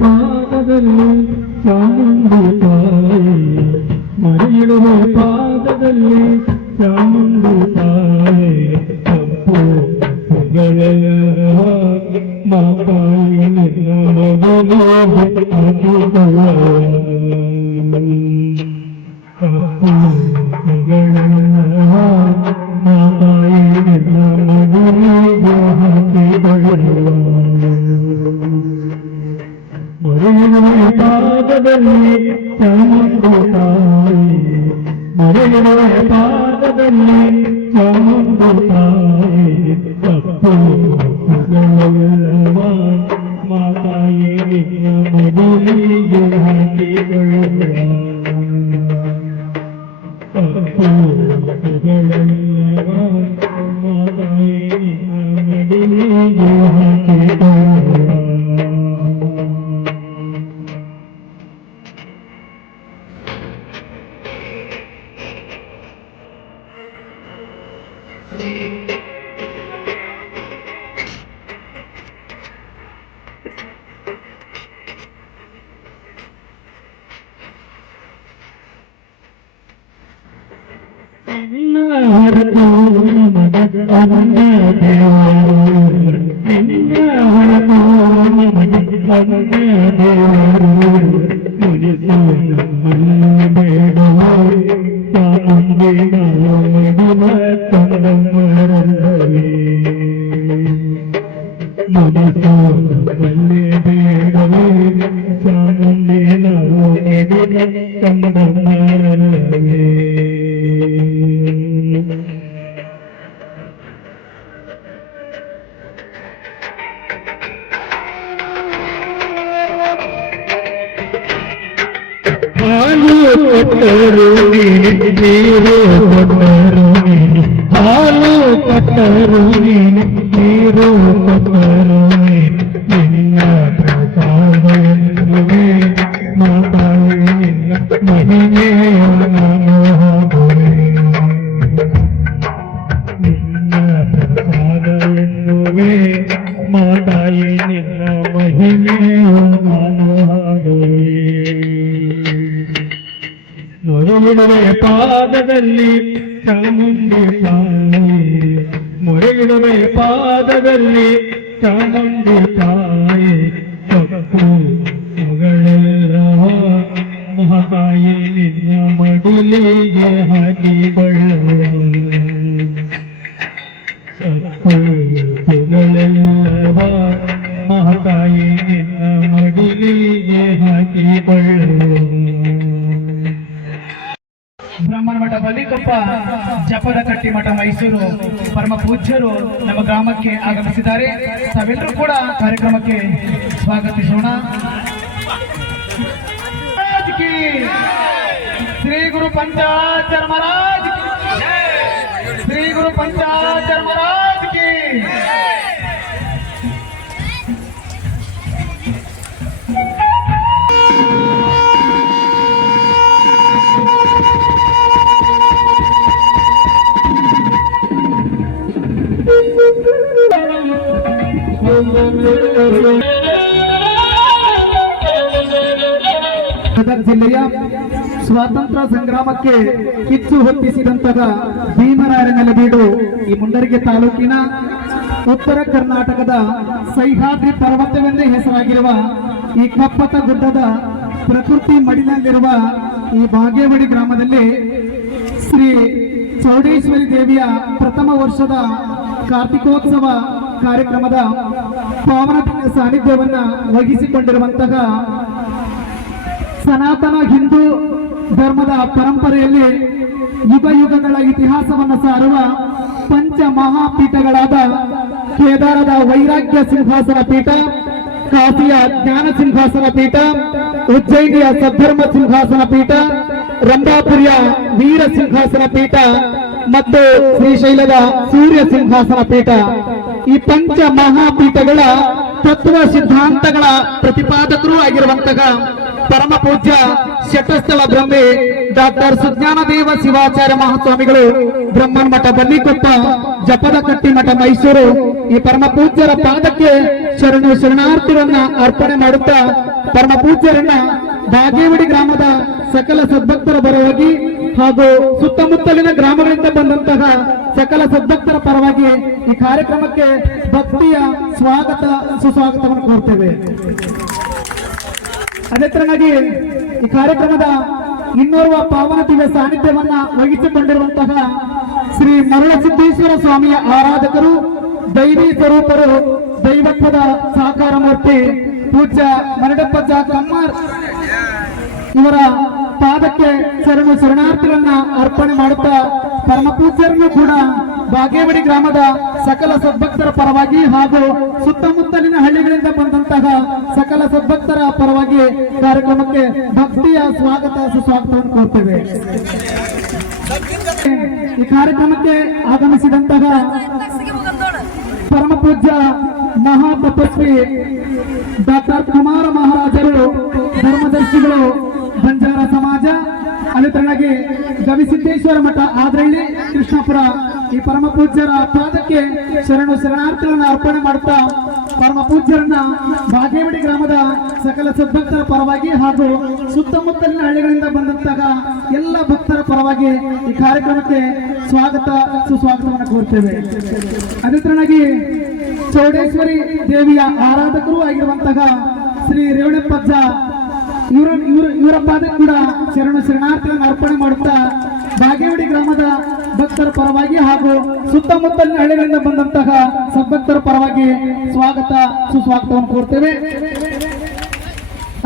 ಪಾದದಲ್ಲಿ ಚಾಮುಂಡಿ ತಾಯಿ ಮರೆಯಿಡುವ ಪಾದದಲ್ಲಿ ಚಾಮುಂಡಿ ತಾಯಿ ತಪ್ಪು ಮಾತಾಯಿ ಪಾದದಲ್ಲಿ ಚಾಮುಂಡಿ ತಾಯಿ ಮರೆಯುವ ಪಾದದಲ್ಲಿ ಚಾಮುಂಡಿ ತಾಯಿ ತಪ್ಪು ಮಾತಾಯಿ ಮಡಿಲಿಗೆ ಹಾಕಿಕೊಳ್ಳುವ ತಪ್ಪು ಮಾತಾಯಿ ಮಡಿಲಿಗೆ ಹಾಕಿಕೊಳ್ಳುವ ಹಾಲು ಕೊಟ್ಟರು ನೀರು ಕೊಟ್ಟರು ಹಾಲು ಕೊಟ್ಟರು ನೀರು ಕೊಟ್ಟರು ನಿನ್ನ ಪ್ರಸಾದವೇ ಮಾತಾಯಿ ನಿನ್ನ ಮಹಿಮೆಯ ನಮೋಗುವೆ ನಿನ್ನ ಪ್ರಸಾದವೆನ್ನುವೆ ಮಾತಾಯಿ ನಿನ್ನ ಮಹಿಮೆಯ ನಮೋಗುವೆ ಮೊರೆಯಿಡುವೆ ಪಾದದಲ್ಲಿ ಚಾಮುಂಡಿ ತಾಯಿ ಮೊರೆಯಿಡುವೆ ಪಾದದಲ್ಲಿ ಚಾಮುಂಡಿ ತಾಯಿ ತಪ್ಪು ಮಗಳೆಲ್ಲ ಮಹಾತಾಯಿ ನಿನ್ನ ಮಡಿಲಿಗೆ ಹಾಕಿಕೊಳ್ಳುವ ತಪ್ಪು ಮಗಳೆಲ್ಲ ಮಹಾತಾಯಿ ನಿನ್ನ ಮಡಿಲಿಗೆ ಹಾಕಿಕೊಳ್ಳುವ ಬ್ರಹ್ಮನ ಮಠ ಬಲಿಕೊಪ್ಪ ಜಪದ ಕಟ್ಟಿ ಮಠ ಮೈಸೂರು ಪರಮ ಪೂಜ್ಯರು ನಮ್ಮ ಗ್ರಾಮಕ್ಕೆ ಆಗಮಿಸಿದ್ದಾರೆ. ತಾವೆಲ್ಲರೂ ಕೂಡ ಕಾರ್ಯಕ್ರಮಕ್ಕೆ ಸ್ವಾಗತಿಸೋಣ. ಶ್ರೀ ಗುರು ಪಂಚಾಚಾರ್ಯ ಮಹಾರಾಜ್ ಶ್ರೀ ಗುರು ಪಂಚಾಚಾರ್ಯ ಮಹಾರಾಜ್ ಕಿ ಗದಗ ಜಿಲ್ಲೆಯ ಸ್ವಾತಂತ್ರ್ಯ ಸಂಗ್ರಾಮಕ್ಕೆ ಕಿಚ್ಚು ಹೊತ್ತಿಸಿದಂತಹ ಭೀಮರಾಯರ ನೆಲಬೀಡು ಈ ಮುಂಡರಗಿ ತಾಲೂಕಿನ ಉತ್ತರ ಕರ್ನಾಟಕದ ಸಹ್ಯಾದ್ರಿ ಪರ್ವತವೆಂದೇ ಹೆಸರಾಗಿರುವ ಈ ಕಪ್ಪತ ಗುಡ್ಡದ ಪ್ರಕೃತಿ ಮಡಿನಲ್ಲಿರುವ ಈ ಬಾಗೇವಾಡಿ ಗ್ರಾಮದಲ್ಲಿ ಶ್ರೀ ಚೌಡೇಶ್ವರಿ ದೇವಿಯ ಪ್ರಥಮ ವರ್ಷದ ಕಾರ್ತಿಕೋತ್ಸವ ಕಾರ್ಯಕ್ರಮದ ಪಾವನ ಸಾನ್ನಿಧ್ಯವನ್ನ ವಹಿಸಿಕೊಂಡಿರುವಂತಹ ಸನಾತನ ಹಿಂದೂ ಧರ್ಮದ ಪರಂಪರೆಯಲ್ಲಿ ಯುಗ ಯುಗಗಳ ಇತಿಹಾಸವನ್ನು ಸಾರುವ ಪಂಚ ಮಹಾಪೀಠಗಳಾದ ಕೇದಾರದ ವೈರಾಗ್ಯ ಸಿಂಹಾಸನ ಪೀಠ, ಕಾಶಿಯ ಜ್ಞಾನ ಸಿಂಹಾಸನ ಪೀಠ, ಉಜ್ಜಯಿನಿಯ ಸದ್ಧರ್ಮ ಸಿಂಹಾಸನ ಪೀಠ, ರಂಭಾಪುರಿಯ ವೀರ ಸಿಂಹಾಸನ ಪೀಠ ಮತ್ತು ಶ್ರೀಶೈಲದ ಸೂರ್ಯ ಸಿಂಹಾಸನ ಪೀಠ ಈ ಪಂಚ ಮಹಾಪೀಠಗಳ ತತ್ವ ಸಿದ್ಧಾಂತಗಳ ಪ್ರತಿಪಾದಕರೂ ಆಗಿರುವಂತಹ ಪರಮ ಪೂಜ್ಯ ಶಟಸ್ಥಳ ಬ್ರಹ್ಮೆ ಡಾಕ್ಟರ್ ಸುಜ್ಞಾನದೇವ ಶಿವಾಚಾರ್ಯ ಮಹಾಸ್ವಾಮಿಗಳು ಬ್ರಹ್ಮನ್ ಮಠ ಬನ್ನಿಕೊಪ್ಪ ಜಪದ ಕಟ್ಟಿ ಮಠ ಮೈಸೂರು ಈ ಪರಮ ಪೂಜ್ಯರ ಪಾದಕ್ಕೆ ಶರಣಾರ್ಥಿಗಳನ್ನ ಅರ್ಪಣೆ ಮಾಡುತ್ತಾ ಪರಮ ಪೂಜ್ಯರನ್ನ ಬಾಗೇವಾಡಿ ಗ್ರಾಮದ ಸಕಲ ಸದ್ಭಕ್ತರ ಪರವಾಗಿ ಹಾಗೂ ಸುತ್ತಮುತ್ತಲಿನ ಗ್ರಾಮಗಳಿಂದ ಬಂದಂತಹ ಸಕಲ ಸದ್ಭಕ್ತರ ಪರವಾಗಿ ಈ ಕಾರ್ಯಕ್ರಮಕ್ಕೆ ಭಕ್ತಿಯ ಸ್ವಾಗತ ಸುಸ್ವಾಗತವನ್ನು ಕೋರ್ತೇವೆ. ಅದೇ ತರನಾಗಿ ಈ ಕಾರ್ಯಕ್ರಮದ ಇನ್ನೋರ್ವ ಪಾವನ ದಿವ್ಯ ಸಾನ್ನಿಧ್ಯವನ್ನ ವಹಿಸಿಕೊಂಡಿರುವಂತಹ ಶ್ರೀ ಮರಳಸಿದ್ದೇಶ್ವರ ಸ್ವಾಮಿಯ ಆರಾಧಕರು, ದೈವಿ ಸ್ವರೂಪರು, ದೈವತ್ವದ ಸಾಕಾರ ಮೂರ್ತಿ ಪೂಜ್ಯ ಮರಡಪ್ಪಜ್ಜ ಕಮ್ಮರ್ ಇವರ ಪಾದಕ್ಕೆ ಶರಣಾರ್ಥಿಗಳನ್ನ ಅರ್ಪಣೆ ಮಾಡುತ್ತಾ ಪರಮ ಪೂಜ್ಯರನ್ನು ಕೂಡ ಬಾಗೇವಾಡಿ ಗ್ರಾಮದ ಸಕಲ ಸದ್ಭಕ್ತರ ಪರವಾಗಿ ಹಾಗೂ ಸುತ್ತಮುತ್ತಲಿನ ಹಳ್ಳಿಗಳಿಂದ ಬಂದಂತಹ ಸಕಲ ಸದ್ಭಕ್ತರ ಪರವಾಗಿ ಕಾರ್ಯಕ್ರಮಕ್ಕೆ ಭಕ್ತಿಯ ಸ್ವಾಗತ ಸುಸ್ವಾಗತವನ್ನು ಕೋರ್ತೇವೆ. ಈ ಕಾರ್ಯಕ್ರಮಕ್ಕೆ ಆಗಮಿಸಿದಂತಹ ಪರಮ ಪೂಜ್ಯ ಮಹಾ ತಪಸ್ವಿ ಡಾಕ್ಟರ್ ಕುಮಾರ ಮಹಾರಾಜರು, ಧರ್ಮದರ್ಶಿಗಳು, ಬಂಜಾರ ಸಮಾಜ, ಅದೇ ತರನಾಗಿ ಗವಿಸಿದ್ದೇಶ್ವರ ಮಠ ಆದ್ರಳ್ಳಿ ಕೃಷ್ಣಪುರ ಈ ಪರಮ ಪೂಜ್ಯರ ಪಾದಕ್ಕೆ ಶರಣಾರ್ಥಿಗಳನ್ನ ಅರ್ಪಣೆ ಮಾಡುತ್ತಾ ಪರಮ ಪೂಜ್ಯರನ್ನ ಬಾಗೇವಾಡಿ ಗ್ರಾಮದ ಸಕಲ ಸದ್ಭಕ್ತರ ಪರವಾಗಿ ಹಾಗೂ ಸುತ್ತಮುತ್ತಲಿನ ಹಳ್ಳಿಗಳಿಂದ ಬಂದಂತಹ ಎಲ್ಲ ಭಕ್ತರ ಪರವಾಗಿ ಈ ಕಾರ್ಯಕ್ರಮಕ್ಕೆ ಸ್ವಾಗತ ಸುಸ್ವಾಗತವನ್ನು ಕೋರ್ತೇವೆ. ಅದೇ ತರನಾಗಿ ಚೌಡೇಶ್ವರಿ ದೇವಿಯ ಆರಾಧಕರು ಆಗಿರುವಂತಹ ಶ್ರೀ ರೇವಣಪ್ಪಜ್ಜ ಇವರ ಪಾದಕ್ಕೆ ಕೂಡ ಶರಣಾರ್ಥಿಗಳನ್ನು ಅರ್ಪಣೆ ಮಾಡುತ್ತಾ ಬಾಗೇವಾಡಿ ಗ್ರಾಮದ ಭಕ್ತರ ಪರವಾಗಿ ಹಾಗೂ ಸುತ್ತಮುತ್ತಲಿನ ಹಳ್ಳಿಗಳಿಂದ ಬಂದಂತಹ ಸದ್ಭಕ್ತರ ಪರವಾಗಿ ಸ್ವಾಗತ ಸುಸ್ವಾಗತವನ್ನು ಕೋರ್ತೇವೆ.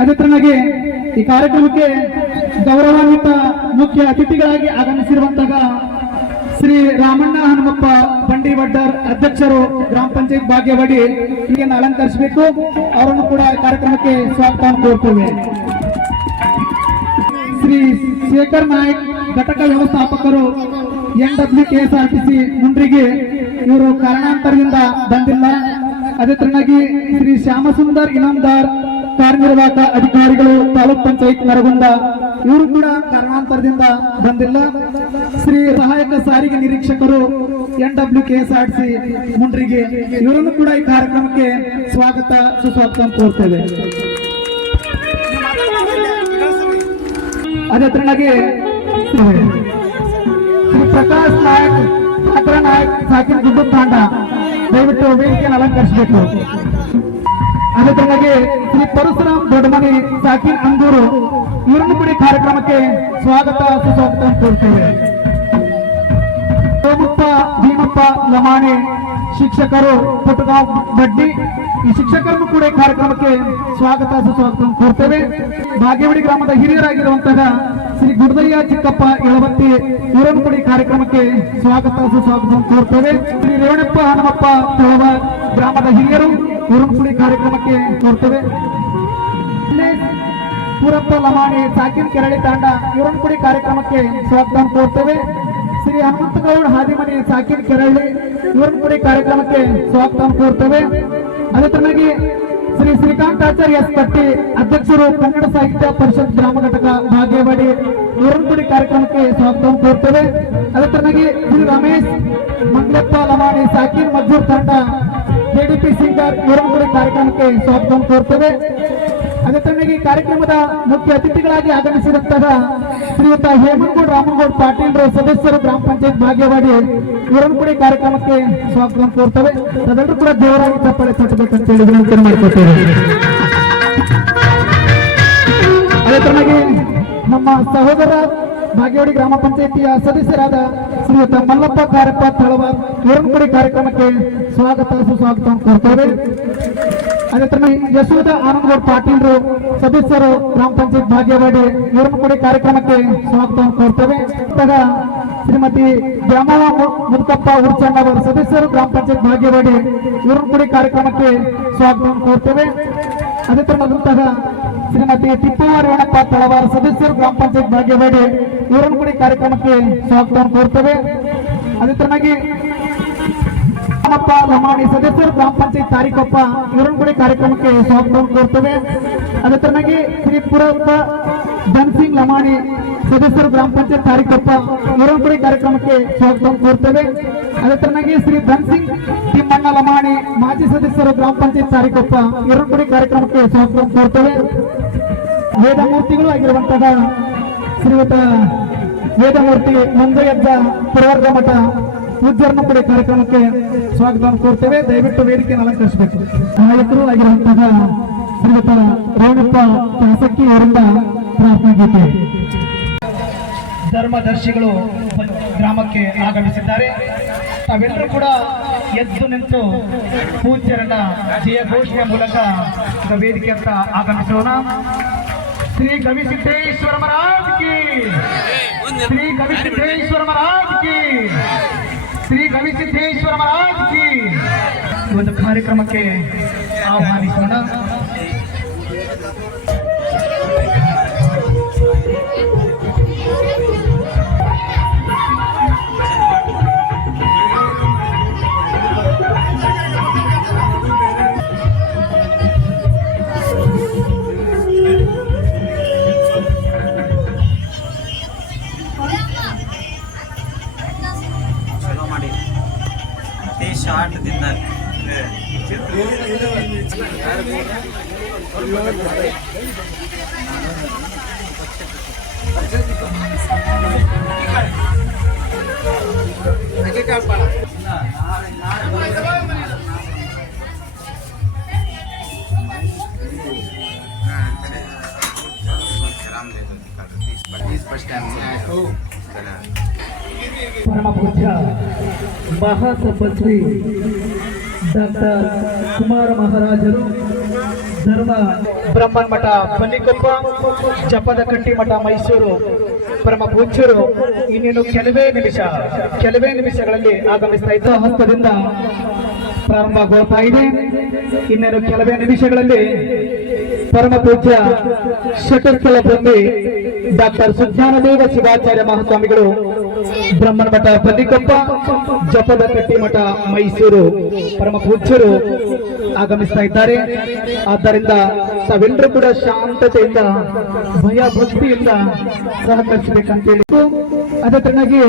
ಅದೇ ತರನಾಗಿ ಈ ಕಾರ್ಯಕ್ರಮಕ್ಕೆ ಗೌರವಾನ್ವಿತ ಮುಖ್ಯ ಅತಿಥಿಗಳಾಗಿ ಆಗಮಿಸಿರುವಂತಹ ಶ್ರೀ ರಾಮಣ್ಣ ಹನುಮಪ್ಪ ಬಂಡಿವಡ್ಡರ್ ಅಧ್ಯಕ್ಷರು, ಗ್ರಾಮ ಪಂಚಾಯತ್ ಬಾಗೇವಾಡಿ, ಹೀಗೆಯನ್ನು ಅಲಂಕರಿಸಬೇಕು. ಅವರನ್ನು ಕೂಡ ಕಾರ್ಯಕ್ರಮಕ್ಕೆ ಸ್ವಾಗತವನ್ನು ಕೋರ್ತೇವೆ. ಶ್ರೀ ಶೇಖರ್ ನಾಯ್ಕ್ ಘಟಕ ವ್ಯವಸ್ಥಾಪಕರು, NWKSRTC ಮುಂಡ್ರಿಗೆ, ಇವರು ಕಾರಣಾಂತರದಿಂದ ಬಂದಿಲ್ಲ. ಅದೇ ತರನಾಗಿ ಶ್ರೀ ಶ್ಯಾಮಸುಂದರ್ ಇನಾಮದಾರ್ ಕಾರ್ಯನಿರ್ವಾಹಕ ಅಧಿಕಾರಿಗಳು, ತಾಲೂಕ್ ಪಂಚಾಯತ್ ನರಗುಂದ, ಇವರು ಕೂಡ ಕಾರಣಾಂತರದಿಂದ ಬಂದಿಲ್ಲ. ಶ್ರೀ ಸಹಾಯಕ ಸಾರಿಗೆ ನಿರೀಕ್ಷಕರು, NWKSRTC ಮುಂಡ್ರಿಗೆ, ಇವರನ್ನು ಕೂಡ ಈ ಕಾರ್ಯಕ್ರಮಕ್ಕೆ ಸ್ವಾಗತ ಸುಸ್ವಾಗತ ಕೋರ್ತೇವೆ. ಅದೇ ತರನಾಗಿ ಶ್ರೀ ಪ್ರಕಾಶ್ ನಾಯಕ್, ಠಾಕ್ರ ನಾಯಕ್, ಸಾಕಿನ್ ಗುಡ್ಡು ತಾಂಡ, ದಯವಿಟ್ಟು ವೇದಿಕೆಯನ್ನು ಅಲಂಕರಿಸಬೇಕು. ಅದೇ ತರನಾಗಿ ಶ್ರೀ ಪರಶುರಾಮ್ ದೊಡ್ಡಮನಿ, ಸಾಕಿನ್ ಅಂಗೂರು, ಇವರನ್ನು ಕೂಡ ಕಾರ್ಯಕ್ರಮಕ್ಕೆ ಸ್ವಾಗತ ಸುಸ್ವಾಗತ ಕೋರ್ತೇವೆ. ಸೋಮಪ್ಪ ಭೀಮಪ್ಪ ಲಮಾಣಿ ಶಿಕ್ಷಕರು, ಪುಟ್ಟಗಾಂವ್ ಬಡ್ಡಿ, ಈ ಶಿಕ್ಷಕರನ್ನು ಕೂಡ ಕಾರ್ಯಕ್ರಮಕ್ಕೆ ಸ್ವಾಗತ ಸುಸ್ವಾಗತ ಕೋರ್ತೇವೆ. ಬಾಗೇವಾಡಿ ಗ್ರಾಮದ ಹಿರಿಯರಾಗಿರುವಂತಹ ಶ್ರೀ ಗುಡ್ದಯ್ಯ ಚಿಕ್ಕಪ್ಪ ಯಳವತ್ತಿ, ಇವರನ್ನು ಕೂಡ ಕಾರ್ಯಕ್ರಮಕ್ಕೆ ಸ್ವಾಗತ ಸುಸ್ವಾಗತ ಕೋರ್ತೇವೆ. ಶ್ರೀ ರೇವಣಪ್ಪ ಹನುಮಪ್ಪ ತಳವಾರ್ ಗ್ರಾಮದ ಹಿರಿಯರು, ಇವರನ್ನು ಕೂಡ ಕಾರ್ಯಕ್ರಮಕ್ಕೆ ಕೋರ್ತೇವೆ. ಪೂರಪ್ಪ ಲಮಾಣಿ, ಸಾಕಿನ್ ಕೆರಳಿ ತಾಂಡ, ಇವರನ್ನು ಕೂಡ ಕಾರ್ಯಕ್ರಮಕ್ಕೆ ಸ್ವಾಗತ ಕೋರ್ತೇವೆ. ಶ್ರೀ ಹನುಮಂತಗೌಡ ಹಾದಿಮನಿ, ಸಾಕಿನ್ ಕೆರಳಿ, ಇವರನ್ನು ಕೂಡ ಕಾರ್ಯಕ್ರಮಕ್ಕೆ ಸ್ವಾಗತ ಕೋರ್ತೇವೆ. ಅದೇ ತರನಾಗಿ ಶ್ರೀ ಶ್ರೀಕಾಂತಾಚಾರ್ಯ ಎಸ್ ಪಟ್ಟಿ, ಅಧ್ಯಕ್ಷರು, ಕನ್ನಡ ಸಾಹಿತ್ಯ ಪರಿಷತ್ ಗ್ರಾಮ ಘಟಕ ಬಾಗೇವಾಡಿ, ಇವರನ್ನು ಕೂಡ ಕಾರ್ಯಕ್ರಮಕ್ಕೆ ಸ್ವಾಗತ ಕೋರ್ತೇವೆ. ಅದೇ ತರನಾಗಿ ಶ್ರೀ ರಮೇಶ್ ಮಂಗ್ಲಪ್ಪ ಲಮಾಣಿ, ಸಾಕಿನ್ ಮಜ್ಜೂರ್ ತಂಡ, KDP ಸಿಂಗರ್, ಇವರನ್ನು ಕೂಡ ಕಾರ್ಯಕ್ರಮಕ್ಕೆ ಸ್ವಾಗತ ಕೋರ್ತೇವೆ. ಅದೇ ತರನಾಗಿ ಕಾರ್ಯಕ್ರಮದ ಮುಖ್ಯ ಅತಿಥಿಗಳಾಗಿ ಆಗಮಿಸಿದಂತಹ ಶ್ರೀಯುತ ಹೇಮಂತಗೌಡ ರಾಮಗೌಡ ಪಾಟೀಲ್ರು, ಸದಸ್ಯರು, ಗ್ರಾಮ ಪಂಚಾಯತ್ ಬಾಗೇವಾಡಿ, ಇವರನ್ನು ಕೂಡ ಕಾರ್ಯಕ್ರಮಕ್ಕೆ ಸ್ವಾಗತ ಕೋರ್ತೇವೆ. ತಾವೆಲ್ಲರೂ ಕೂಡ ಜೋರಾಗಿ ಚಪ್ಪಾಳೆ ತಟ್ಟಬೇಕಂತ ಹೇಳಿ ವಿನಂತಿ ಮಾಡಿಕೊಳ್ತೇವೆ. ಅದೇ ತರನಾಗಿ ನಮ್ಮ ಸಹೋದರ ಬಾಗೇವಾಡಿ ಗ್ರಾಮ ಪಂಚಾಯತಿಯ ಸದಸ್ಯರಾದ ಶ್ರೀಯುತ ಮಲ್ಲಪ್ಪ ಕಾರ್ಯಪ್ಪ ತಳವಾರ್, ಇವರನ್ನು ಕೂಡ ಕಾರ್ಯಕ್ರಮಕ್ಕೆ ಸ್ವಾಗತ ಸುಸ್ವಾಗತ ಕೋರ್ತೇವೆ. ಅದೇ ತರ ಯಶೋಧ ಆನಂದಗೌಡ ಪಾಟೀಲ್ರು, ಸದಸ್ಯರು, ಗ್ರಾಮ ಪಂಚಾಯತ್ ಬಾಗೇವಾಡಿ, ಇವರನ್ನು ಕೂಡ ಕಾರ್ಯಕ್ರಮಕ್ಕೆ ಸ್ವಾಗತ ಕೋರ್ತೇವೆ. ಶ್ರೀಮತಿ ದ್ಯಾಮವ್ವ ಮುದುಕಪ್ಪ ಉರ್ಚಣ್ಣ ಅವರು, ಸದಸ್ಯರು, ಗ್ರಾಮ ಪಂಚಾಯತ್ ಬಾಗೇವಾಡಿ, ಇವರನ್ನು ಕೂಡ ಕಾರ್ಯಕ್ರಮಕ್ಕೆ ಸ್ವಾಗತ ಕೋರ್ತೇವೆ. ಅದೇ ತರನಾದಂತಹ ಶ್ರೀಮತಿ ತಿಪ್ಪವ್ವ ರೇವಣಪ್ಪ ತಳವಾರ್, ಸದಸ್ಯರು, ಗ್ರಾಮ ಪಂಚಾಯತ್ ಬಾಗೇವಾಡಿ, ಇವರನ್ನು ಕೂಡ ಕಾರ್ಯಕ್ರಮಕ್ಕೆ ಸ್ವಾಗತ ಕೋರ್ತೇವೆ. ಅದೇ ತರನಾಗಿ ಲಮಾಣಿ, ಸದಸ್ಯರು, ಗ್ರಾಮ ಪಂಚಾಯತ್ ತಾರೀಕೊಪ್ಪ, ಇವರನ್ನು ಕೂಡ ಕಾರ್ಯಕ್ರಮಕ್ಕೆ ಸ್ವಾಗತ ಕೋರ್ತೇವೆ. ಅದೇ ತರನಾಗಿ ಶ್ರೀ ಪುರಪ್ಪ ಧನ್ಸಿಂಗ್ ಲಮಾಣಿ, ಸದಸ್ಯರು, ಗ್ರಾಮ ಪಂಚಾಯತ್ ತಾರೀಕೊಪ್ಪ, ಇವರನ್ನು ಕೂಡ ಕಾರ್ಯಕ್ರಮಕ್ಕೆ ಸ್ವಾಗತ ಕೋರ್ತೇವೆ. ಅದೇ ತರನಾಗಿ ಶ್ರೀ ಧನ್ಸಿಂಗ್ ತಿಮ್ಮಣ್ಣ ಲಮಾಣಿ, ಮಾಜಿ ಸದಸ್ಯರು, ಗ್ರಾಮ ಪಂಚಾಯತ್ ತಾರೀಕೊಪ್ಪ, ಇವರನ್ನು ಕೂಡ ಕಾರ್ಯಕ್ರಮಕ್ಕೆ ಸ್ವಾಗತ ಕೋರ್ತೇವೆ. ವೇದಮೂರ್ತಿಗಳು ಆಗಿರುವಂತಹ ಶ್ರೀಯುತ ವೇದಮೂರ್ತಿ ಮಂದಯಜ್ಜ ಪುರವರ್ಗ ಮಠ ಪೂಜ್ಯರನ್ನು ಕೂಡ ಕಾರ್ಯಕ್ರಮಕ್ಕೆ ಸ್ವಾಗತವನ್ನು ಕೋರ್ತೇವೆ. ದಯವಿಟ್ಟು ವೇದಿಕೆಯನ್ನು ಅಲಂಕರಿಸಬೇಕು. ನಾಯಕರು ಆಗಿರುವಂತಹ ಶ್ರೀಯುತ ರೇಣುಪ್ಪ ಕಾಸಕ್ಕಿ ಅವರಿಂದ ಪ್ರಾರ್ಥನಾ ಗೀತೆ. ಧರ್ಮದರ್ಶಿಗಳು ಗ್ರಾಮಕ್ಕೆ ಆಗಮಿಸಿದ್ದಾರೆ. ತಾವೆಲ್ಲರೂ ಕೂಡ ಎದ್ದು ನಿಂತು ಪೂಜ್ಯರನ್ನ ಜಯ ಘೋಷಣೆಯ ಮೂಲಕ ವೇದಿಕೆ ಅಂತ ಆಗಮಿಸೋಣ. ಶ್ರೀ ಗವಿಸಿದ್ದೇಶ್ವರ ಮಹಾರಾಜ್ ಕಿ, ಶ್ರೀ ಗವಿಸಿದ್ದೇಶ್ವರ ಮಹಾರಾಜ್ ಕಿ, ಶ್ರೀ ಗವಿಸಿದ್ದೇಶ್ವರ ಮಹಾರಾಜ್ ಕಿ. ಒಂದು ಕಾರ್ಯಕ್ರಮಕ್ಕೆ ಆಹ್ವಾನಿಸೋಣ. ಶಾರ್ಟ್ ದಿಂದ ಪರಮ ಪೂಜ್ಯ ಮಹಾತಪಸ್ವಿ ಡಾಕ್ಟರ್ ಕುಮಾರ ಮಹಾರಾಜರು ಧರ್ಮ ಬ್ರಹ್ಮನ್ ಮಠ ಪಲ್ಲಿಕೊಪ್ಪ, ಜಪದ ಕಟ್ಟಿ ಮಠ ಮೈಸೂರು ಪರಮ ಪೂಜ್ಯರು ಇನ್ನೇನು ಕೆಲವೇ ನಿಮಿಷಗಳಲ್ಲಿ ಆಗಮಿಸ್ತಾ ಇದ್ದ ಹಸ್ತದಿಂದ ಪ್ರಾರಂಭಗೊಳ್ತಾ ಇದೆ. ಇನ್ನೇನು ಕೆಲವೇ ನಿಮಿಷಗಳಲ್ಲಿ ಪರಮ ಪೂಜ್ಯ ಶಟಸ್ಥಳ ಬಂದಿ ಡಾಕ್ಟರ್ ಸುಜ್ಞಾನದೇವ ಶಿವಾಚಾರ್ಯ ಮಹಾಸ್ವಾಮಿಗಳು ಬ್ರಹ್ಮನ ಮಠ ಪಲ್ಲಿಕೊಪ್ಪ, ಜಪದ ಕಟ್ಟಿ ಮಠ ಮೈಸೂರು ಪರಮ ಪೂಜ್ಯರು ಆಗಮಿಸ್ತಾ ಇದ್ದಾರೆ. ಆದ್ದರಿಂದ ತಾವೆಲ್ಲರೂ ಕೂಡ ಶಾಂತತೆಯಿಂದ ಭಯ ಭಕ್ತಿಯಿಂದ ಸಹಕರಿಸಬೇಕಂತೇಳಿ. ಅದೇ ತರನಾಗಿ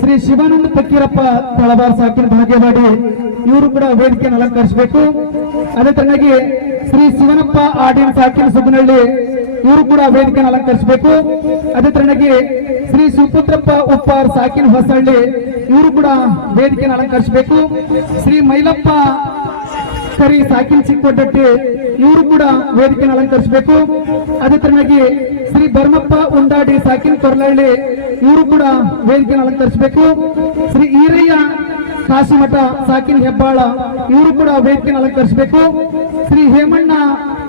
ಶ್ರೀ ಶಿವಾನಂದ ಫಕೀರಪ್ಪ ತಳಬಾರ್ ಸಾಕಿನ ಭಾಗ್ಯವಾಡಿ ಇವರು ಕೂಡ ವೇದಿಕೆಯನ್ನು ಅಲಂಕರಿಸಬೇಕು. ಅದೇ ತರನಾಗಿ ಶ್ರೀ ಶಿವನಪ್ಪ ಆಡಿನ ಸಾಕಿನ ಸುಬ್ಬನಹಳ್ಳಿ ಇವರು ಕೂಡ ವೇದಿಕೆಯನ್ನು ಅಲಂಕರಿಸಬೇಕು. ಅದೇ ತರನಾಗಿ ಶ್ರೀ ಸುಪುತ್ರಪ್ಪ ಉಪ್ಪಾರ್ ಸಾಕಿನ ಹೊಸಹಳ್ಳಿ ಇವರು ಕೂಡ ವೇದಿಕೆಯನ್ನು ಅಲಂಕರಿಸಬೇಕು. ಶ್ರೀ ಮೈಲಪ್ಪ ಕರಿ ಸಾಕಿನ ಚಿಕ್ಕೋಟಟ್ಟಿ ಇವರು ಕೂಡ ವೇದಿಕೆಯನ್ನು ಅಲಂಕರಿಸಬೇಕು. ಅದೇ ತರನಾಗಿ ಶ್ರೀ ಭರ್ಮಪ್ಪ ಉಂಡಾಡಿ ಸಾಕಿನ ಕೊರ್ಲಹಳ್ಳಿ ಇವರು ಕೂಡ ವೇದಿಕೆಯನ್ನು ಅಲಂಕರಿಸಬೇಕು. ಶ್ರೀ ಈರಯ್ಯ ಕಾಶಿಮಠ ಸಾಕಿನ ಹೆಬ್ಬಾಳ ಇವರು ಕೂಡ ವೇದಿಕೆಯನ್ನು ಅಲಂಕರಿಸಬೇಕು. ಶ್ರೀ ಹೇಮಣ್ಣ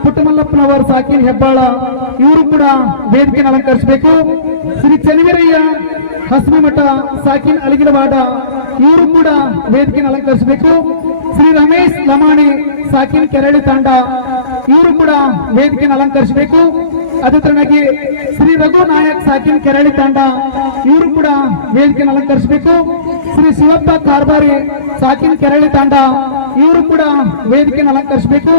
ಪುಟ್ಟಮಲ್ಲಪ್ಪನವರ ಸಾಕಿನ ಹೆಬ್ಬಾಳ ಇವರು ಕೂಡ ವೇದಿಕೆಯನ್ನು ಅಲಂಕರಿಸಬೇಕು. ಶ್ರೀ ಚನ್ನವೀರಯ್ಯ ಹಸ್ಮಿಮಠ ಸಾಕಿನ ಅಲಿಗಿಲವಾಡ ಇವರು ಕೂಡ ವೇದಿಕೆಯನ್ನು ಅಲಂಕರಿಸಬೇಕು. ಶ್ರೀ ರಮೇಶ್ ಲಮಾಣಿ ಸಾಕಿನ ಕೆರಳಿ ತಾಂಡ ಇವರು ಕೂಡ ವೇದಿಕೆಯನ್ನು ಅಲಂಕರಿಸಬೇಕು. ಅದೇ ತರನಾಗಿ ಶ್ರೀ ರಘು ನಾಯಕ್ ಸಾಕಿನ ಕೆರಳಿ ತಾಂಡ ಇವರು ಕೂಡ ವೇದಿಕೆಯನ್ನು ಅಲಂಕರಿಸಬೇಕು. ಶ್ರೀ ಶಿವಪ್ಪ ಕಾರ್ಬಾರಿ ಸಾಕಿನ ಕೆರಳಿ ತಾಂಡ ಇವರು ಕೂಡ ವೇದಿಕೆಯನ್ನು ಅಲಂಕರಿಸಬೇಕು.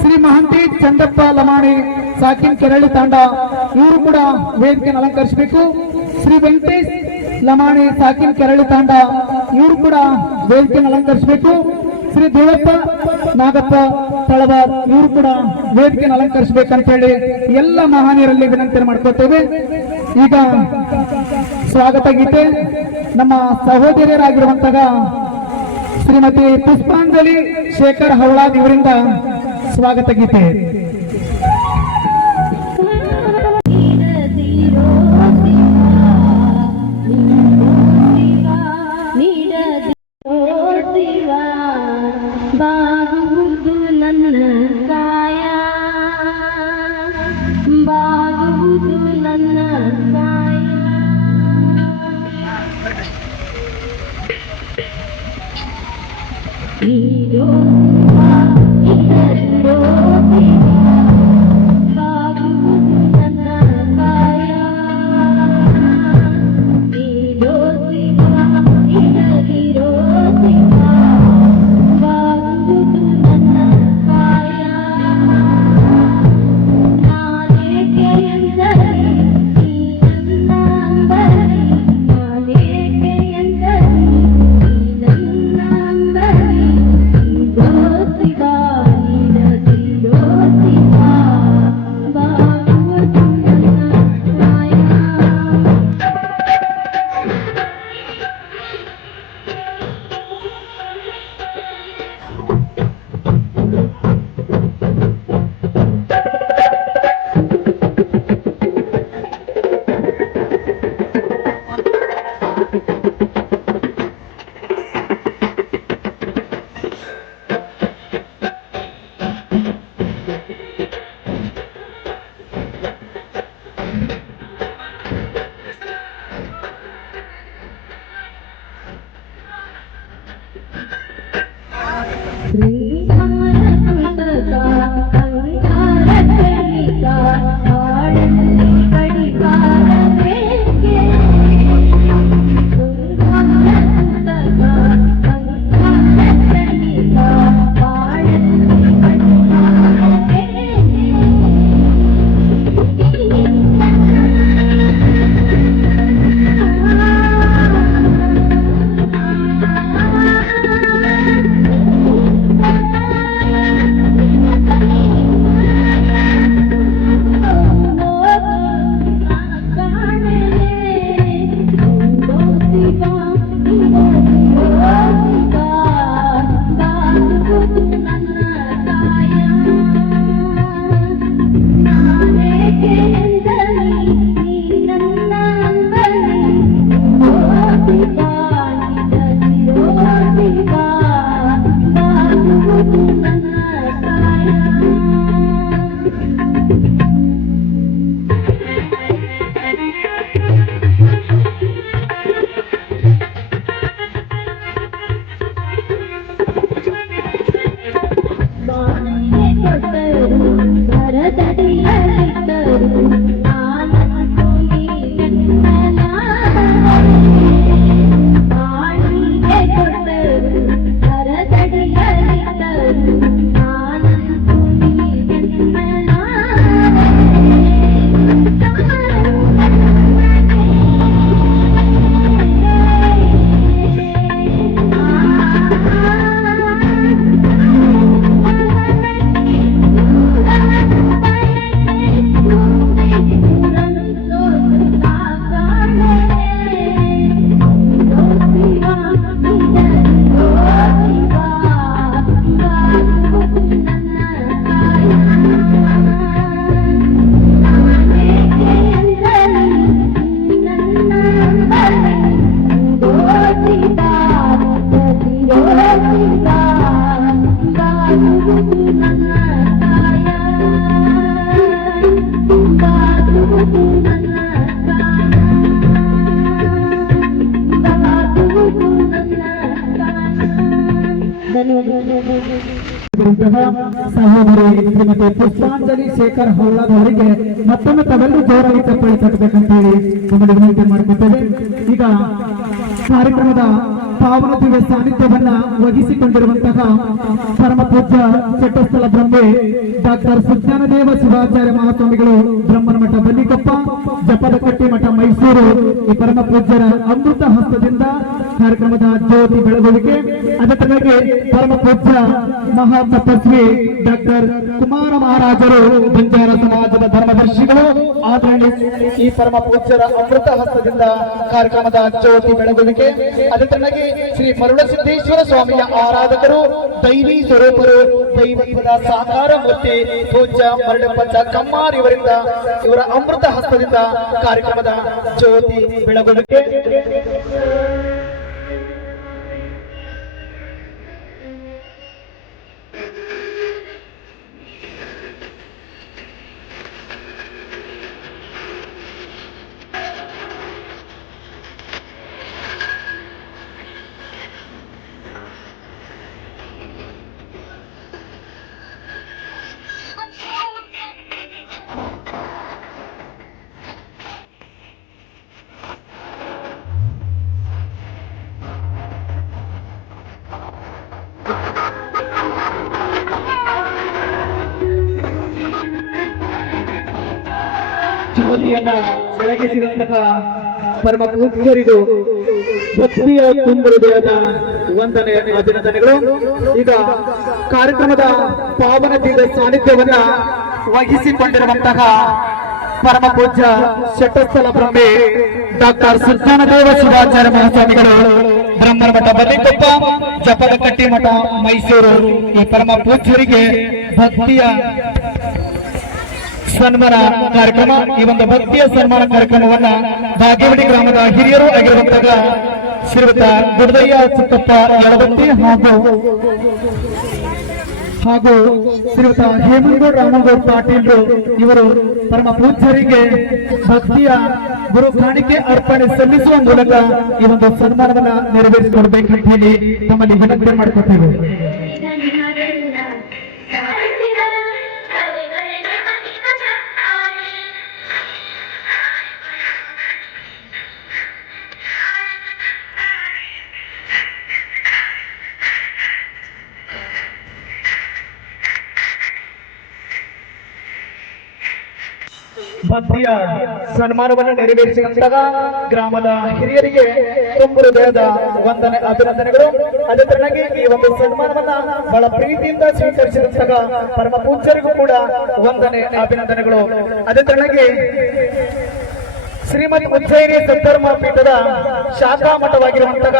ಶ್ರೀ ಮಹಂತಿ ಚಂದಪ್ಪ ಲಮಾಣಿ ಸಾಕಿನ ಕೆರಳಿ ತಾಂಡ ಇವರು ಕೂಡ ವೇದಿಕೆಯನ್ನು ಅಲಂಕರಿಸಬೇಕು. ಶ್ರೀ ವೆಂಕಟೇಶ್ ಲಮಾಣಿ ಸಾಕಿನ ಕೆರಳಿ ತಾಂಡ ಇವರು ಕೂಡ ವೇದಿಕೆಯನ್ನು ಅಲಂಕರಿಸಬೇಕು. ಶ್ರೀ ದೇವಪ್ಪ ನಾಗಪ್ಪ ತಳವಾರ್ ಇವರು ಕೂಡ ವೇದಿಕೆಯನ್ನು ಅಲಂಕರಿಸಬೇಕಂತ ಹೇಳಿ ಎಲ್ಲ ಮಹಾನೀಯರಲ್ಲಿ ವಿನಂತಿ ಮಾಡ್ಕೊತೇವೆ. ಈಗ ಸ್ವಾಗತ ಗೀತೆ ನಮ್ಮ ಸಹೋದರಿಯರಾಗಿರುವಂತಹ ಶ್ರೀಮತಿ ಪುಷ್ಪಾಂಜಲಿ ಶೇಖರ್ ಹವಳಾದ್ ಇವರಿಂದ ಸ್ವಾಗತ ಗೀತೆ. ಬಾಗುವುದು ನನ್ನ ಕಾಯ, ಬಾಗುವುದು ನನ್ನ ಕಾಯ. ನೀರೋ ಇದರೋ ಸಹೋದರಿ ಶ್ರೀಮತಿ ಪುಷ್ಪಾಂಜಲಿ ಶೇಖರ್ ಹೌಳದವರಿಗೆ ಮತ್ತೊಮ್ಮೆ ತಾವೆಲ್ಲರೂ ಜೋರಾಗಿ ಚಪ್ಪಾಳಿ ತಟ್ಟಬೇಕಂತ ಹೇಳಿ ನಮ್ಮಲ್ಲಿ ವಿನಂತಿ ಮಾಡಿಕೊಟ್ಟೇವೆ. ಈಗ ಕಾರ್ಯಕ್ರಮದ ಪಾವನ ದಿವ್ಯ ಸಾನ್ನಿಧ್ಯವನ್ನ ವಹಿಸಿಕೊಂಡಿರುವಂತಹ ಪರಮ ಪೂಜ್ಯ ಚಟ್ಟಸ್ಥಳ ಬ್ರಹ್ಮೆ ಡಾಕ್ಟರ್ ಸುಜ್ಞಾನದೇವ ಶಿವಾಚಾರ್ಯ ಮಹಾಸ್ವಾಮಿಗಳು ಬ್ರಹ್ಮನಮಠ ಬನ್ನಿಕೊಪ್ಪ, ಜಪದಕಟ್ಟಿ ಮಠ ಮೈಸೂರು ಈ ಪರಮ ಪೂಜ್ಯರ ಅಮೃತ ಹಸ್ತದಿಂದ ಕಾರ್ಯಕ್ರಮದ ಜ್ಯೋತಿ ಬೆಳಗುವಿಕೆ. ಅದಕ್ಕಾಗಿ ಪರಮ ಪೂಜ್ಯ ಮಹಾ ತಪಸ್ವಿ ಡಾಕ್ಟರ್ ಕುಮಾರ ಮಹಾರಾಜರು ಬಂಜಾರ ಸಮಾಜದ ಧರ್ಮದರ್ಶಿಗಳು ಆದರಣಿ ಈ ಪರಮ ಪೂಜ್ಯರ ಅಮೃತ ಹಸ್ತದಿಂದ ಕಾರ್ಯಕ್ರಮದ ಜ್ಯೋತಿ ಬೆಳಗುವಿಕೆ. ಅದಕ್ಕಾಗಿ ಶ್ರೀ ಮರುಳಸಿದ್ದೇಶ್ವರ ಸ್ವಾಮಿಯ ಆರಾಧಕರು, ದೈವಿ ಸ್ವರೂಪರು, ದೈವತ್ವದ ಸಾಕಾರ ಮೂರ್ತಿ ಪೂಜ್ಯ ಮರಳಪ್ಪಜ್ಜ ಕಮ್ಮಾರ್ ಇವರಿಂದ ಇವರ ಅಮೃತ ಹಸ್ತದಿಂದ ಕಾರ್ಯಕ್ರಮದ ಜ್ಯೋತಿ ಬೆಳಗುವಿಕೆ. ಜ್ಯೋತಿಯನ್ನ ಬೆಳಗಿಸಿದಂತಹ ಪರಮ ಪೂಜ್ಯರಿಗೂ ಭಕ್ತಿಯ ತುಂಬುವುದಾದ ವಂದನೆ ಅಭಿನಂದನೆಗಳು. ಈಗ ಕಾರ್ಯಕ್ರಮದ ಪಾವನ ದಿವ್ಯ ಸಾನ್ನಿಧ್ಯವನ್ನ ವಹಿಸಿಕೊಂಡಿರುವಂತಹ ಪರಮ ಪೂಜ್ಯ ಶಟಸ್ಥಲ ಬ್ರಹ್ಮೆ ಡಾಕ್ಟರ್ ಸುಜ್ಞಾನದೇವ ಶಿವಾಚಾರ್ಯ ಮಹಾಸ್ವಾಮಿಗಳು ಬ್ರಹ್ಮನಮಠ ಬನ್ನಿಕೊಪ್ಪ, ಜಪದಕಟ್ಟಿ ಮಠ ಮೈಸೂರು ಈ ಪರಮ ಪೂಜ್ಯರಿಗೆ ಭಕ್ತಿಯ ಸನ್ಮಾನ ಕಾರ್ಯಕ್ರಮ. ಈ ಒಂದು ಭಕ್ತಿಯ ಸನ್ಮಾನ ಕಾರ್ಯಕ್ರಮವನ್ನ ಭಾಗ್ಯವಡಿ ಗ್ರಾಮದ ಹಿರಿಯರು ಆಗಿರುವಂತಹ ಶ್ರೀಯುತ ಗುಡದಯ್ಯ ಚಿಕ್ಕಪ್ಪ ಯಳವತ್ತಿ ಹಾಗೂ ಶ್ರೀಯುತ ಹೇಮಂಗೌಡ್ ರಾಮಗೌಡ್ ಪಾಟೀಲ್ರು ಇವರು ಪರಮ ಪೂಜ್ಯರಿಗೆ ಭಕ್ತಿಯ ಗುರು ಕಾಣಿಕೆ ಅರ್ಪಣೆ ಸಲ್ಲಿಸುವ ಮೂಲಕ ಈ ಒಂದು ಸನ್ಮಾನವನ್ನ ನೆರವೇರಿಸಿಕೊಡ್ಬೇಕಂತ ಹೇಳಿ ನಮ್ಮಲ್ಲಿ ವಿನಂತಿ ಮಾಡಿಕೊಟ್ಟೇವೆ. ಭಕ್ತಿಯ ಸನ್ಮಾನವನ್ನು ನೆರವೇರಿಸಿದಂತಹ ಗ್ರಾಮದ ಹಿರಿಯರಿಗೆ ತುಂಬು ಹೃದಯದ ವಂದನೆ ಅಭಿನಂದನೆಗಳು. ಅದೇ ತರನಾಗಿ ಈ ಒಂದು ಸನ್ಮಾನವನ್ನ ಬಹಳ ಪ್ರೀತಿಯಿಂದ ಸ್ವೀಕರಿಸಿದಂತಹ ಪರಮ ಪೂಜ್ಯರಿಗೂ ಕೂಡ ವಂದನೆ ಅಭಿನಂದನೆಗಳು. ಅದೇ ತರನಾಗಿ ಶ್ರೀಮತಿ ಉಜ್ಜಯಿನಿ ಸದ್ಧರ್ಮ ಪೀಠದ ಶಾಖಾ ಮಠವಾಗಿರುವಂತಹ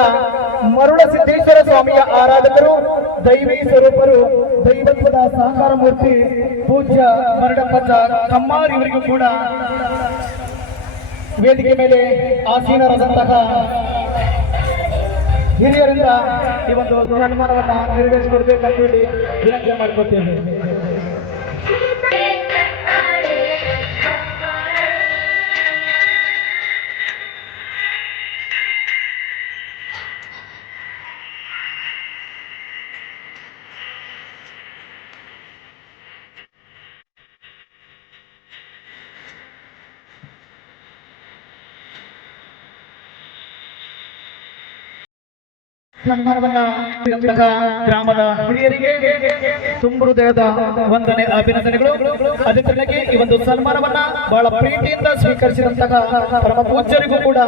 ಮರುಳ ಸಿದ್ದೇಶ್ವರ ಸ್ವಾಮಿಯ ಆರಾಧಕರು, ದೈವಿ ಸ್ವರೂಪರು, ದೈವತ್ವದ ಸಾಕಾರ ಮೂರ್ತಿ ಪೂಜ್ಯ ಮರಳಪ್ಪಜ್ಜ ಕಮ್ಮಾರ್ ಇವರಿಗೂ ಕೂಡ ವೇದಿಕೆ ಮೇಲೆ ಆಸೀನರಾದಂತಹ ಹಿರಿಯರಿಂದ ಈ ಒಂದು ಸನ್ಮಾನವನ್ನ ನೆರವೇರಿಸಿಕೊಡ್ಬೇಕಂತ ಹೇಳಿ ವಿನಂತಿ ಮಾಡಿಕೊಡ್ತೇವೆ. ಸನ್ಮಾನವನ್ನ ಗ್ರಾಮದ ಹಿರಿಯರಿಗೆ ತುಂಬು ಹೃದಯದ ವಂದನೆ ಅಭಿನಂದನೆಗಳು. ಅದೇ ತರನಾಗಿ ಈ ಒಂದು ಸನ್ಮಾನವನ್ನ ಬಹಳ ಪ್ರೀತಿಯಿಂದ ಸ್ವೀಕರಿಸಿದಂತಹ ಪರಮ ಪೂಜ್ಯರಿಗೂ ಕೂಡ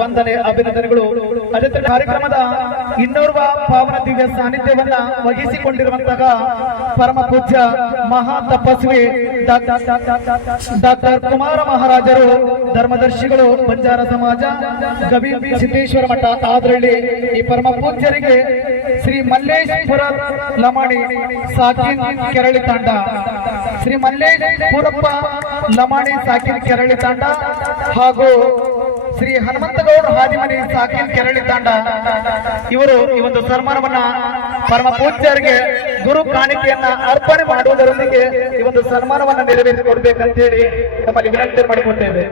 ವಂದನೆ ಅಭಿನಂದನೆಗಳು. ಅದೇ ತರ ಕಾರ್ಯಕ್ರಮದ ಇನ್ನೋರ್ವ ಪಾವನ ದಿವ್ಯ ಸಾನ್ನಿಧ್ಯವನ್ನ ವಹಿಸಿಕೊಂಡಿರುವಂತಹ ಪರಮ ಪೂಜ್ಯ ಮಹಾ ತಪಸ್ವಿ ಡಾಕ್ಟರ್ ಕುಮಾರ ಮಹಾರಾಜರು ಧರ್ಮದರ್ಶಿಗಳು, ಬಂಜಾರ ಸಮಾಜ, ಗವಿ ಸಿದ್ದೇಶ್ವರ ಮಠ ಆದ್ರಳ್ಳಿ ಈ ಪರಮ ಪೂಜ್ಯರಿಗೆ ಶ್ರೀ ಮಲ್ಲೇಶ್ಪುರ ಲಮಾಣಿ ಸಾಕಿನ್ ಕೆರಳಿ ತಂಡ, ಶ್ರೀ ಮಲ್ಲೇಶ್ಪುರಪ್ಪ ಲಮಾಣಿ ಸಾಕಿನ್ ಕೆರಳಿ ತಂಡ ಹಾಗೂ ಶ್ರೀ ಹನುಮಂತಗೌಡ ಹಾದಿಮನಿ ಸಾಕಿನ್ ಕೆರಳಿ ತಂಡ ಇವರು ಈ ಒಂದು ಸನ್ಮಾನವನ್ನ ಪರಮ ಪೂಜ್ಯರಿಗೆ ಗುರು ಕಾಣಿಕೆಯನ್ನ ಅರ್ಪಣೆ ಮಾಡುವುದರೊಂದಿಗೆ ಈ ಒಂದು ಸನ್ಮಾನವನ್ನ ನೆರವೇರಿಸಿಕೊಡ್ಬೇಕಂತ ಹೇಳಿ ನಮ್ಮಲ್ಲಿ ವಿನಂತಿ ಮಾಡಿಕೊಡ್ತೇವೆ.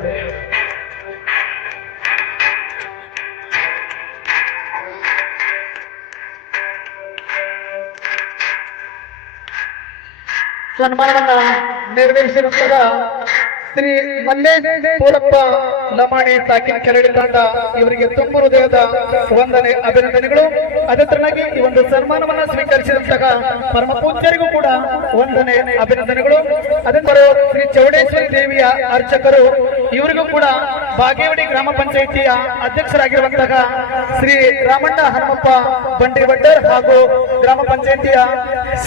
ಸನ್ಮಾನವನ್ನ ನೆರವೇರಿಸಿರುವಂತಹ ಶ್ರೀ ಮಲ್ಲೇಶ್ ಪೂರಪ್ಪ ಲಮಾಣಿ ಸಾಕಿನ ಕೆರಳಿ ತಂಡ ಇವರಿಗೆ ತುಂಬ ಹೃದಯದ ವಂದನೆ ಅಭಿನಂದನೆಗಳು. ಅದೇ ತರನಾಗಿ ಈ ಒಂದು ಸನ್ಮಾನವನ್ನ ಸ್ವೀಕರಿಸಿದಂತಹ ಪರಮ ಪೂಜ್ಯರಿಗೂ ಕೂಡ ವಂದನೆ ಅಭಿನಂದನೆಗಳು. ಅದೇ ತರ ಶ್ರೀ ಚೌಡೇಶ್ವರಿ ದೇವಿಯ ಅರ್ಚಕರು ಇವರಿಗೂ ಕೂಡ ಬಾಗೇವಾಡಿ ಗ್ರಾಮ ಪಂಚಾಯಿತಿಯ ಅಧ್ಯಕ್ಷರಾಗಿರುವಂತಹ ಶ್ರೀ ರಾಮಣ್ಣ ಹನುಮಪ್ಪ ಬಂಡಿವಡ್ಡರ್ ಹಾಗೂ ಗ್ರಾಮ ಪಂಚಾಯಿತಿಯ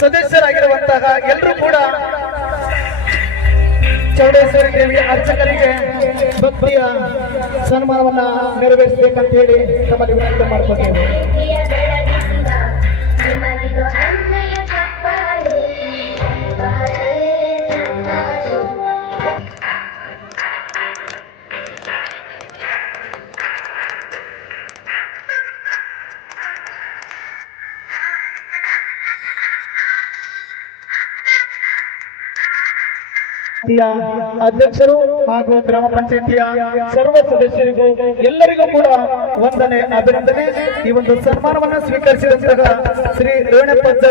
ಸದಸ್ಯರಾಗಿರುವಂತಹ ಎಲ್ಲರೂ ಕೂಡ ಚೌಡೇಶ್ವರಿ ದೇವಿಯ ಅರ್ಚಕರಿಗೆ ಭಕ್ತಿಯ ಸನ್ಮಾನವನ್ನ ನೆರವೇರಿಸಬೇಕಂತ ಹೇಳಿ ತಮ್ಮಲ್ಲಿ ವಿನಂತಿ ಮಾಡ್ಕೊತೇವೆ. ಅಧ್ಯಕ್ಷರು ಹಾಗೂ ಗ್ರಾಮ ಪಂಚಾಯಿತಿಯ ಸರ್ವ ಸದಸ್ಯರಿಗೂ ಎಲ್ಲರಿಗೂ ಕೂಡ ವಂದನೆ ಅಭಿನಂದನೆ. ಈ ಒಂದು ಸನ್ಮಾನವನ್ನ ಸ್ವೀಕರಿಸಿದಂತಹ ಶ್ರೀ ರೇಣಪ್ಪಜ್ಜ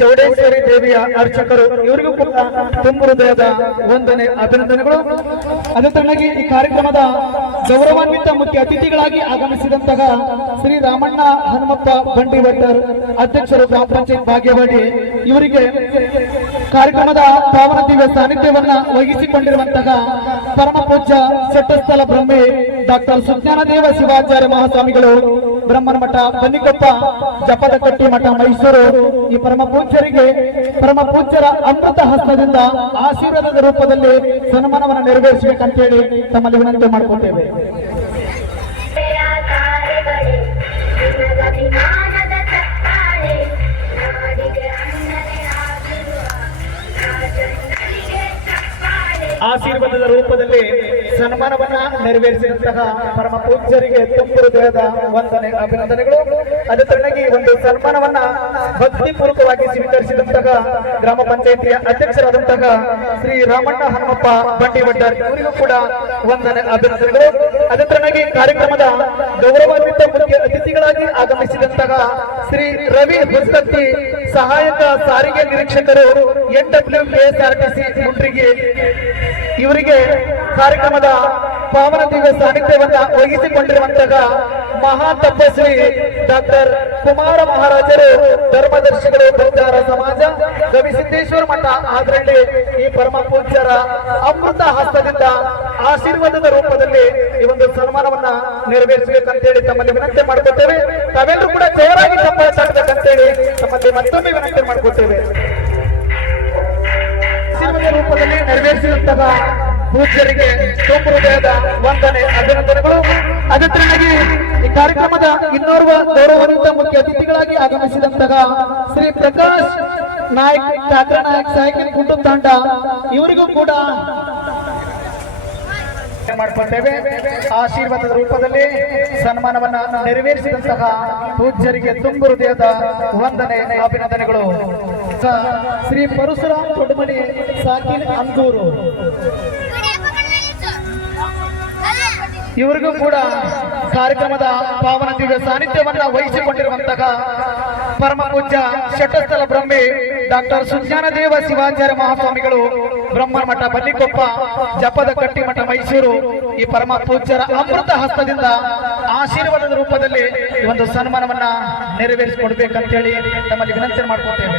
ಚೌಡೇಶ್ವರಿ ದೇವಿಯ ಅರ್ಚಕರು ಇವರಿಗೂ ಕೂಡ ತುಂಬ ಹೃದಯದ ವಂದನೆ ಅಭಿನಂದನೆಗಳು. ಅದೇ ತರನಾಗಿ ಈ ಕಾರ್ಯಕ್ರಮದ ಗೌರವಾನ್ವಿತ ಮುಖ್ಯ ಅತಿಥಿಗಳಾಗಿ ಆಗಮಿಸಿದಂತಹ ಶ್ರೀ ರಾಮಣ್ಣ ಹನುಮಪ್ಪ ಬಂಡಿವಡ್ಡರ್ ಅಧ್ಯಕ್ಷರು ಗ್ರಾಮ ಪಂಚಾಯತ್ ಬಾಗೇವಾಡಿ ಇವರಿಗೆ ಕಾರ್ಯಕ್ರಮದ ಪಾವನ ದಿವ್ಯ ಸಾನ್ನಿಧ್ಯವನ್ನ ವಹಿಸಿಕೊಂಡಿರುವಂತಹ ಪರಮ ಪೂಜ್ಯ ಚಟ್ಟಸ್ಥಲ ಬ್ರಹ್ಮೆ ಡಾಕ್ಟರ್ ಸುಜ್ಞಾನದೇವ ಶಿವಾಚಾರ್ಯ ಮಹಾಸ್ವಾಮಿಗಳು ಬ್ರಹ್ಮನ ಮಠ ಬನ್ನಿಕೊಪ್ಪ ಜಪದಕಟ್ಟಿ ಮಠ ಮೈಸೂರು ಈ ಪರಮ ಪೂಜ್ಯರಿಗೆ ಪರಮ ಪೂಜ್ಯರ ಅಮೃತ ಹಸ್ತದಿಂದ ಆಶೀರ್ವಾದದ ರೂಪದಲ್ಲಿ ಸನ್ಮಾನವನ್ನು ನೆರವೇರಿಸಬೇಕಂತ ಹೇಳಿ ತಮ್ಮಲ್ಲಿ ವಿನಂತಿ ಮಾಡಿಕೊಳ್ತೇವೆ. ಆಶೀರ್ವಾದದ ರೂಪದಲ್ಲಿ ಸನ್ಮಾನವನ್ನ ನೆರವೇರಿಸಿದಂತಹ ಪರಮ ಪೂಜ್ಯರಿಗೆ ತುಂಬ ಹೃದಯದ ವಂದನೆ ಅಭಿನಂದನೆಗಳು. ಅದೇ ತರನಾಗಿ ಒಂದು ಸನ್ಮಾನವನ್ನ ಭಕ್ತಿಪೂರ್ವಕವಾಗಿ ಸ್ವೀಕರಿಸಿದಂತಹ ಗ್ರಾಮ ಪಂಚಾಯಿತಿಯ ಅಧ್ಯಕ್ಷರಾದಂತಹ ಶ್ರೀ ರಾಮಣ್ಣ ಹನುಮಪ್ಪ ಬಂಡಿವಡ್ಡರ್ ಇವರಿಗೂ ಕೂಡ ವಂದನೆ ಅಭಿನಂದನೆಗಳು. ಅದೇ ತರನಾಗಿ ಕಾರ್ಯಕ್ರಮದ ಗೌರವಾನ್ವಿತ ಮುಖ್ಯ ಅತಿಥಿಗಳಾಗಿ ಆಗಮಿಸಿದಂತಹ ಶ್ರೀ ರವಿ ಹುಸ್ತತ್ತಿ ಸಹಾಯಕ ಸಾರಿಗೆ ನಿರೀಕ್ಷಕರು NWKSRTC ಮುಂಡ್ರಿಗಿ ಇವರಿಗೆ ಕಾರ್ಯಕ್ರಮದ ಪಾವನ ದಿವ್ಯ ಸಾನ್ನಿಧ್ಯವನ್ನ ವಹಿಸಿಕೊಂಡಿರುವಂತಹ ಮಹಾ ತಪಸ್ವಿ ಡಾಕ್ಟರ್ ಕುಮಾರ ಮಹಾರಾಜರು ಧರ್ಮದರ್ಶಿಗಳು ಬಂಜಾರ ಸಮಾಜ ಗವಿಸಿದ್ದೇಶ್ವರ ಮಠ ಆದ್ರಲ್ಲಿ ಈ ಪರಮ ಪೂಜ್ಯರ ಅಮೃತ ಹಸ್ತದಿಂದ ಆಶೀರ್ವಾದದ ರೂಪದಲ್ಲಿ ಈ ಒಂದು ಸನ್ಮಾನವನ್ನ ನೆರವೇರಿಸಬೇಕಂತೇಳಿ ತಮ್ಮಲ್ಲಿ ವಿನಂತಿ ಮಾಡ್ಕೊತೇವೆ. ತಾವೆಲ್ಲರೂ ಕೂಡ ಜೋರಾಗಿ ತಮ್ಮ ತಟ್ಟಬೇಕಂತೇಳಿ ತಮ್ಮಲ್ಲಿ ಮತ್ತೊಮ್ಮೆ ವಿನಂತಿ ಮಾಡ್ಕೊತೇವೆ. ಆಶೀರ್ವಾದ ರೂಪದಲ್ಲಿ ನೆರವೇರಿಸಿದಂತಹ ಪೂಜ್ಯರಿಗೆ ತುಂಬ ಹೃದಯದ ವಂದನೆ ಅಭಿನಂದನೆಗಳು. ಅದೇ ತರನಾಗಿ ಈ ಕಾರ್ಯಕ್ರಮದ ಇನ್ನೋರ್ವ ಗೌರವಾನ್ವಿತ ಮುಖ್ಯ ಅತಿಥಿಗಳಾಗಿ ಆಗಮಿಸಿದಂತಹ ಶ್ರೀ ಪ್ರಕಾಶ್ ನಾಯ್ಕ್ ಕಾಕ್ರ ನಾಯಕ್ ಸೈಕಲ್ ಕುಟುಂಬ ತಂಡ ಇವರಿಗೂ ಕೂಡ ಮಾಡ್ಕೊಳ್ತೇವೆ. ಆಶೀರ್ವಾದದ ರೂಪದಲ್ಲಿ ಸನ್ಮಾನವನ್ನ ನೆರವೇರಿಸಿದಂತಹ ಪೂಜ್ಯರಿಗೆ ತುಂಬ ಹೃದಯದ ವಂದನೆ ಅಭಿನಂದನೆಗಳು. ಶ್ರೀ ಪರಶುರಾಮ್ ದೊಡ್ಡಮನಿ ಸಾಕಿನ್ ಅಂಗೂರು ಇವರಿಗೂ ಕೂಡ ಕಾರ್ಯಕ್ರಮದ ಪಾವನ ದಿವ್ಯ ಸಾನ್ನಿಧ್ಯವನ್ನ ವಹಿಸಿಕೊಂಡಿರುವಂತಹ ಪರಮ ಪೂಜ್ಯ ಶಟಸ್ಥಲ ಬ್ರಹ್ಮೆ ಡಾಕ್ಟರ್ ಸುಜ್ಞಾನದೇವ ಶಿವಾಚಾರ್ಯ ಮಹಾಸ್ವಾಮಿಗಳು ಬ್ರಹ್ಮನ ಮಠ ಬನ್ನಿಕೊಪ್ಪ ಜಪದ ಕಟ್ಟಿ ಮಠ ಮೈಸೂರು ಈ ಪರಮ ಪೂಜ್ಯರ ಅಮೃತ ಹಸ್ತದಿಂದ ಆಶೀರ್ವಾದದ ರೂಪದಲ್ಲಿ ಈ ಒಂದು ಸನ್ಮಾನವನ್ನ ನೆರವೇರಿಸಿಕೊಡ್ಬೇಕಂತ ಹೇಳಿ ತಮ್ಮಲ್ಲಿ ವಿನಂತಿ ಮಾಡ್ಕೊಳ್ತೇವೆ.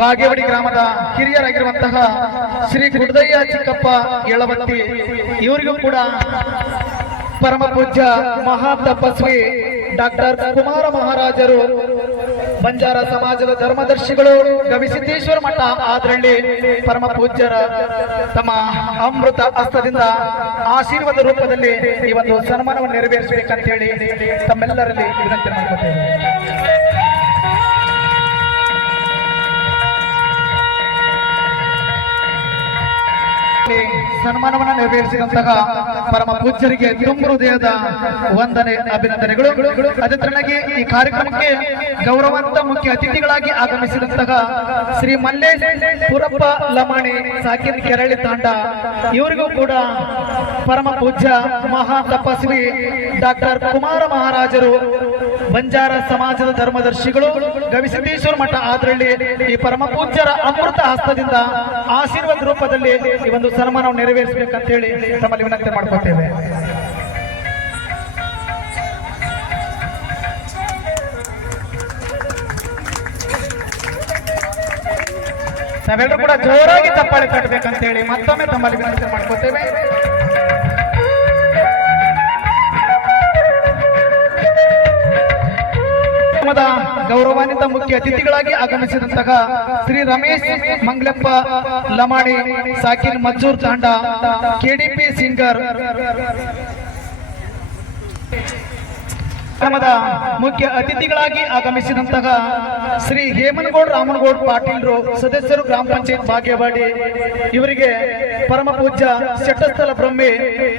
ಬಾಗೇವಾಡಿ ಗ್ರಾಮದ ಹಿರಿಯರಾಗಿರುವಂತಹ ಶ್ರೀ ಗುಡ್ದಯ್ಯ ಚಿಕ್ಕಪ್ಪ ಯಳವತ್ತಿ ಇವರಿಗೂ ಕೂಡ ಪರಮ ಪೂಜ್ಯ ಮಹಾ ತಪಸ್ವಿ ಡಾಕ್ಟರ್ ಕುಮಾರ ಮಹಾರಾಜರು ಬಂಜಾರ ಸಮಾಜದ ಧರ್ಮದರ್ಶಿಗಳು ಗವಿಸಿದ್ದೇಶ್ವರ ಮಠ ಆದ್ರಳ್ಳಿ ಪರಮ ಪೂಜ್ಯರ ತಮ್ಮ ಅಮೃತ ಹಸ್ತದಿಂದ ಆಶೀರ್ವಾದ ರೂಪದಲ್ಲಿ ಈ ಒಂದು ಸನ್ಮಾನವನ್ನು ನೆರವೇರಿಸಬೇಕಂತ ಹೇಳಿ ತಮ್ಮೆಲ್ಲರಲ್ಲಿ ವಿನಂತಿ ಮಾಡ್ಕೊತೇವೆ. ಸನ್ಮಾನವನ್ನು ನೆರವೇರಿಸಿದಂತಹ ಪರಮ ಪೂಜ್ಯರಿಗೆ ತುಂಬ ಹೃದಯದ ವಂದನೆ ಅಭಿನಂದನೆಗಳು. ಅದೇ ತರನಾಗಿ ಈ ಕಾರ್ಯಕ್ರಮಕ್ಕೆ ಗೌರವಾನ್ವಿತ ಮುಖ್ಯ ಅತಿಥಿಗಳಾಗಿ ಆಗಮಿಸಿದಂತಹ ಶ್ರೀ ಮಲ್ಲೇಶ್ ಪುರಪ್ಪ ಲಮಾಣಿ ಸಾಕಿನ್ ಕೆರಳಿ ತಾಂಡ, ಇವರಿಗೂ ಕೂಡ ಪರಮ ಪೂಜ್ಯ ಮಹಾ ತಪಸ್ವಿ ಡಾಕ್ಟರ್ ಕುಮಾರ ಮಹಾರಾಜರು ಬಂಜಾರ ಸಮಾಜದ ಧರ್ಮದರ್ಶಿಗಳು ಗವಿಸಿದ್ದೇಶ್ವರ ಮಠ ಆದ್ರಳ್ಳಿ ಈ ಪರಮ ಪೂಜ್ಯರ ಅಮೃತ ಹಸ್ತದಿಂದ ಆಶೀರ್ವಾದ ರೂಪದಲ್ಲಿ ಈ ಒಂದು ಸನ್ಮಾನವನ್ನು ನೆರವೇರಿಸಬೇಕಂತ ಹೇಳಿ ತಮ್ಮಲ್ಲಿ ವಿನಂತಿ ಮಾಡ್ಕೊತೇವೆ. ನಾವೆಲ್ಲರೂ ಕೂಡ ಜೋರಾಗಿ ಚಪ್ಪಾಳೆ ತಟ್ಟಬೇಕಂತ ಹೇಳಿ ಮತ್ತೊಮ್ಮೆ ತಮ್ಮಲ್ಲಿ ವಿನಂತಿ ಮಾಡ್ಕೊತೇವೆ. ಗೌರವಾನ್ವಿತ ಮುಖ್ಯ ಅತಿಥಿಗಳಾಗಿ ಆಗಮಿಸಿದಂತಹ ಶ್ರೀ ರಮೇಶ್ ಮಂಗ್ಲಪ್ಪ ಲಮಾಣಿ ಸಾಕಿನ್ ಮಜ್ಜೂರ್ ತಾಂಡ, ಕೆಡಿಪಿ ಸಿಂಗರ್ ಕಾರ್ಯಕ್ರಮದ ಮುಖ್ಯ ಅತಿಥಿಗಳಾಗಿ ಆಗಮಿಸಿದಂತಹ ಶ್ರೀ ಹೇಮನಗೌಡ್ ರಾಮನಗೌಡ್ ಪಾಟೀಲ್ರು ಸದಸ್ಯರು ಗ್ರಾಮ ಪಂಚಾಯತ್ ಬಾಗೇವಾಡಿ, ಇವರಿಗೆ ಪರಮ ಪೂಜ್ಯ ಶೆಟ್ಟಸ್ಥಲ ಬ್ರಹ್ಮೆ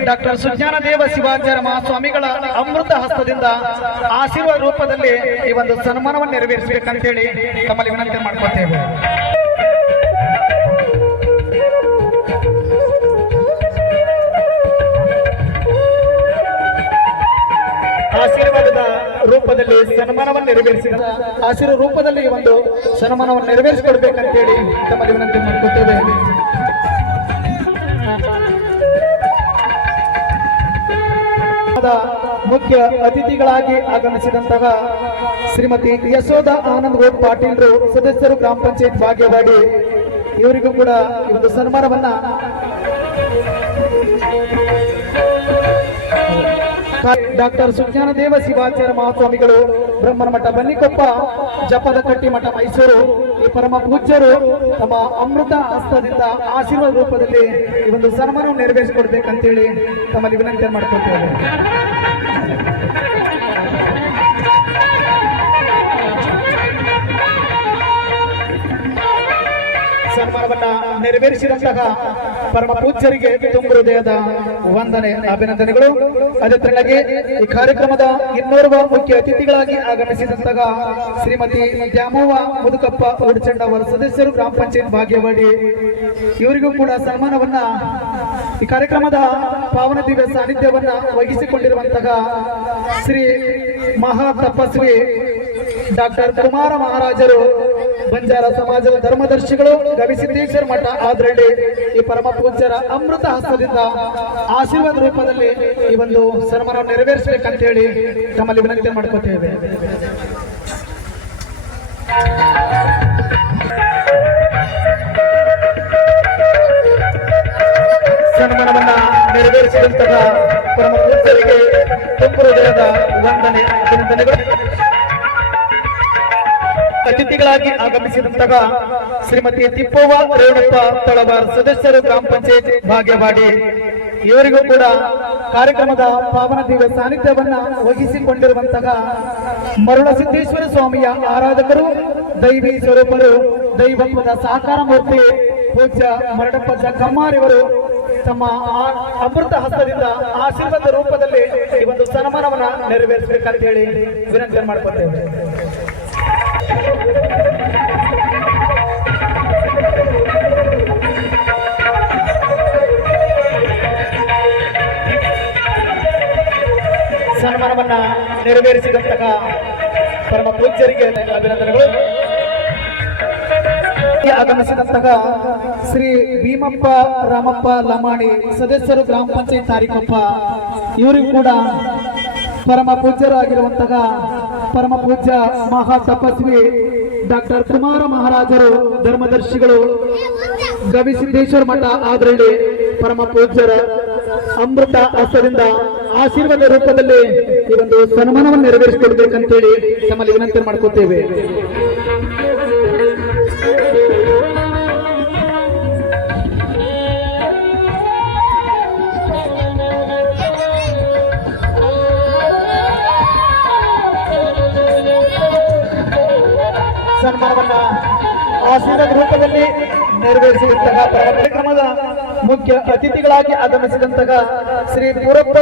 ಡಾಕ್ಟರ್ ಸುಜ್ಞಾನ ದೇವ ಶಿವಾಚಾರ್ಯ ಮಹಾಸ್ವಾಮಿಗಳ ಅಮೃತ ಹಸ್ತದಿಂದ ಆಶೀರ್ವಾದ ರೂಪದಲ್ಲಿ ಈ ಒಂದು ಸನ್ಮಾನವನ್ನು ನೆರವೇರಿಸಬೇಕಂತೇಳಿ ತಮ್ಮಲ್ಲಿ ವಿನಂತಿ ಮಾಡ್ಕೊತೇವೆ. ಆಶೀರ್ವಾದದ ರೂಪದಲ್ಲಿ ಸನ್ಮಾನವನ್ನು ನೆರವೇರಿಸಿದ ಆಶೀರ್ವಾದ ರೂಪದಲ್ಲಿ ಒಂದು ಸನ್ಮಾನವನ್ನು ನೆರವೇರಿಸಿಕೊಡ್ಬೇಕಂತೇಳಿ ತಮ್ಮಲ್ಲಿ ವಿನಂತಿ ಮಾಡ್ಕೊತೇವೆ. ಮುಖ್ಯ ಅತಿಥಿಗಳಾಗಿ ಆಗಮಿಸಿದಂತಹ ಶ್ರೀಮತಿ ಯಶೋಧ ಆನಂದ್ ಗೌಡ್ ಪಾಟೀಲ್ರು ಸದಸ್ಯರು ಗ್ರಾಮ ಪಂಚಾಯತ್ ಬಾಗೇವಾಡಿ, ಇವರಿಗೂ ಕೂಡ ಈ ಒಂದು ಸನ್ಮಾನವನ್ನ ಡಾಕ್ಟರ್ ಸುಜ್ಞಾನ ದೇವ ಶಿವಾಚಾರ್ಯ ಮಹಾಸ್ವಾಮಿಗಳು ಬ್ರಹ್ಮನ ಮಠ ಬನ್ನಿಕೊಪ್ಪ, ಜಪದ ಕಟ್ಟಿ ಮಠ ಮೈಸೂರು, ಈ ಪರಮ ಪೂಜ್ಯರು ತಮ್ಮ ಅಮೃತ ಹಸ್ತದಿಂದ ಆಶೀರ್ವಾದ ರೂಪದಲ್ಲಿ ಈ ಒಂದು ಸನ್ಮಾನವನ್ನು ನೆರವೇರಿಸಿಕೊಡ್ಬೇಕಂತೇಳಿ ತಮ್ಮಲ್ಲಿ ವಿನಂತಿ ಮಾಡ್ಕೊಳ್ತೇವೆ. ಸನ್ಮಾನವನ್ನ ನೆರವೇರಿಸಿದಂತಹ ಪರಮ ಪೂಜ್ಯರಿಗೆ ತುಂಬ ಹೃದಯದ ವಂದನೆ ಅಭಿನಂದನೆಗಳು. ಅದೇ ತರನಾಗಿ ಈ ಕಾರ್ಯಕ್ರಮದ ಇನ್ನೋರ್ವ ಮುಖ್ಯ ಅತಿಥಿಗಳಾಗಿ ಆಗಮಿಸಿದಂತಹ ಶ್ರೀಮತಿ ದ್ಯಾಮವ್ವ ಮುದುಕಪ್ಪ ಉಡ್ಚಂಡ ಅವರ ಸದಸ್ಯರು ಗ್ರಾಮ ಪಂಚಾಯತ್ ಬಾಗೇವಾಡಿ, ಇವರಿಗೂ ಕೂಡ ಸನ್ಮಾನವನ್ನ ಈ ಕಾರ್ಯಕ್ರಮದ ಪಾವನ ದಿವ್ಯ ಸಾನ್ನಿಧ್ಯವನ್ನ ವಹಿಸಿಕೊಂಡಿರುವಂತಹ ಶ್ರೀ ಮಹಾ ತಪಸ್ವಿ ಡಾಕ್ಟರ್ ಕುಮಾರ ಮಹಾರಾಜರು ಬಂಜಾರ ಸಮಾಜದ ಧರ್ಮದರ್ಶಿಗಳು ಗವಿಸಿದ್ದೇಶ್ವರ ಮಠ ಆದ್ರಳ್ಳಿ, ಈ ಪರಮ ಪೂಜ್ಯರ ಅಮೃತ ಹಸ್ತದಿಂದ ಆಶೀರ್ವಾದ ರೂಪದಲ್ಲಿ ಈ ಒಂದು ಸನ್ಮಾನವನ್ನು ನೆರವೇರಿಸಬೇಕಂತ ಹೇಳಿ ತಮ್ಮಲ್ಲಿ ವಿನಂತಿ ಮಾಡ್ಕೊತೇವೆ. ಸನ್ಮಾನವನ್ನ ನೆರವೇರಿಸಿದಂತಹ ಪರಮ ಪೂಜ್ಯರಿಗೆ ತುಂಬ ಹೃದಯದ ವಂದನೆ ಅಭಿನಂದನೆಗಳು. ಅತಿಥಿಗಳಾಗಿ ಆಗಮಿಸಿದಂತಹ ಶ್ರೀಮತಿ ತಿಪ್ಪವ್ವ ರೇಣುಪ್ಪ ತಳವಾರ್ ಸದಸ್ಯರು ಗ್ರಾಮ ಪಂಚಾಯತ್ ಬಾಗೇವಾಡಿ, ಇವರಿಗೂ ಕೂಡ ಕಾರ್ಯಕ್ರಮದ ಪಾವನ ದಿವ್ಯ ಸಾನ್ನಿಧ್ಯವನ್ನ ವಹಿಸಿಕೊಂಡಿರುವಂತಹ ಮರುಳಸಿದ್ದೇಶ್ವರ ಸ್ವಾಮಿಯ ಆರಾಧಕರು, ದೈವಿ ಸ್ವರೂಪರು, ದೈವತ್ವದ ಸಾಕಾರ ಮೂರ್ತಿ ಪೂಜ್ಯ ಮರಡಪ್ಪ ಜಕ್ಕಮ್ಮಾರಿವರು ತಮ್ಮ ಅಮೃತ ಹಸ್ತದಿಂದ ಆಶೀರ್ವಾದ ರೂಪದಲ್ಲಿ ಈ ಒಂದು ಸನ್ಮಾನವನ್ನ ನೆರವೇರಿಸಬೇಕಂತ ಹೇಳಿ ವಿನಂತಿ ಮಾಡ್ಕೊತೇವೆ. ಸನ್ಮಾನವನ್ನ ನೆರವೇರಿಸಿದಂತಹ ಪರಮ ಪೂಜ್ಯರಿಗೆ ಅಭಿನಂದನೆಗಳು. ಆಗಮಿಸಿದಂತಹ ಶ್ರೀ ಭೀಮಪ್ಪ ರಾಮಪ್ಪ ಲಮಾಣಿ ಸದಸ್ಯರು ಗ್ರಾಮ ಪಂಚಾಯತ್ ತಾರೀಕೊಪ್ಪ, ಇವರಿಗೂ ಕೂಡ ಪರಮ ಪೂಜ್ಯರು ಆಗಿರುವಂತಹ ಪರಮ ಪೂಜ್ಯ ಮಹಾ ತಪಸ್ವಿ ಡಾಕ್ಟರ್ ಕುಮಾರ ಮಹಾರಾಜರು ಧರ್ಮದರ್ಶಿಗಳು ಗವಿಸಿದ್ದೇಶ್ವರ ಮಠ ಆದ್ರಳ್ಳಿ, ಪರಮ ಪೂಜ್ಯರ ಅಮೃತ ಹಸ್ತದಿಂದ ಆಶೀರ್ವಾದ ರೂಪದಲ್ಲಿ ಈ ಒಂದು ಸನ್ಮಾನವನ್ನು ನೆರವೇರಿಸಿಕೊಡ್ಬೇಕಂತೇಳಿ ತಮ್ಮಲ್ಲಿ ವಿನಂತಿ ಮಾಡ್ಕೊತೇವೆ. ಸನ್ಮಾನವನ್ನ ಆಶೀರ್ವಾದ ರೂಪದಲ್ಲಿ ನೆರವೇರಿಸಿದಂತಹ ಕಾರ್ಯಕ್ರಮದ ಮುಖ್ಯ ಅತಿಥಿಗಳಾಗಿ ಆಗಮಿಸಿದಂತಹ ಶ್ರೀ ಪೂರಪ್ಪ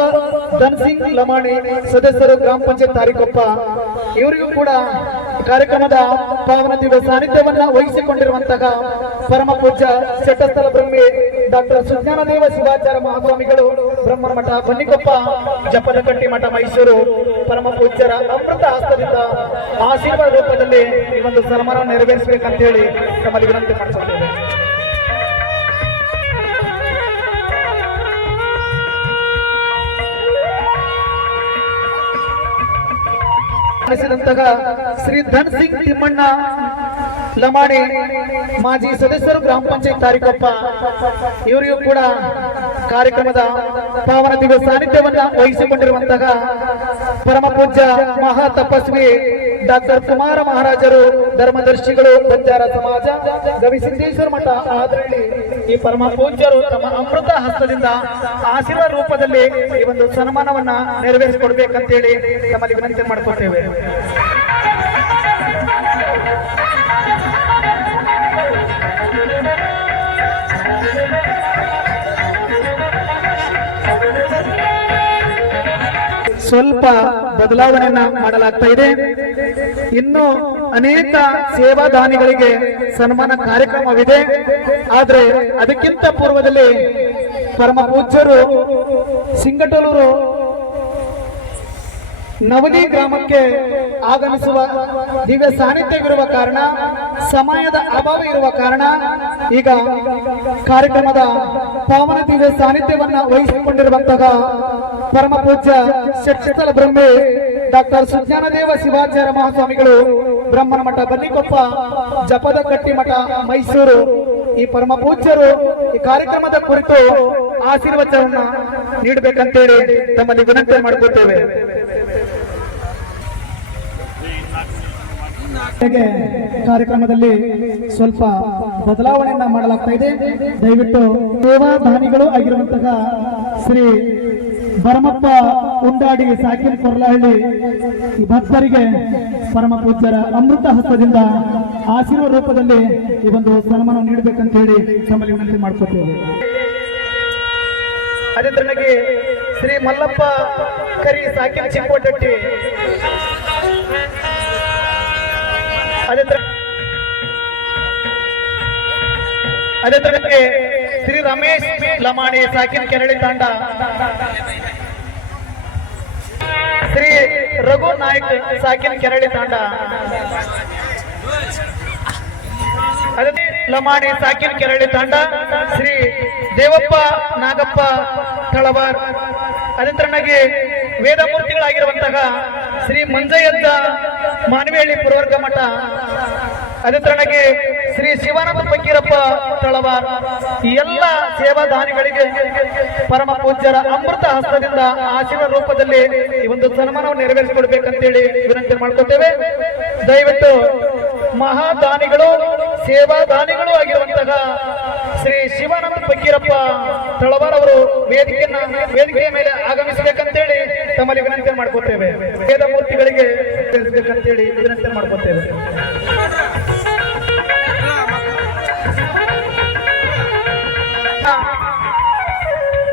ಧನ್ಸಿಂಗ್ ಲಮಾಣಿ ಸದಸ್ಯರು ಗ್ರಾಮ ಪಂಚಾಯತ್ ತಾರಿಕೊಪ್ಪ ಇವರಿಗೂ ಕೂಡ ಕಾರ್ಯಕ್ರಮದ ಪಾವನ ದಿವ್ಯ ಸಾನ್ನಿಧ್ಯವನ್ನ ವಹಿಸಿಕೊಂಡಿರುವಂತಹ ಪರಮ ಪೂಜ್ಯ ಚಟ್ಟಸ್ಥಲ ಬ್ರಹ್ಮಿ ಡಾಕ್ಟರ್ ಸುಜ್ಞಾನದೇವ ಶಿವಾಚಾರ್ಯ ಮಹಾಸ್ವಾಮಿಗಳು ಬ್ರಹ್ಮನ ಮಠ ಬನ್ನಿಕೊಪ್ಪ ಜಪದಕಟ್ಟಿ ಮಠ ಮೈಸೂರು ಪರಮ ಪೂಜ್ಯರ ಅಮೃತ ಹಸ್ತದಿಂದ ಆಶೀರ್ವಾದ ರೂಪದಲ್ಲಿ ಈ ಒಂದು ಸನ್ಮಾನ ನೆರವೇರಿಸಬೇಕಂತ ಹೇಳಿ ತಮ್ಮಲ್ಲಿ ವಿನಂತಿ ಮಾಡಿಸುತ್ತೇವೆ. ಶ್ರೀ ಧನ್ ಸಿಂಗ್ ತಿಮ್ಮಣ್ಣ ಲಮಾಣಿ ಮಾಜಿ ಸದಸ್ಯರು ಗ್ರಾಮ ಪಂಚಾಯತ್ ತಾರಿಕೊಪ್ಪ ಇವರಿಗೂ ಕೂಡ ಕಾರ್ಯಕ್ರಮದ ಪಾವನ ದಿವ್ಯ ಸಾನ್ನಿಧ್ಯವನ್ನ ವಹಿಸಿಕೊಂಡಿರುವಂತಹ ಪರಮ ಪೂಜ್ಯ ಮಹಾ ತಪಸ್ವಿ ಡಾಕ್ಟರ್ ಕುಮಾರ ಮಹಾರಾಜರು ಧರ್ಮದರ್ಶಿಗಳು ಬಂಜಾರ ಸಮಾಜ ಗವಿಸಿದ್ದೇಶ್ವರ ಮಠ ಆದರಳ್ಳಿ ಈ ಪರಮ ಪೂಜ್ಯರು ತಮ್ಮ ಅಮೃತ ಹಸ್ತದಿಂದ ಆಶೀರ್ವಾದ ರೂಪದಲ್ಲಿ ಈ ಒಂದು ಸನ್ಮಾನವನ್ನ ನೆರವೇರಿಸಿಕೊಡ್ಬೇಕಂತೇಳಿ ತಮ್ಮಲ್ಲಿ ವಿನಂತಿ ಮಾಡ್ಕೊಳ್ತೇವೆ. ಸ್ವಲ್ಪ ಬದಲಾವಣೆಯನ್ನ ಮಾಡಲಾಗ್ತಾ ಇದೆ. ಇನ್ನು ಅನೇಕ ಸೇವಾದಾನಿಗಳಿಗೆ ಸನ್ಮಾನ ಕಾರ್ಯಕ್ರಮವಿದೆ. ಆದ್ರೆ ಅದಕ್ಕಿಂತ ಪೂರ್ವದಲ್ಲಿ ಪರಮ ಪೂಜ್ಯರು ಸಿಂಗಟಲೂರು ನವಲಿ ಗ್ರಾಮಕ್ಕೆ ಆಗಮಿಸುವ ದಿವ್ಯ ಸಾನ್ನಿಧ್ಯವಿರುವ ಕಾರಣ, ಸಮಯದ ಅಭಾವ ಇರುವ ಕಾರಣ ಈಗ ಕಾರ್ಯಕ್ರಮದ ಪಾವನ ದಿವ್ಯ ಸಾನ್ನಿಧ್ಯವನ್ನ ವಹಿಸಿಕೊಂಡಿರುವಂತಹ ಪರಮ ಪೂಜ್ಯ ಷಟ್ಸ್ಥಲ ಬ್ರಹ್ಮೆ ಡಾಕ್ಟರ್ ಸುಜ್ಞಾನದೇವ ಶಿವಾಚಾರ್ಯ ಮಹಾಸ್ವಾಮಿಗಳು ಬ್ರಹ್ಮನ ಮಠ ಬನ್ನಿಕೊಪ್ಪ ಜಪದ ಕಟ್ಟಿ ಮಠ ಮೈಸೂರು ಈ ಪರಮ ಪೂಜ್ಯರು ಈ ಕಾರ್ಯಕ್ರಮದ ಕುರಿತು ಆಶೀರ್ವಚನವನ್ನ ನೀಡಬೇಕಂತೇಳಿ ತಮ್ಮಲ್ಲಿ ವಿನಂತಿ ಮಾಡಿಕೊಳ್ತೇವೆ. ಕಾರ್ಯಕ್ರಮದಲ್ಲಿ ಸ್ವಲ್ಪ ಬದಲಾವಣೆಯನ್ನ ಮಾಡಲಾಗ್ತಾ ಇದೆ. ದಯವಿಟ್ಟು ಸೇವಾದಾನಿಗಳು ಆಗಿರುವಂತಹ ಶ್ರೀ ಭರಮಪ್ಪ ಉಂಡಾಡಿ ಸಾಕಿನ ಕೊರ್ಲಹಳ್ಳಿ ಈ ಭಕ್ತರಿಗೆ ಪರಮ ಪೂಜ್ಯರ ಅಮೃತ ಹಸ್ತದಿಂದ ಆಶೀರ್ವಾದ ರೂಪದಲ್ಲಿ ಈ ಒಂದು ಸನ್ಮಾನ ನೀಡಬೇಕಂತ ಹೇಳಿ ತಮ್ಮಲ್ಲಿ ವಿನಂತಿ ಮಾಡ್ಕೊಳ್ತೇವೆ. ಅದೇ ತರನಾಗಿ ಶ್ರೀ ಮಲ್ಲಪ್ಪ ಕರಿ ಸಾಕಿನ ಚಿಕ್ಕೋಟಟ್ಟಿ, ಅದೇ ತರನಾಗಿ ಶ್ರೀ ರಮೇಶ್ ಲಮಾಣಿ ಸಾಕಿನ ಕೆರಳಿ ತಾಂಡ, ಶ್ರೀ ರಘು ನಾಯ್ಕ್ ಸಾಕಿನ ಕೆರಳಿ ತಾಂಡ, ಅದೇ ಲಮಾಣಿ ಸಾಕಿನ ಕೆರಳಿ ತಾಂಡ, ಶ್ರೀ ದೇವಪ್ಪ ನಾಗಪ್ಪ ತಳವಾರ್, ಅದೇ ತರನಾಗಿ ವೇದಮೂರ್ತಿಗಳಾಗಿರುವಂತಹ ಶ್ರೀ ಮಂಜಯ್ಯಜ್ಜ ಮಾನವೇಹಳ್ಳಿ ಪುರವರ್ಗ ಮಠ, ಅದೇ ತರನಾಗಿ ಶ್ರೀ ಶಿವಾನಂದ ಫಕೀರಪ್ಪ ತಳವಾರ್, ಈ ಎಲ್ಲ ಸೇವಾದಾನಿಗಳಿಗೆ ಪರಮ ಪೂಜ್ಯರ ಅಮೃತ ಹಸ್ತದಿಂದ ಆಶೀರ್ವಾದ ರೂಪದಲ್ಲಿ ಈ ಒಂದು ಸನ್ಮಾನವನ್ನು ನೆರವೇರಿಸಿಕೊಡ್ಬೇಕಂತೇಳಿ ವಿನಂತಿ ಮಾಡ್ಕೊತೇವೆ. ದಯವಿಟ್ಟು ಮಹಾದಾನಿಗಳು ಸೇವಾದಾನಿಗಳು ಆಗಿರುವಂತಹ ಶ್ರೀ ಶಿವಾನಂದ ಫಕೀರಪ್ಪ ತಳವಾರ್ ಅವರು ವೇದಿಕೆಯ ಮೇಲೆ ಆಗಮಿಸಬೇಕಂತೇಳಿ ತಮ್ಮಲ್ಲಿ ವಿನಂತಿ ಮಾಡ್ಕೊತೇವೆ. ವೇದಮೂರ್ತಿಗಳಿಗೆ ತಿಳಿಸಬೇಕಂತೇಳಿ ವಿನಂತಿ ಮಾಡ್ಕೊತೇವೆ.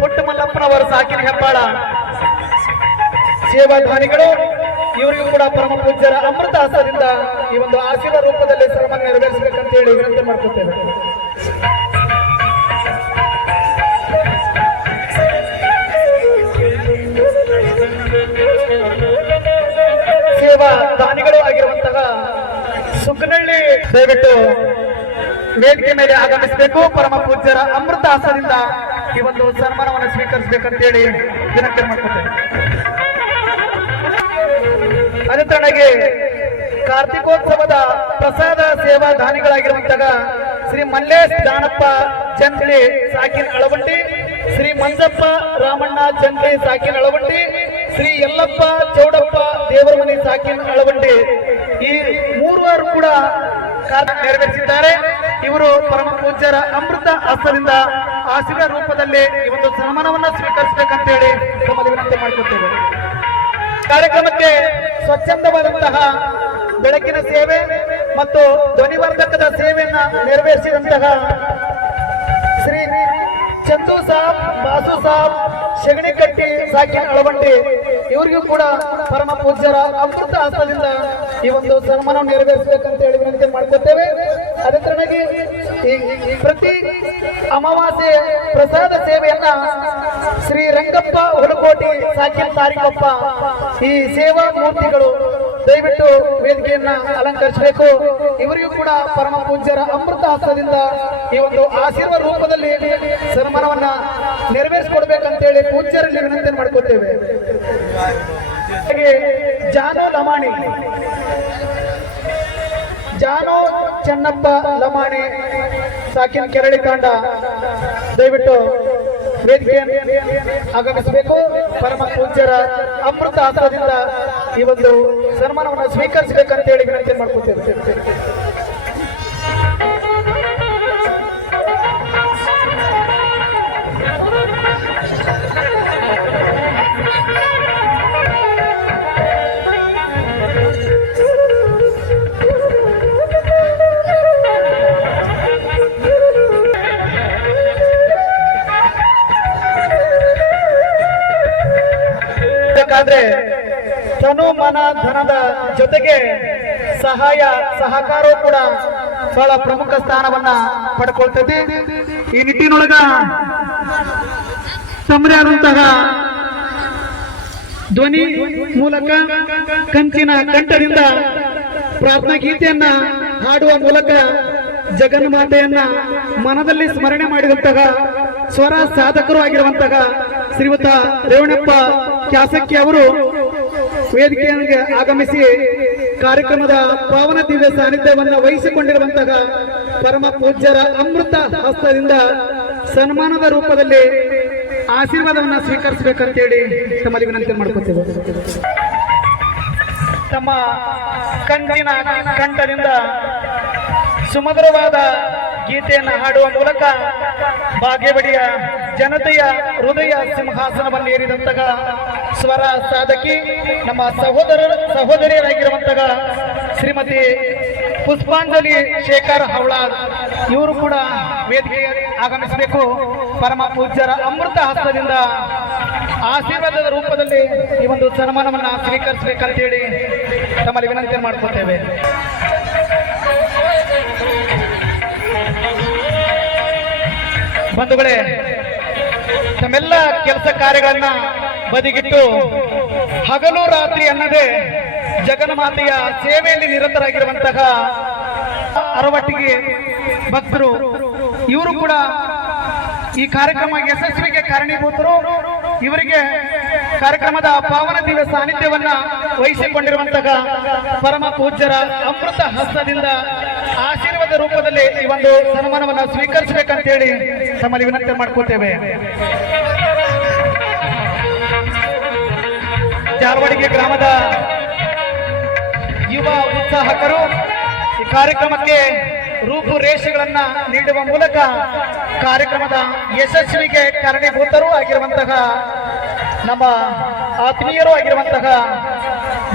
ಪುಟ್ಟ ಮಲ್ಲಪ್ಪನವರು ಸಾಕಿನ ಹೆಬ್ಬಾಳ ಸೇವಾದಾನಿಗಳು, ಇವರಿಗೂ ಕೂಡ ಪರಮ ಪೂಜ್ಯರ ಅಮೃತ ಹಸ್ತದಿಂದ ಈ ಒಂದು ಆಶೀರ್ವಾದ ರೂಪದಲ್ಲಿ ಸನ್ಮಾನ ನೆರವೇರಿಸಬೇಕಂತೇಳಿ ವಿನಂತಿ ಮಾಡ್ಕೊತೇವೆ. ಸೇವಾ ದಾನಿಗಳು ಆಗಿರುವಂತಹ ಸುಖನಹಳ್ಳಿ ದಯವಿಟ್ಟು ವೇದಿಕೆ ಮೇಲೆ ಆಗಮಿಸಬೇಕು. ಪರಮ ಪೂಜ್ಯರ ಅಮೃತ ಹಸ್ತದಿಂದ ಈ ಒಂದು ಸನ್ಮಾನವನ್ನು ಸ್ವೀಕರಿಸಬೇಕಂತೇಳಿ ವಿನಂತಿ ಮಾಡ್ಕೊತೇವೆ. ಅದೇ ತರನಾಗಿ ಕಾರ್ತಿಕೋತ್ಸವದ ಪ್ರಸಾದ ಸೇವಾ ದಾನಿಗಳಾಗಿರುವಂತಹ ಶ್ರೀ ಮಲ್ಲೇಶ್ ದಾನಪ್ಪ ಜಂಗ್ಲಿ ಸಾಕಿನ ಅಳವಂಡಿ, ಶ್ರೀ ಮಂಜಪ್ಪ ರಾಮಣ್ಣ ಜಂಗ್ಲಿ ಸಾಕಿನ ಅಳವಂಡಿ, ಶ್ರೀ ಯಲ್ಲಪ್ಪ ಚೌಡಪ್ಪ ದೇವರಮನಿ ಸಾಕಿನ ಅಳವಂಡಿ, ಈ ಮೂವರು ಕೂಡ ಕಾರ್ಯ ನೆರವೇರಿಸಿದ್ದಾರೆ. ಇವರು ಪರಮ ಪೂಜ್ಯರ ಅಮೃತ ಹಸ್ತದಿಂದ ಆಶೀರ್ವಾದ ರೂಪದಲ್ಲಿ ಈ ಒಂದು ಸನ್ಮಾನವನ್ನ ಸ್ವೀಕರಿಸಬೇಕಂತೇಳಿ ತಮ್ಮಲ್ಲಿ ವಿನಂತಿ ಮಾಡಿಕೊಳ್ತೇವೆ. ಕಾರ್ಯಕ್ರಮಕ್ಕೆ ಸ್ವಚ್ಛಂದವಾದಂತಹ ಬೆಳಕಿನ ಸೇವೆ ಮತ್ತು ಧ್ವನಿವರ್ಧಕದ ಸೇವೆಯನ್ನ ನೆರವೇರಿಸಿದಂತಹ ಶ್ರೀ ಚಂದು ಸಾಬ್, ಬಾಸು ಸಾಬ್, ಶಗಣಿಕಟ್ಟಿ, ಸಾಕಿನ್ ಅಳವಂಡಿ ಇವರಿಗೂ ಕೂಡ ಪರಮ ಪೂಜ್ಯರ ಅಮೃತ ಹಸ್ತದಿಂದ ಈ ಒಂದು ಸನ್ಮಾನ ನೆರವೇರಿಸಬೇಕಂತ ಹೇಳಿ ವಿನಂತಿ ಮಾಡ್ಕೊತೇವೆ. ಅದೇ ತರನಾಗಿ ಪ್ರತಿ ಅಮಾವಾಸ್ಯೆ ಪ್ರಸಾದ ಸೇವೆಯನ್ನ ಶ್ರೀ ರಂಗಪ್ಪ ಹುಲಕೋಟಿ, ಸಾಕಿನ್ ತಾರಿಕಪ್ಪ ಈ ಸೇವಾ ಮೂರ್ತಿಗಳು ದಯವಿಟ್ಟು ವೇದಿಕೆಯನ್ನ ಅಲಂಕರಿಸಬೇಕು. ಇವರಿಗೂ ಕೂಡ ಪರಮ ಪೂಜ್ಯರ ಅಮೃತ ಹಸ್ತದಿಂದ ಈ ಒಂದು ಆಶೀರ್ವಾದ ರೂಪದಲ್ಲಿ ಸನ್ಮಾನವನ್ನ ನೆರವೇರಿಸಿಕೊಡ್ಬೇಕಂತೇಳಿ ಪೂಜ್ಯರಲ್ಲಿ ವಿನಂತಿ ಮಾಡ್ಕೊತೇವೆ. ಜಾನೋ ಲಮಾಣಿ, ಜಾನೋ ಚೆನ್ನಪ್ಪ ಲಮಾಣಿ, ಸಾಕಿನ್ ಕೆರಳಿ ತಾಂಡ ದಯವಿಟ್ಟು ವೇದಿಕೆಯನ್ನು ಆಗಮಿಸಬೇಕು. ಪರಮ ಪೂಜ್ಯರ ಅಮೃತ ಹಸ್ತದಿಂದ ಈ ಒಂದು ಸನ್ಮಾನವನ್ನು ಸ್ವೀಕರಿಸಬೇಕಂತ ಹೇಳಿ ವಿನಂತಿ ಮಾಡ್ಕೊತೇವೆ. ಬೇಕಾದ್ರೆ ತನು ಮನ ಧನದ ಜೊತೆಗೆ ಸಹಾಯ ಸಹಕಾರವೂ ಕೂಡ ಬಹಳ ಪ್ರಮುಖ ಸ್ಥಾನವನ್ನ ಪಡ್ಕೊಳ್ತದೆ. ಈ ನಿಟ್ಟಿನೊಳಗ ತಮ್ಮದೇ ಆದಂತಹ ಧ್ವನಿ ಮೂಲಕ ಕಂಚಿನ ಕಂಠದಿಂದ ಪ್ರಾರ್ಥನಾ ಗೀತೆಯನ್ನ ಹಾಡುವ ಮೂಲಕ ಜಗನ್ಮಾತೆಯನ್ನ ಮನದಲ್ಲಿ ಸ್ಮರಣೆ ಮಾಡಿದಂತಹ ಸ್ವರ ಸಾಧಕರು ಆಗಿರುವಂತಹ ಶ್ರೀಯುತ ರೇವಣಪ್ಪ ಕ್ಯಾಸಕ್ಕಿ ಅವರು ವೇದಿಕೆಗೆ ಆಗಮಿಸಿ ಕಾರ್ಯಕ್ರಮದ ಪಾವನ ದಿವ್ಯ ಸಾನ್ನಿಧ್ಯವನ್ನು ವಹಿಸಿಕೊಂಡಿರುವಂತಹ ಪರಮ ಪೂಜ್ಯರ ಅಮೃತ ಹಸ್ತದಿಂದ ಸನ್ಮಾನದ ರೂಪದಲ್ಲಿ ಆಶೀರ್ವಾದವನ್ನು ಸ್ವೀಕರಿಸಬೇಕಂತೇಳಿ ತಮ್ಮಲ್ಲಿ ವಿನಂತಿ ಮಾಡ್ಕೊತೇವೆ. ತಮ್ಮ ಕಂಚಿನ ಕಂಠದಿಂದ ಸುಮಧುರವಾದ ಗೀತೆಯನ್ನು ಹಾಡುವ ಮೂಲಕ ಬಾಗೇವಾಡಿಯ ಜನತೆಯ ಹೃದಯ ಸಿಂಹಾಸನವನ್ನು ಏರಿದಂತಹ ಸ್ವರ ಸಾಧಕಿ ನಮ್ಮ ಸಹೋದರಿಯರಾಗಿರುವಂತಹ ಶ್ರೀಮತಿ ಪುಷ್ಪಾಂಜಲಿ ಶೇಖರ್ ಹವಳಾರ್ ಇವರು ಕೂಡ ವೇದಿಕೆಗೆ ಆಗಮಿಸಬೇಕು. ಪರಮ ಪೂಜ್ಯರ ಅಮೃತ ಹಸ್ತದಿಂದ ಆಶೀರ್ವಾದದ ರೂಪದಲ್ಲಿ ಈ ಒಂದು ಸನ್ಮಾನವನ್ನು ಸ್ವೀಕರಿಸಬೇಕಂತೇಳಿ ತಮ್ಮಲ್ಲಿ ವಿನಂತಿ ಮಾಡ್ಕೊತೇವೆ. ಬಂಧುಗಳೇ, ತಮ್ಮೆಲ್ಲ ಕೆಲಸ ಕಾರ್ಯಗಳನ್ನ ಬದಿಗಿಟ್ಟು ಹಗಲು ರಾತ್ರಿ ಅನ್ನದೇ ಜಗನ್ಮಾತೆಯ ಸೇವೆಯಲ್ಲಿ ನಿರತರಾಗಿರುವಂತಹ ಅರವಟ್ಟಿಗೆ ಭಕ್ತರು ಇವರು ಕೂಡ ಈ ಕಾರ್ಯಕ್ರಮ ಯಶಸ್ವಿಗೆ ಕಾರಣೀಭೂತರು. ಇವರಿಗೆ ಕಾರ್ಯಕ್ರಮದ ಪಾವನ ದಿವ್ಯ ಸಾನ್ನಿಧ್ಯವನ್ನ ವಹಿಸಿಕೊಂಡಿರುವಂತಹ ಪರಮ ಪೂಜ್ಯರ ಅಮೃತ ಹಸ್ತದಿಂದ ಆಶೀರ್ವಾದ ರೂಪದಲ್ಲಿ ಈ ಒಂದು ಸನ್ಮಾನವನ್ನು ಸ್ವೀಕರಿಸಬೇಕಂತೇಳಿ ತಮ್ಮಲ್ಲಿ ವಿನಂತಿ ಮಾಡ್ಕೊತೇವೆ. ಜಾಲವಾಡಿಗೆ ಗ್ರಾಮದ ಯುವ ಉತ್ಸಾಹಕರು ಈ ಕಾರ್ಯಕ್ರಮಕ್ಕೆ ರೂಪುರೇಷೆಗಳನ್ನ ನೀಡುವ ಮೂಲಕ ಕಾರ್ಯಕ್ರಮದ ಯಶಸ್ವಿಗೆ ಕಾರಣೀಭೂತರೂ ಆಗಿರುವಂತಹ ನಮ್ಮ ಆತ್ಮೀಯರು ಆಗಿರುವಂತಹ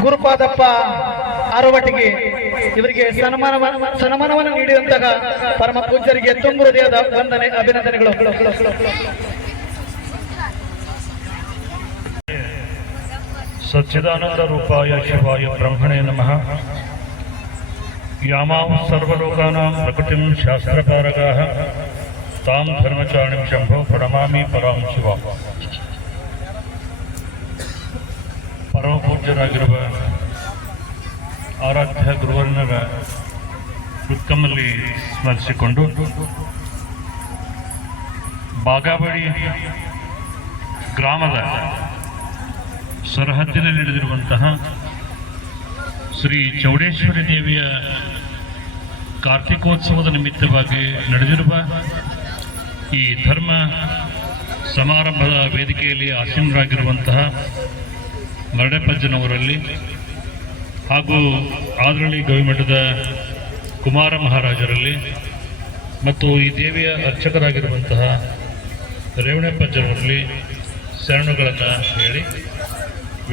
ಗುರುಪಾದಪ್ಪ ಅರವಟ್ಟಿಗೆ ಇವರಿಗೆ ಸನ್ಮಾನವನ್ನು ನೀಡಿದಂತಹ ಪರಮ ಪೂಜ್ಯರಿಗೆ ತುಂಬ ಹೃದಯದ ವಂದನೆ, ಅಭಿನಂದನೆಗಳು. ಸಚ್ಚಿದಾನಂದ ರೂಪಾಯ ಶಿವಾಯ ಬ್ರಹ್ಮಣೇ ನಮಃ. ಯಾಮಾಂ ಸರ್ವಲೋಕಾನಾಂ ಪ್ರಕೃತಿಂ ಶಾಸ್ತ್ರಕಾರಕಾಃ ತಾಂ ಧರ್ಮಚಾರಿಣಿಂ ಶಂಭೋ ಪ್ರಣಮಾಮಿ ಪರಾಂ ಶಿವಾಂ. ಪರಮ ಪೂಜ್ಯರಾಗಿರುವ ಆರಾಧ್ಯ ಗುರುವರ್ಣರ ಕೃತ್ಕಮಲ್ಲಿ ಸ್ಮರಿಸಿಕೊಂಡು ಬಾಗೇವಾಡಿ ಗ್ರಾಮದ ಸರಹದ್ದಿನಲ್ಲಿ ನಡೆದಿರುವಂತಹ ಶ್ರೀ ಚೌಡೇಶ್ವರಿ ದೇವಿಯ ಕಾರ್ತಿಕೋತ್ಸವದ ನಿಮಿತ್ತವಾಗಿ ನಡೆದಿರುವ ಈ ಧರ್ಮ ಸಮಾರಂಭದ ವೇದಿಕೆಯಲ್ಲಿ ಆಸೀನರಾಗಿರುವಂತಹ ಮರಡೆಪಜ್ಜನವರಲ್ಲಿ ಹಾಗೂ ಆದರಳ್ಳಿ ಗವಿಮಠದ ಕುಮಾರ ಮಹಾರಾಜರಲ್ಲಿ ಮತ್ತು ಈ ದೇವಿಯ ಅರ್ಚಕರಾಗಿರುವಂತಹ ರೇವಣಪ್ಪಜ್ಜನವರಲ್ಲಿ ಶರಣುಗಳನ್ನು ಹೇಳಿ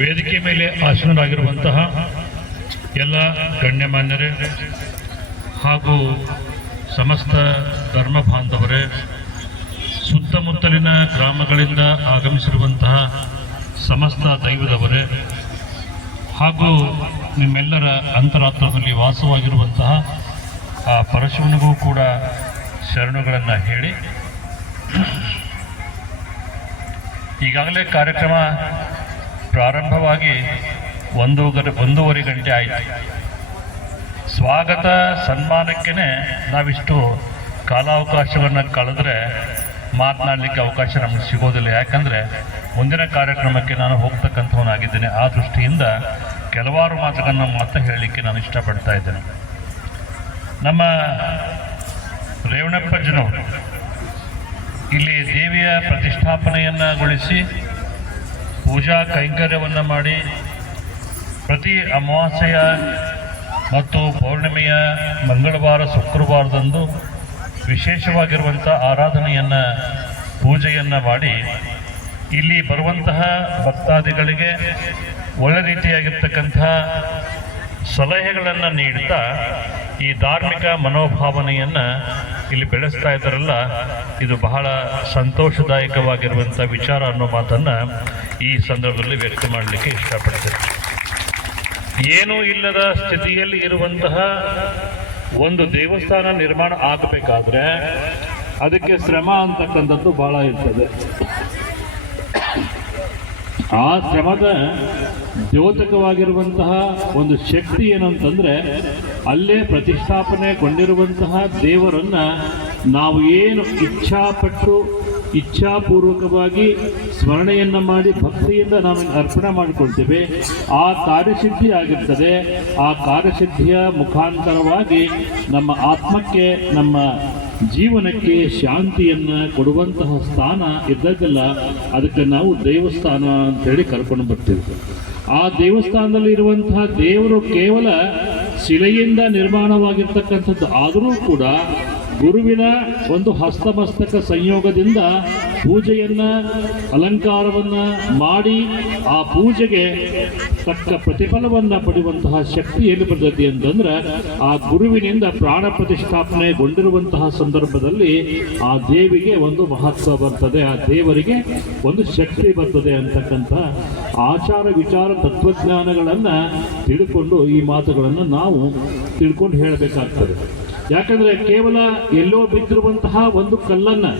ವೇದಿಕೆ ಮೇಲೆ ಆಸೀನರಾಗಿರುವಂತಹ ಎಲ್ಲ ಗಣ್ಯಮಾನ್ಯರೇ ಹಾಗೂ ಸಮಸ್ತ ಧರ್ಮ ಬಾಂಧವರೇ, ಸುತ್ತಮುತ್ತಲಿನ ಗ್ರಾಮಗಳಿಂದ ಆಗಮಿಸಿರುವಂತಹ ಸಮಸ್ತ ದೈವದವರೇ ಹಾಗೂ ನಿಮ್ಮೆಲ್ಲರ ಅಂತರಾತ್ಮದಲ್ಲಿ ವಾಸವಾಗಿರುವಂತಹ ಆ ಪರಶುವನಿಗೂ ಕೂಡ ಶರಣುಗಳನ್ನು ಹೇಳಿ, ಈಗಾಗಲೇ ಕಾರ್ಯಕ್ರಮ ಪ್ರಾರಂಭವಾಗಿ ಒಂದೂವರೆ ಗಂಟೆ ಆಯಿತು. ಸ್ವಾಗತ ಸನ್ಮಾನಕ್ಕೇ ನಾವಿಷ್ಟು ಕಾಲಾವಕಾಶವನ್ನು ಕಳೆದ್ರೆ ಮಾತನಾಡಲಿಕ್ಕೆ ಅವಕಾಶ ನಮಗೆ ಸಿಗೋದಿಲ್ಲ. ಯಾಕಂದರೆ ಮುಂದಿನ ಕಾರ್ಯಕ್ರಮಕ್ಕೆ ನಾನು ಹೋಗ್ತಕ್ಕಂಥವನಾಗಿದ್ದೇನೆ. ಆ ದೃಷ್ಟಿಯಿಂದ ಕೆಲವಾರು ಮಾತುಗಳನ್ನು ಮಾತ್ರ ಹೇಳಲಿಕ್ಕೆ ನಾನು ಇಷ್ಟಪಡ್ತಾ ಇದ್ದೇನೆ. ನಮ್ಮ ರೇವಣಪ್ಪಜ್ಜನವರು ಇಲ್ಲಿ ದೇವಿಯ ಪ್ರತಿಷ್ಠಾಪನೆಯನ್ನುಗೊಳಿಸಿ ಪೂಜಾ ಕೈಂಕರ್ಯವನ್ನು ಮಾಡಿ ಪ್ರತಿ ಅಮಾವಾಸ್ಯೆಯ ಮತ್ತು ಪೌರ್ಣಿಮೆಯ ಮಂಗಳವಾರ ಶುಕ್ರವಾರದಂದು ವಿಶೇಷವಾಗಿರುವಂಥ ಆರಾಧನೆಯನ್ನು ಪೂಜೆಯನ್ನು ಮಾಡಿ ಇಲ್ಲಿ ಬರುವಂತಹ ಭಕ್ತಾದಿಗಳಿಗೆ ಒಳ್ಳೆ ರೀತಿಯಾಗಿರ್ತಕ್ಕಂಥ ಸಲಹೆಗಳನ್ನು ನೀಡುತ್ತಾ ಈ ಧಾರ್ಮಿಕ ಮನೋಭಾವನೆಯನ್ನು ಇಲ್ಲಿ ಬೆಳೆಸ್ತಾ ಇದ್ದಾರಲ್ಲ, ಇದು ಬಹಳ ಸಂತೋಷದಾಯಕವಾಗಿರುವಂಥ ವಿಚಾರ ಅನ್ನೋ ಮಾತನ್ನು ಈ ಸಂದರ್ಭದಲ್ಲಿ ವ್ಯಕ್ತ ಮಾಡಲಿಕ್ಕೆ ಇಷ್ಟಪಡ್ತೇನೆ. ಏನೂ ಇಲ್ಲದ ಸ್ಥಿತಿಯಲ್ಲಿ ಇರುವಂತಹ ಒಂದು ದೇವಸ್ಥಾನ ನಿರ್ಮಾಣ ಆಗಬೇಕಾದ್ರೆ ಅದಕ್ಕೆ ಶ್ರಮ ಅಂತಕ್ಕಂಥದ್ದು ಬಹಳ ಇರ್ತದೆ. ಆ ಶ್ರಮದ ದ್ಯೋತಕವಾಗಿರುವಂತಹ ಒಂದು ಶಕ್ತಿ ಏನು ಅಂತಂದರೆ, ಅಲ್ಲೇ ಪ್ರತಿಷ್ಠಾಪನೆಗೊಂಡಿರುವಂತಹ ದೇವರನ್ನು ನಾವು ಏನು ಇಚ್ಛಾಪೂರ್ವಕವಾಗಿ ಸ್ಮರಣೆಯನ್ನು ಮಾಡಿ ಭಕ್ತಿಯಿಂದ ನಾವು ಅರ್ಪಣೆ ಮಾಡಿಕೊಳ್ತೇವೆ, ಆ ಕಾರ್ಯಸಿದ್ಧಿ ಆಗಿರ್ತದೆ. ಆ ಕಾರ್ಯಸಿದ್ಧಿಯ ಮುಖಾಂತರವಾಗಿ ನಮ್ಮ ಆತ್ಮಕ್ಕೆ, ನಮ್ಮ ಜೀವನಕ್ಕೆ ಶಾಂತಿಯನ್ನು ಕೊಡುವಂತಹ ಸ್ಥಾನ ಇದ್ದದ್ದಲ್ಲ, ಅದಕ್ಕೆ ನಾವು ದೇವಸ್ಥಾನ ಅಂತೇಳಿ ಕರ್ಕೊಂಡು ಬರ್ತೀವಿ. ಆ ದೇವಸ್ಥಾನದಲ್ಲಿ ಇರುವಂತಹ ದೇವರು ಕೇವಲ ಶಿಲೆಯಿಂದ ನಿರ್ಮಾಣವಾಗಿರ್ತಕ್ಕಂಥದ್ದು ಆದರೂ ಕೂಡ ಗುರುವಿನ ಒಂದು ಹಸ್ತಮಸ್ತಕ ಸಂಯೋಗದಿಂದ ಪೂಜೆಯನ್ನು, ಅಲಂಕಾರವನ್ನು ಮಾಡಿ ಆ ಪೂಜೆಗೆ ತಕ್ಕ ಪ್ರತಿಫಲವನ್ನು ಪಡೆಯುವಂತಹ ಶಕ್ತಿ ಎಲ್ಲಿ ಬರ್ತದೆ ಅಂತಂದ್ರೆ, ಆ ಗುರುವಿನಿಂದ ಪ್ರಾಣ ಪ್ರತಿಷ್ಠಾಪನೆಗೊಂಡಿರುವಂತಹ ಸಂದರ್ಭದಲ್ಲಿ ಆ ದೇವಿಗೆ ಒಂದು ಮಹತ್ವ ಬರ್ತದೆ, ಆ ದೇವರಿಗೆ ಒಂದು ಶಕ್ತಿ ಬರ್ತದೆ ಅಂತಕ್ಕಂಥ ಆಚಾರ ವಿಚಾರ ತತ್ವಜ್ಞಾನಗಳನ್ನು ತಿಳ್ಕೊಂಡು ಈ ಮಾತುಗಳನ್ನು ನಾವು ತಿಳ್ಕೊಂಡು ಹೇಳಬೇಕಾಗ್ತದೆ. ಯಾಕಂದ್ರೆ ಕೇವಲ ಎಲ್ಲೋ ಬಿದ್ದಿರುವಂತಹ ಒಂದು ಕಲ್ಲನ್ನು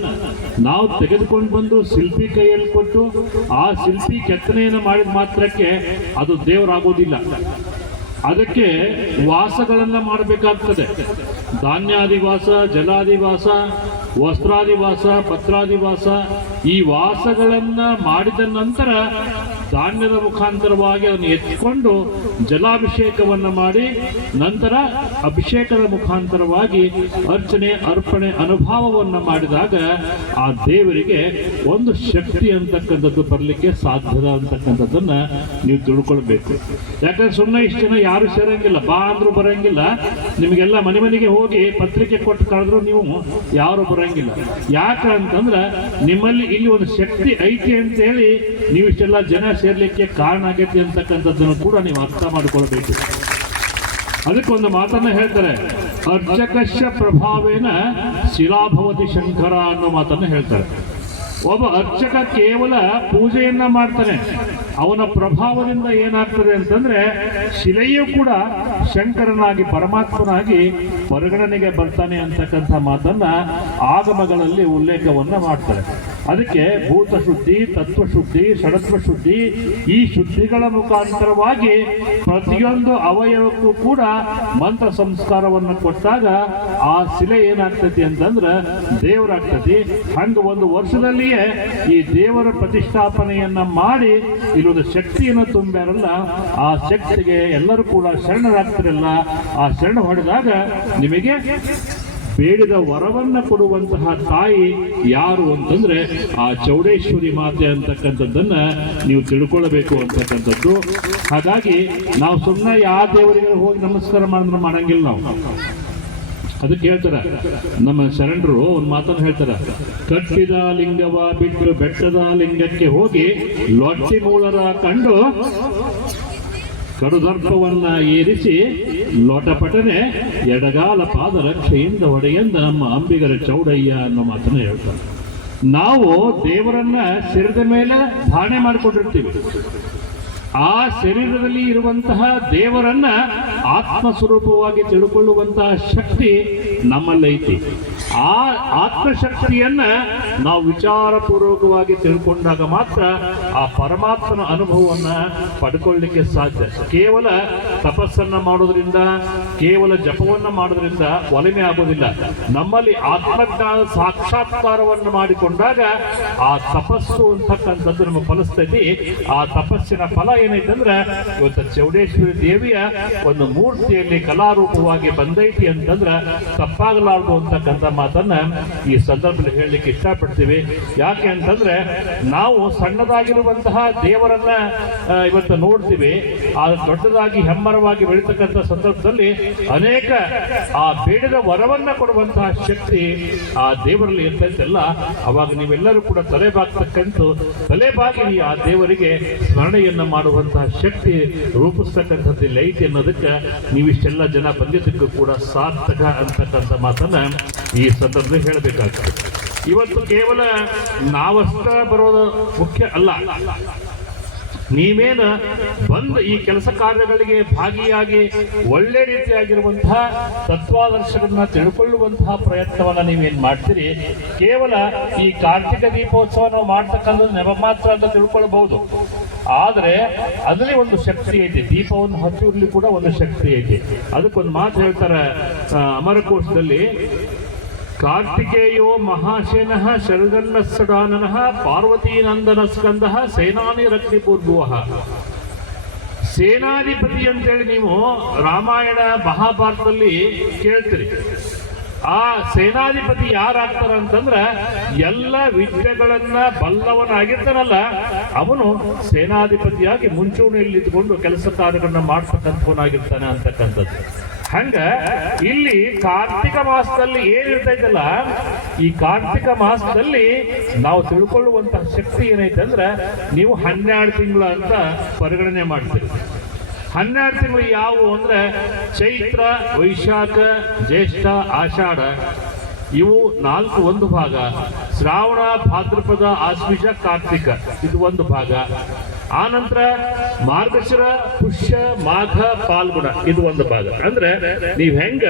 ನಾವು ತೆಗೆದುಕೊಂಡು ಬಂದು ಶಿಲ್ಪಿ ಕೈಯಲ್ಲಿ ಕೊಟ್ಟು ಆ ಶಿಲ್ಪಿ ಕೆತ್ತನೆಯನ್ನು ಮಾಡಿದ ಮಾತ್ರಕ್ಕೆ ಅದು ದೇವರಾಗೋದಿಲ್ಲ. ಅದಕ್ಕೆ ವಾಸಗಳನ್ನು ಮಾಡಬೇಕಾಗ್ತದೆ. ಧಾನ್ಯಾದಿವಾಸ, ಜಲಾದಿವಾಸ, ವಸ್ತ್ರಾದಿವಾಸ, ಪತ್ರಾದಿವಾಸ, ಈ ವಾಸಗಳನ್ನು ಮಾಡಿದ ನಂತರ ಧಾನ್ಯದ ಮುಖಾಂತರವಾಗಿ ಅದನ್ನು ಎತ್ಕೊಂಡು ಜಲಾಭಿಷೇಕವನ್ನು ಮಾಡಿ ನಂತರ ಅಭಿಷೇಕದ ಮುಖಾಂತರವಾಗಿ ಅರ್ಚನೆ, ಅರ್ಪಣೆ, ಅನುಭವವನ್ನು ಮಾಡಿದಾಗ ಆ ದೇವರಿಗೆ ಒಂದು ಶಕ್ತಿ ಅಂತಕ್ಕಂಥದ್ದು ಬರಲಿಕ್ಕೆ ಸಾಧ್ಯದ ಅಂತಕ್ಕಂಥದ್ದನ್ನು ನೀವು ತಿಳ್ಕೊಳ್ಬೇಕು. ಯಾಕಂದ್ರೆ ಸುಮ್ಮನೆ ಇಷ್ಟು ಜನ ಯಾರು ಸೇರಂಗಿಲ್ಲ, ಬಾ ಅಂದ್ರೂ ಬರಂಗಿಲ್ಲ. ನಿಮಗೆಲ್ಲ ಮನೆ ಮನೆಗೆ ಹೋಗಿ ಪತ್ರಿಕೆ ಕೊಟ್ಟು ಕಳೆದ್ರು ನೀವು ಯಾರು ಬರಂಗಿಲ್ಲ. ಯಾಕೆ ಅಂತಂದ್ರೆ ನಿಮ್ಮಲ್ಲಿ ಇಲ್ಲಿ ಒಂದು ಶಕ್ತಿ ಐತಿ ಅಂತೇಳಿ ನೀವು ಇಷ್ಟೆಲ್ಲ ಜನ ಸೇರ್ಲಿಕ್ಕೆ ಕಾರಣ ಆಗೈತಿ ಅಂತಕ್ಕಂಥದ್ದನ್ನು ಕೂಡ ನೀವು ಅರ್ಥ ಮಾಡಿಕೊಳ್ಬೇಕು. ಅದಕ್ಕೊಂದು ಮಾತನ್ನ ಹೇಳ್ತಾರೆ, ಅರ್ಚಕಶ್ಯ ಪ್ರಭಾವೇನ ಶಿಲಾಭವತಿ ಶಂಕರ ಅನ್ನೋ ಮಾತನ್ನ ಹೇಳ್ತಾರೆ. ಒಬ್ಬ ಅರ್ಚಕ ಕೇವಲ ಪೂಜೆಯನ್ನ ಮಾಡ್ತಾನೆ, ಅವನ ಪ್ರಭಾವದಿಂದ ಏನಾಗ್ತದೆ ಅಂತಂದ್ರೆ ಶಿಲೆಯೂ ಕೂಡ ಶಂಕರನಾಗಿ, ಪರಮಾತ್ಮನಾಗಿ ಪರಿಗಣನೆಗೆ ಬರ್ತಾನೆ ಅಂತಕ್ಕಂಥ ಮಾತನ್ನ ಆಗಮಗಳಲ್ಲಿ ಉಲ್ಲೇಖವನ್ನ ಮಾಡ್ತಾರೆ. ಅದಕ್ಕೆ ಭೂತ ಶುದ್ಧಿ, ತತ್ವಶುದ್ಧಿ, ಷಡತ್ವ ಶುದ್ಧಿ, ಈ ಶುದ್ಧಿಗಳ ಮುಖಾಂತರವಾಗಿ ಪ್ರತಿಯೊಂದು ಅವಯವಕ್ಕೂ ಕೂಡ ಮಂತ್ರ ಸಂಸ್ಕಾರವನ್ನು ಕೊಟ್ಟಾಗ ಆ ಶಿಲೆ ಏನಾಗ್ತತಿ ಅಂತಂದ್ರೆ ದೇವರಾಗ್ತತಿ. ಹಂಗ ಒಂದು ವರ್ಷದಲ್ಲಿಯೇ ಈ ದೇವರ ಪ್ರತಿಷ್ಠಾಪನೆಯನ್ನ ಮಾಡಿ ಇಲ್ಲೊಂದು ಶಕ್ತಿಯನ್ನು ತುಂಬ್ಯಾರಲ್ಲ, ಆ ಶಕ್ತಿಗೆ ಎಲ್ಲರೂ ಕೂಡ ಶರಣರಾಗ್ತಿರಲ್ಲ. ಆ ಶರಣ ಹೊಡೆದಾಗ ನಿಮಗೆ ಬೇಡಿದ ವರವನ್ನ ಕೊಡುವಂತಹ ತಾಯಿ ಯಾರು ಅಂತಂದ್ರೆ ಆ ಚೌಡೇಶ್ವರಿ ಮಾತೆ ಅಂತಕ್ಕಂಥದ್ದನ್ನ ನೀವು ತಿಳ್ಕೊಳ್ಬೇಕು ಅಂತಕ್ಕಂಥದ್ದು. ಹಾಗಾಗಿ ನಾವು ಸುಮ್ಮನೆ ಯಾವ ದೇವರಿಗೆ ಹೋಗಿ ನಮಸ್ಕಾರ ಮಾಡಿದ್ರೆ ಮಾಡಂಗಿಲ್ಲ ನಾವು. ಅದಕ್ಕೆ ಹೇಳ್ತಾರ ನಮ್ಮ ಶರಣರು ಒಂದು ಮಾತನ್ನು ಹೇಳ್ತಾರ, ಕಟ್ಟಿದ ಲಿಂಗವ ಬಿಟ್ಟು ಬೆಟ್ಟದ ಲಿಂಗಕ್ಕೆ ಹೋಗಿ ಲೊಟ್ಟಿ ಮೂಲರ ಕಂಡು ಕಡುದರ್ಪವನ್ನ ಏರಿಸಿ ಲೋಟಪಟನೆ ಎಡಗಾಲ ಪಾದ ರಕ್ಷೆಯಿಂದ ಹೊಡೆಯಂದ ನಮ್ಮ ಅಂಬಿಗರ ಚೌಡಯ್ಯ ಅನ್ನೋ ಮಾತನ್ನ ಹೇಳ್ತಾರೆ. ನಾವು ದೇವರನ್ನ ಶರೀರದ ಮೇಲೆ ಧಾರಣೆ ಮಾಡಿಕೊಂಡಿರ್ತೀವಿ. ಆ ಶರೀರದಲ್ಲಿ ಇರುವಂತಹ ದೇವರನ್ನ ಆತ್ಮ ಸ್ವರೂಪವಾಗಿ ತಿಳ್ಕೊಳ್ಳುವಂತಹ ಶಕ್ತಿ ನಮ್ಮಲ್ಲೈತಿ. ಆ ಆತ್ಮಶಕ್ತಿಯನ್ನ ನಾವು ವಿಚಾರಪೂರ್ವಕವಾಗಿ ತಿಳ್ಕೊಂಡಾಗ ಮಾತ್ರ ಆ ಪರಮಾತ್ಮನ ಅನುಭವವನ್ನ ಪಡ್ಕೊಳ್ಳಿಕ್ಕೆ ಸಾಧ್ಯ. ಕೇವಲ ತಪಸ್ಸನ್ನ ಮಾಡೋದ್ರಿಂದ, ಕೇವಲ ಜಪವನ್ನ ಮಾಡೋದ್ರಿಂದ ಒಲಿಮೆ ಆಗೋದಿಲ್ಲ. ನಮ್ಮಲ್ಲಿ ಆತ್ಮಜ್ಞಾನ ಸಾಕ್ಷಾತ್ಕಾರವನ್ನು ಮಾಡಿಕೊಂಡಾಗ ಆ ತಪಸ್ಸು ಅಂತಕ್ಕಂಥದ್ದು ನಮ್ಮ ಫಲಸ್ಥಿತಿ. ಆ ತಪಸ್ಸಿನ ಫಲ ಏನೈತಂದ್ರೆ ಇವತ್ತು ಚೌಡೇಶ್ವರಿ ದೇವಿಯ ಒಂದು ಮೂರ್ತಿಯಲ್ಲಿ ಕಲಾರೂಪವಾಗಿ ಬಂದೈತಿ ಅಂತಂದ್ರೆ ತಪ್ಪಾಗಲಾರದು ಅಂತಕ್ಕಂಥ ಮಾತನ್ನ ಈ ಸಂದರ್ಭದಲ್ಲಿ ಹೇಳಲಿಕ್ಕೆ ಇಷ್ಟಪಡ್ತೀವಿ. ಯಾಕೆ ಅಂತಂದ್ರೆ ನಾವು ಸಣ್ಣದಾಗಿರುವಂತಹ ದೇವರನ್ನ ಇವತ್ತು ನೋಡ್ತೀವಿ. ಆ ದೊಡ್ಡದಾಗಿ ಹೆಮ್ಮರವಾಗಿ ಬೆಳೀತಕ್ಕಂಥ ಸಂದರ್ಭದಲ್ಲಿ ಅನೇಕ ಆ ಬೇಡದ ವರವನ್ನ ಕೊಡುವಂತಹ ಶಕ್ತಿ ಆ ದೇವರಲ್ಲಿ ಇರ್ತೈತಲ್ಲ, ಅವಾಗ ನೀವೆಲ್ಲರೂ ಕೂಡ ತಲೆಬಾಗಿ ಆ ದೇವರಿಗೆ ಸ್ಮರಣೆಯನ್ನ ಮಾಡುವಂತಹ ಶಕ್ತಿ ರೂಪಿಸ್ತಕ್ಕಂಥದ್ದಿಲ್ಲ ಐತಿ ಅನ್ನೋದಕ್ಕೆ ನೀವಿಷ್ಟೆಲ್ಲ ಜನ ಬಂದಿದ್ದಕ್ಕೂ ಕೂಡ ಸಾರ್ಥಕ ಅಂತಕ್ಕಂಥ ಮಾತನ್ನ ಈ ಸಂದರ್ಭದಲ್ಲಿ ಹೇಳಬೇಕಾಗ್ತದೆ. ಇವತ್ತು ಕೇವಲ ನಾವಷ್ಟ ಬರೋದು ಮುಖ್ಯ ಅಲ್ಲ, ನೀವೇನು ಬಂದು ಈ ಕೆಲಸ ಕಾರ್ಯಗಳಿಗೆ ಭಾಗಿಯಾಗಿ ಒಳ್ಳೆ ರೀತಿಯಾಗಿರುವಂತಹ ತತ್ವಾದರ್ಶಗಳನ್ನ ತಿಳ್ಕೊಳ್ಳುವಂತಹ ಪ್ರಯತ್ನವನ್ನ ನೀವೇನ್ ಮಾಡ್ತೀರಿ. ಕೇವಲ ಈ ಕಾರ್ತಿಕ ದೀಪೋತ್ಸವ ನಾವು ಮಾಡ್ತಕ್ಕಂಥದ್ದು ನೆಪ ಮಾತ್ರ ಅಂತ ತಿಳ್ಕೊಳ್ಬಹುದು, ಆದ್ರೆ ಅದರಲ್ಲಿ ಒಂದು ಶಕ್ತಿ ಐತಿ. ದೀಪವನ್ನು ಹಚ್ಚುವಲ್ಲಿ ಕೂಡ ಒಂದು ಶಕ್ತಿ ಐತಿ. ಅದಕ್ಕೊಂದು ಮಾತು ಹೇಳ್ತಾರೆ ಅಮರಕೋಶದಲ್ಲಿ, ಕಾರ್ತಿಕೇಯೋ ಮಹಾಶೇನಃ ಶರಗನ್ನಸ್ಸಡಾನನಃ ಪಾರ್ವತೀನಂದನ ಸ್ಕಂದಃ ಸೇನಾನಿ ರಕ್ತಿಪೂರ್ಭುವಃ. ಸೇನಾಧಿಪತಿ ಅಂತೇಳಿ ನೀವು ರಾಮಾಯಣ ಮಹಾಭಾರತದಲ್ಲಿ ಕೇಳ್ತೀರಿ. ಆ ಸೇನಾಧಿಪತಿ ಯಾರಾಗ್ತಾರ ಅಂತಂದ್ರ ಎಲ್ಲ ವಿದ್ಯೆಗಳನ್ನ ಬಲ್ಲವನಾಗಿರ್ತಾನಲ್ಲ, ಅವನು ಸೇನಾಧಿಪತಿಯಾಗಿ ಮುಂಚೂಣಿಯಲ್ಲಿ ಇದ್ಕೊಂಡು ಕೆಲಸ ಕಾರ್ಯಗಳನ್ನ ಮಾಡ್ತಕ್ಕಂಥವನಾಗಿರ್ತಾನೆ ಅಂತಕ್ಕಂಥದ್ದು. ಹಂಗ ಇಲ್ಲಿ ಕಾರ್ತಿಕ ಮಾಸದಲ್ಲಿ ಏನಿರ್ತೈತಲ್ಲ, ಈ ಕಾರ್ತಿಕ ಮಾಸದಲ್ಲಿ ನಾವು ತಿಳ್ಕೊಳ್ಳುವಂತಹ ಶಕ್ತಿ ಏನೈತೆ ಅಂದ್ರೆ, ನೀವು 12 ತಿಂಗಳ ಅಂತ ಪರಿಗಣನೆ ಮಾಡ್ತೀರಿ. 12 ತಿಂಗಳು ಯಾವುವು ಅಂದ್ರೆ ಚೈತ್ರ, ವೈಶಾಖ, ಜ್ಯೇಷ್ಠ, ಆಷಾಢ, ಇವು 4 ಒಂದು ಭಾಗ. ಶ್ರಾವಣ, ಭಾದ್ರಪದ, ಆಶ್ವೀಜ, ಕಾರ್ತಿಕ ಇದು ಒಂದು ಭಾಗ. ಆನಂತರ ಮಾರ್ಗಶಿರ, ಪುಷ್ಯ, ಮಾಘ, ಪಾಲ್ಗುಣ ಇದು ಒಂದು ಭಾಗ. ಅಂದ್ರೆ ನೀವ್ ಹೆಂಗ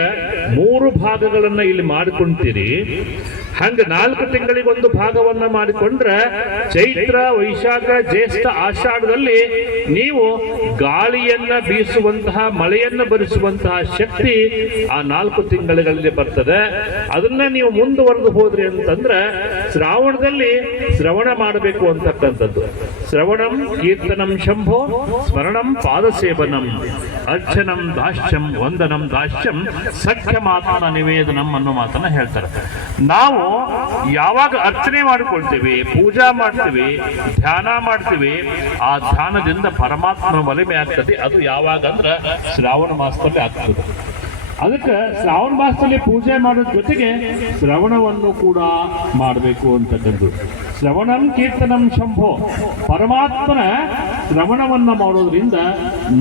3 ಭಾಗಗಳನ್ನ ಇಲ್ಲಿ ಮಾಡಿಕೊಂತೀರಿ, ಹಂಗ 4 ತಿಂಗಳಿಗೆ ಒಂದು ಭಾಗವನ್ನ ಮಾಡಿಕೊಂಡ್ರೆ ಚೈತ್ರ, ವೈಶಾಖ, ಜ್ಯೇಷ್ಠ, ಆಷಾಢದಲ್ಲಿ ನೀವು ಗಾಳಿಯನ್ನ ಬೀಸುವಂತಹ, ಮಳೆಯನ್ನ ಬರಿಸುವಂತಹ ಶಕ್ತಿ ಆ 4 ತಿಂಗಳಲ್ಲಿ ಬರ್ತದೆ. ಅದನ್ನ ನೀವು ಮುಂದುವರೆದು ಹೋದ್ರಿ ಅಂತಂದ್ರೆ ಶ್ರಾವಣದಲ್ಲಿ ಶ್ರವಣ ಮಾಡಬೇಕು ಅಂತಕ್ಕಂಥದ್ದು. ಶ್ರವಣಂ ಕೀರ್ತನಂ ಶಂಭೋ ಸ್ಮರಣಂ ಪಾದಸೇವನಂ ಅರ್ಚನಂ ದಾಶ್ಯಂ ವಂದನಂ ದಾಶ್ಯಂ ಸಖ್ಯ ಮಾತನ ನಿವೇದನಂ ಅನ್ನೋ ಮಾತನ್ನ ಹೇಳ್ತಾರೆ. ನಾವು ಯಾವಾಗ ಅರ್ಚನೆ ಮಾಡಿಕೊಳ್ತೀವಿ, ಪೂಜಾ ಮಾಡ್ತೀವಿ, ಧ್ಯಾನ ಮಾಡ್ತೀವಿ, ಆ ಧ್ಯಾನದಿಂದ ಪರಮಾತ್ಮನ ಒಲಿಮೆ ಆಗ್ತದೆ. ಅದು ಯಾವಾಗ ಅಂದ್ರೆ ಶ್ರಾವಣ ಮಾಸದಲ್ಲಿ ಆಗ್ತದೆ. ಅದಕ್ಕೆ ಶ್ರಾವಣ ಮಾಸದಲ್ಲಿ ಪೂಜೆ ಮಾಡೋದ್ರ ಜೊತೆಗೆ ಶ್ರವಣವನ್ನು ಕೂಡ ಮಾಡಬೇಕು ಅಂತಕ್ಕಂಥದ್ದು. ಶ್ರವಣಂ ಕೀರ್ತನಂ ಶಂಭೋ, ಪರಮಾತ್ಮನ ಶ್ರವಣವನ್ನ ಮಾಡೋದ್ರಿಂದ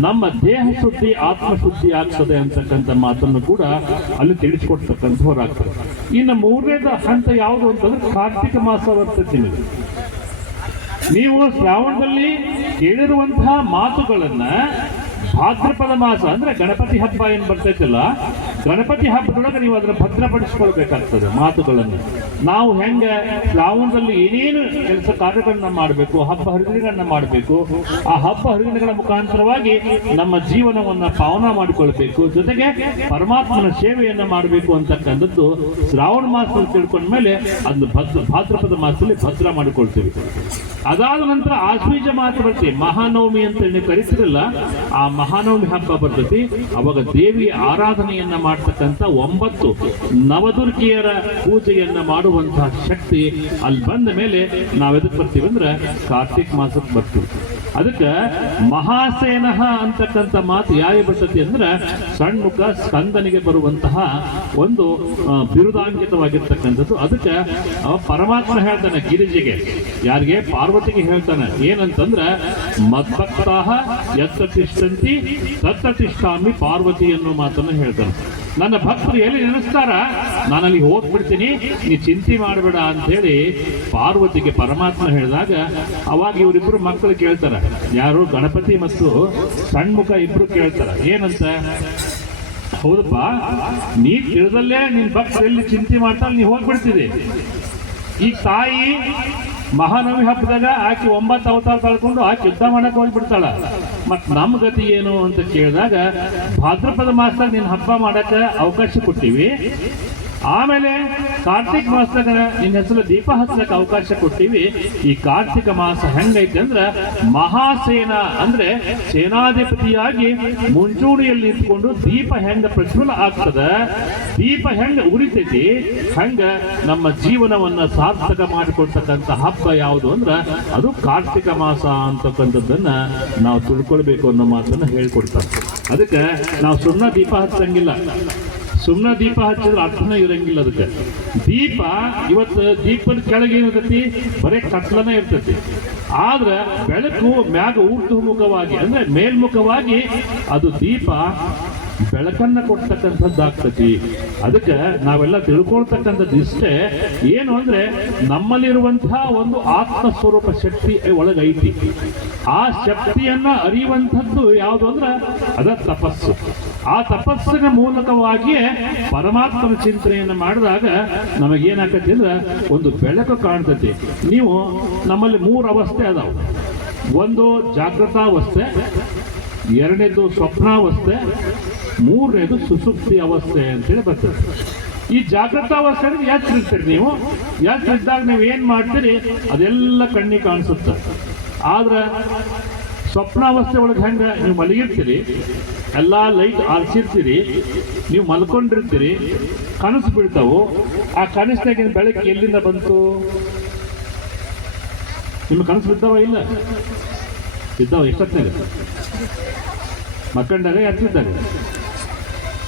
ನಮ್ಮ ದೇಹ ಶುದ್ಧಿ, ಆತ್ಮಶುದ್ಧಿ ಆಗ್ತದೆ ಅಂತಕ್ಕಂಥ ಮಾತನ್ನು ಕೂಡ ಅಲ್ಲಿ ತಿಳಿಸ್ಕೊಡ್ತಕ್ಕಂಥವ್ರಾಗ್ತದೆ. ಇನ್ನು 3ನೇದ ಹಂತ ಯಾವುದು ಅಂತಂದ್ರೆ ಕಾರ್ತಿಕ ಮಾಸ ಬರ್ತದೆ. ನೀವು ಶ್ರಾವಣದಲ್ಲಿ ಕೇಳಿರುವಂತಹ ಮಾತುಗಳನ್ನ ಭಾದ್ರಪದ ಮಾಸ ಅಂದ್ರೆ ಗಣಪತಿ ಹಬ್ಬ ಏನ್ ಬರ್ತೈತಲ್ಲ, ಗಣಪತಿ ಹಬ್ಬದೊಳಗೆ ನೀವು ಅದನ್ನ ಭದ್ರಪಡಿಸ್ಕೊಳ್ಬೇಕಾಗ್ತದೆ ಮಾತುಗಳನ್ನು. ನಾವು ಹೆಂಗ ಶ್ರಾವಣದಲ್ಲಿ ಏನೇನು ಕೆಲಸ ಕಾರ್ಯಗಳನ್ನ ಮಾಡಬೇಕು, ಹಬ್ಬ ಹರಿದಿನಗಳನ್ನ ಮಾಡಬೇಕು, ಆ ಹಬ್ಬ ಹರಿದಿನಗಳ ಮುಖಾಂತರವಾಗಿ ನಮ್ಮ ಜೀವನವನ್ನ ಪಾವನ ಮಾಡಿಕೊಳ್ಬೇಕು, ಜೊತೆಗೆ ಪರಮಾತ್ಮನ ಸೇವೆಯನ್ನ ಮಾಡಬೇಕು ಅಂತಕ್ಕಂಥದ್ದು ಶ್ರಾವಣ ಮಾಸದಲ್ಲಿ ತಿಳ್ಕೊಂಡ್ಮೇಲೆ ಅದನ್ನು ಭಾದ್ರಪದ ಮಾಸದಲ್ಲಿ ಭದ್ರ ಮಾಡಿಕೊಳ್ತೀವಿ. ಅದಾದ ನಂತರ ಆಶ್ವೀಜ ಮಾಸ ಬರ್ತೀವಿ, ಮಹಾನವಮಿ ಅಂತ ನೀವು ಕರಿತಿರಲ್ಲ, ಆ ಮಹಾನವಮಿ ಹಬ್ಬ ಬರ್ತೈತಿ. ಅವಾಗ ದೇವಿಯ ಆರಾಧನೆಯನ್ನ ಮಾಡ್ತಕ್ಕಂಥ 9 ನವದುರ್ಗಿಯರ ಪೂಜೆಯನ್ನ ಮಾಡುವಂತಹ ಶಕ್ತಿ ಅಲ್ಲಿ ಬಂದ ಮೇಲೆ ನಾವೆದಕ್ಕೆ ಬರ್ತೀವಿ ಅಂದ್ರೆ ಕಾರ್ತಿಕ್ ಮಾಸಕ್ಕೆ ಬರ್ತೀವಿ. ಅದಕ್ಕೆ ಮಹಾಸೇನಃ ಅಂತಕ್ಕಂಥ ಮಾತು ಯಾರಿಗೆ ಬರ್ತತಿ ಅಂದ್ರೆ ಸಣ್ಮುಖ ಸ್ಕಂದನಿಗೆ ಬರುವಂತಹ ಒಂದು ಬಿರುದಾಂಕಿತವಾಗಿರ್ತಕ್ಕಂಥದ್ದು. ಅದಕ್ಕೆ ಪರಮಾತ್ಮ ಹೇಳ್ತಾನೆ ಗಿರಿಜೆಗೆ, ಯಾರಿಗೆ? ಪಾರ್ವತಿಗೆ ಹೇಳ್ತಾನೆ. ಏನಂತಂದ್ರೆ ಮದ್ಭಕ್ತಾಃ ಯತ್ರ ತಿಷ್ಠಂತಿ ತತ್ರ ತಿಷ್ಠಾಮಿ ಪಾರ್ವತಿ ಅನ್ನೋ ಮಾತನ್ನು ಹೇಳ್ತಾನೆ. ನನ್ನ ಭಕ್ತರು ಎಲ್ಲಿ ನೆನೆಸ್ತಾರ ನಾನು ಅಲ್ಲಿ ಹೋಗ್ಬಿಡ್ತೀನಿ, ನೀ ಚಿಂತೆ ಮಾಡಬೇಡ ಅಂತೇಳಿ ಪಾರ್ವತಿಗೆ ಪರಮಾತ್ಮ ಹೇಳಿದಾಗ ಅವಾಗ ಇವರಿಬ್ರು ಮಕ್ಕಳು ಕೇಳ್ತಾರ, ಯಾರು ಗಣಪತಿ ಮತ್ತು ಸಣ್ಮುಖ ಇಬ್ರು ಕೇಳ್ತಾರ, ಏನಂತ, ಹೌದಪ್ಪ ನೀ ತಿಳಿದಲ್ಲೇ ನಿನ್ ಭಕ್ತರು ಎಲ್ಲಿ ಚಿಂತೆ ಮಾಡ್ತಾರ ನೀ ಹೋಗ್ಬಿಡ್ತಿದೆ. ಈಗ ತಾಯಿ ಮಹಾನವಮಿ ಹಬ್ಬದಾಗ ಆಕೆ 9 ಅವತಾರ ಕಳ್ಕೊಂಡು ಆಕೆ ಯುದ್ಧ ಮಾಡಕ್ ಹೋಗ್ಬಿಡ್ತಾಳ. ಮತ್ ನಮ್ಮ ಗತಿ ಏನು ಅಂತ ಕೇಳಿದಾಗ ಭಾದ್ರಪದ ಮಾಸದಾಗ ನಿನ್ನ ಹಬ್ಬ ಮಾಡಕ ಅವಕಾಶ ಕೊಟ್ಟಿವಿ, ಆಮೇಲೆ ಕಾರ್ತಿಕ್ ಮಾಸದಾಗ ನಿನ್ನ ಹೆಸರು ದೀಪ ಹಚ್ಚಕ್ಕೆ ಅವಕಾಶ ಕೊಟ್ಟಿವಿ. ಈ ಕಾರ್ತಿಕ ಮಾಸ ಹೆಂಗೈತೆ ಅಂದ್ರ ಮಹಾಸೇನಾ ಅಂದ್ರೆ ಸೇನಾಧಿಪತಿಯಾಗಿ ಮುಂಚೂಣಿಯಲ್ಲಿ ನಿಂತ್ಕೊಂಡು ದೀಪ ಹೆಂಗ ಪ್ರಜ್ವಲ ಆಗ್ತದ, ದೀಪ ಹೆಂಗ ಉರಿತೈತಿ, ಹಂಗ ನಮ್ಮ ಜೀವನವನ್ನ ಸಾರ್ಥಕ ಮಾಡಿಕೊಡ್ತಕ್ಕಂಥ ಹಬ್ಬ ಯಾವುದು ಅಂದ್ರ ಅದು ಕಾರ್ತಿಕ ಮಾಸ ಅಂತಕ್ಕಂಥದ್ದನ್ನ ನಾವು ತಿಳ್ಕೊಳ್ಬೇಕು ಅನ್ನೋ ಮಾತನ್ನ ಹೇಳ್ಕೊಡ್ತಾರೆ. ಅದಕ್ಕೆ ನಾವು ಸುಮ್ಮನೆ ದೀಪ ಹಚ್ಚಂಗಿಲ್ಲ, ಸುಮ್ಮನೆ ದೀಪ ಹಚ್ಚಿದ್ರೆ ಅರ್ಥನೇ ಇರಂಗಿಲ್ಲ. ಅದಕ್ಕೆ ದೀಪ ಇವತ್ತು ದೀಪದ ಕೆಳಗೆ ಏನಿರ್ತೈತಿ, ಬರೀ ಕತ್ಲನೇ ಇರ್ತೈತಿ. ಆದ್ರೆ ಬೆಳಕು ಮ್ಯಾಗ ಊರ್ಧ್ವಮುಖವಾಗಿ ಅಂದ್ರೆ ಮೇಲ್ಮುಖವಾಗಿ ಅದು ದೀಪ ಬೆಳಕನ್ನ ಕೊಡ್ತಕ್ಕಂಥದ್ದಾಗ್ತತಿ. ಅದಕ್ಕೆ ನಾವೆಲ್ಲ ತಿಳ್ಕೊಳ್ತಕ್ಕಂಥದ್ದು ಇಷ್ಟೇ, ಏನು ಅಂದ್ರೆ ನಮ್ಮಲ್ಲಿರುವಂತಹ ಒಂದು ಆತ್ಮಸ್ವರೂಪ ಶಕ್ತಿ ಒಳಗೈತಿ. ಆ ಶಕ್ತಿಯನ್ನ ಅರಿಯುವಂಥದ್ದು ಯಾವುದು ಅಂದ್ರೆ ಅದ ತಪಸ್ಸು. ಆ ತಪಸ್ಸಿನ ಮೂಲಕವಾಗಿಯೇ ಪರಮಾತ್ಮನ ಚಿಂತನೆಯನ್ನು ಮಾಡಿದಾಗ ನಮಗೇನಾಗತ್ತೆ ಅಂದ್ರೆ ಒಂದು ಬೆಳಕು ಕಾಣ್ತತಿ. ನೀವು ನಮ್ಮಲ್ಲಿ 3 ಅವಸ್ಥೆ ಅದಾವ. ಒಂದು ಜಾಗೃತಾವಸ್ಥೆ, ಎರಡನೇದು ಸ್ವಪ್ನಾವಸ್ಥೆ, ಮೂರನೇದು ಸುಸುಪ್ತಿ ಅವಸ್ಥೆ ಅಂತೇಳಿ ಬರ್ತದೆ. ಈ ಜಾಗೃತಾವಸ್ಥೆ ಅಂದ್ರೆ ಯಾತ್ರಿರ್ತೀರಿ ನೀವು, ಯಾತ್ರಿದ್ದಾಗ ನೀವು ಏನ್ ಮಾಡ್ತೀರಿ ಅದೆಲ್ಲ ಕಣ್ಣಿಗೆ ಕಾಣಿಸುತ್ತೆ. ಆದ್ರೆ ಸ್ವಪ್ನಾವಸ್ಥೆ ಒಳಗೆ ಹೆಂಗ ನೀವು ಮಲಗಿರ್ತೀರಿ, ಎಲ್ಲ ಲೈಟ್ ಆರಿಸಿರ್ತೀರಿ, ನೀವು ಮಲ್ಕೊಂಡಿರ್ತೀರಿ, ಕನಸು ಬೀಳ್ತಾವು. ಆ ಕನಸಿನಾಗಿನ ಬೆಳಗ್ಗೆ ಎಲ್ಲಿಂದ ಬಂತು? ನಿಮ್ಮ ಕನಸು ಬಿದ್ದಾವ? ಇಲ್ಲ ಬಿದ್ದಾವ. ಎಷ್ಟೊತ್ತಿನಾಗ? ಮಕ್ಕಂಡಾಗ ಎತ್ತಿದ್ದಾಗ,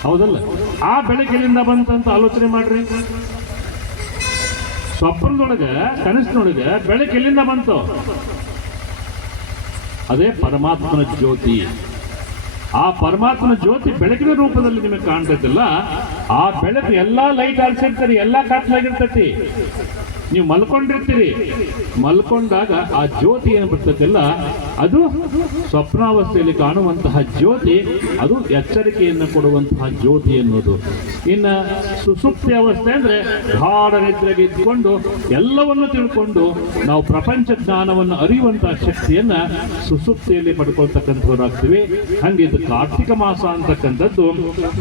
ಹೌದಲ್ಲ? ಆ ಬೆಳಗ್ಗೆ ಎಲ್ಲಿಂದ ಬಂತಂತ ಆಲೋಚನೆ ಮಾಡ್ರಿ. ಸ್ವಪ್ನದೊಳಗೆ ಕನಸಿನೊಳಗೆ ಬೆಳಗ್ಗೆ ಎಲ್ಲಿಂದ ಬಂತು? ಅದೇ ಪರಮಾತ್ಮನ ಜ್ಯೋತಿ. ಆ ಪರಮಾತ್ಮನ ಜ್ಯೋತಿ ಬೆಳಕಿನ ರೂಪದಲ್ಲಿ ನಿಮಗೆ ಕಾಣ್ತೈತಿಲ್ಲ, ಆ ಬೆಳಕು ಎಲ್ಲಾ ಲೈಟ್ ಆರಿಸಿರ್ತೀರಿ, ಎಲ್ಲಾ ಕತ್ಲಾಗಿರ್ತೈತಿ. ನೀವು ಮಲ್ಕೊಂಡಿರ್ತೀರಿ, ಮಲ್ಕೊಂಡಾಗ ಆ ಜ್ಯೋತಿ ಏನು ಬರ್ತೈತಿಲ್ಲ ಅದು ಸ್ವಪ್ನಾವಸ್ಥೆಯಲ್ಲಿ ಕಾಣುವಂತಹ ಜ್ಯೋತಿ, ಅದು ಎಚ್ಚರಿಕೆಯನ್ನು ಕೊಡುವಂತಹ ಜ್ಯೋತಿ ಎನ್ನುವುದು. ಇನ್ನು ಸುಸುಪ್ತಿ ಅವಸ್ಥೆ ಅಂದ್ರೆ ಗಾಢ ನಿದ್ರೆಗೆ ಇದ್ಕೊಂಡು ಎಲ್ಲವನ್ನು ತಿಳ್ಕೊಂಡು ನಾವು ಪ್ರಪಂಚ ಜ್ಞಾನವನ್ನು ಅರಿಯುವಂತಹ ಶಕ್ತಿಯನ್ನ ಸುಸುಪ್ತಿಯಲ್ಲಿ ಪಡ್ಕೊಳ್ತಕ್ಕಂಥವರಾಗ್ತೀವಿ. ಹಂಗೆ ಇದು ಕಾರ್ತಿಕ ಮಾಸ ಅಂತಕ್ಕಂಥದ್ದು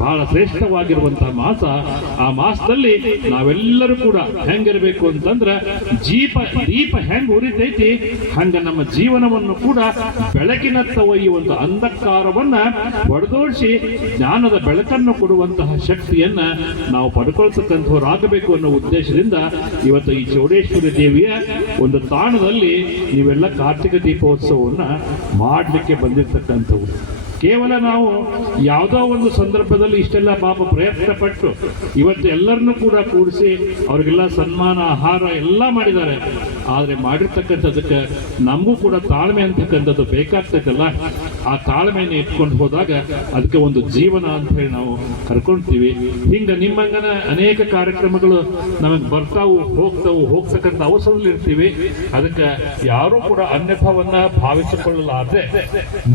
ಬಹಳ ಶ್ರೇಷ್ಠವಾಗಿರುವಂತಹ ಮಾಸ. ಆ ಮಾಸದಲ್ಲಿ ನಾವೆಲ್ಲರೂ ಕೂಡ ಹೆಂಗಿರಬೇಕು ಅಂತಂದ್ರೆ ದೀಪ ಹೆಂಗ್ ಉರಿತೈತಿ ಹಂಗ ನಮ್ಮ ಜೀವನವನ್ನು ಕೂಡ ಬೆಳಕಿನತ್ತ ಒಯ್ಯುವಂತ ಅಂಧಕಾರವನ್ನ ಹೊಡೆದೋಡಿಸಿ ಜ್ಞಾನದ ಬೆಳಕನ್ನು ಕೊಡುವಂತಹ ಶಕ್ತಿಯನ್ನ ನಾವು ಪಡ್ಕೊಳ್ತಕ್ಕಂಥವರಾಗಬೇಕು ಅನ್ನೋ ಉದ್ದೇಶದಿಂದ ಇವತ್ತು ಈ ಚೌಡೇಶ್ವರಿ ದೇವಿಯ ಒಂದು ತಾಣದಲ್ಲಿ ನೀವೆಲ್ಲ ಕಾರ್ತಿಕ ದೀಪೋತ್ಸವವನ್ನ ಮಾಡಲಿಕ್ಕೆ ಬಂದಿರತಕ್ಕಂಥವು. ಕೇವಲ ನಾವು ಯಾವುದೋ ಒಂದು ಸಂದರ್ಭದಲ್ಲಿ ಇಷ್ಟೆಲ್ಲ ಪಾಪ ಪ್ರಯತ್ನ ಪಟ್ಟು ಇವತ್ತು ಎಲ್ಲರನ್ನೂ ಕೂಡ ಕೂಡಿಸಿ ಅವ್ರಿಗೆಲ್ಲ ಸನ್ಮಾನ, ಆಹಾರ ಎಲ್ಲ ಮಾಡಿದ್ದಾರೆ. ಆದರೆ ಮಾಡಿರ್ತಕ್ಕಂಥದಕ್ಕೆ ನಮಗೂ ಕೂಡ ತಾಳ್ಮೆ ಅಂತಕ್ಕಂಥದ್ದು ಬೇಕಾಗ್ತೈತಲ್ಲ, ಆ ತಾಳ್ಮೆಯನ್ನು ಇಟ್ಕೊಂಡು ಹೋದಾಗ ಅದಕ್ಕೆ ಒಂದು ಜೀವನ ಅಂತ ಹೇಳಿ ನಾವು ಕರ್ಕೊಳ್ತೀವಿ. ಹಿಂಗೆ ನಿಮ್ಮಂಗನ ಅನೇಕ ಕಾರ್ಯಕ್ರಮಗಳು ನಮಗೆ ಬರ್ತಾವು ಹೋಗ್ತಕ್ಕಂಥ ಅವಸರದಲ್ಲಿ ಇರ್ತೀವಿ. ಅದಕ್ಕೆ ಯಾರೂ ಕೂಡ ಅನ್ಯಥವನ್ನ ಭಾವಿಸಿಕೊಳ್ಳಲಾರದೆ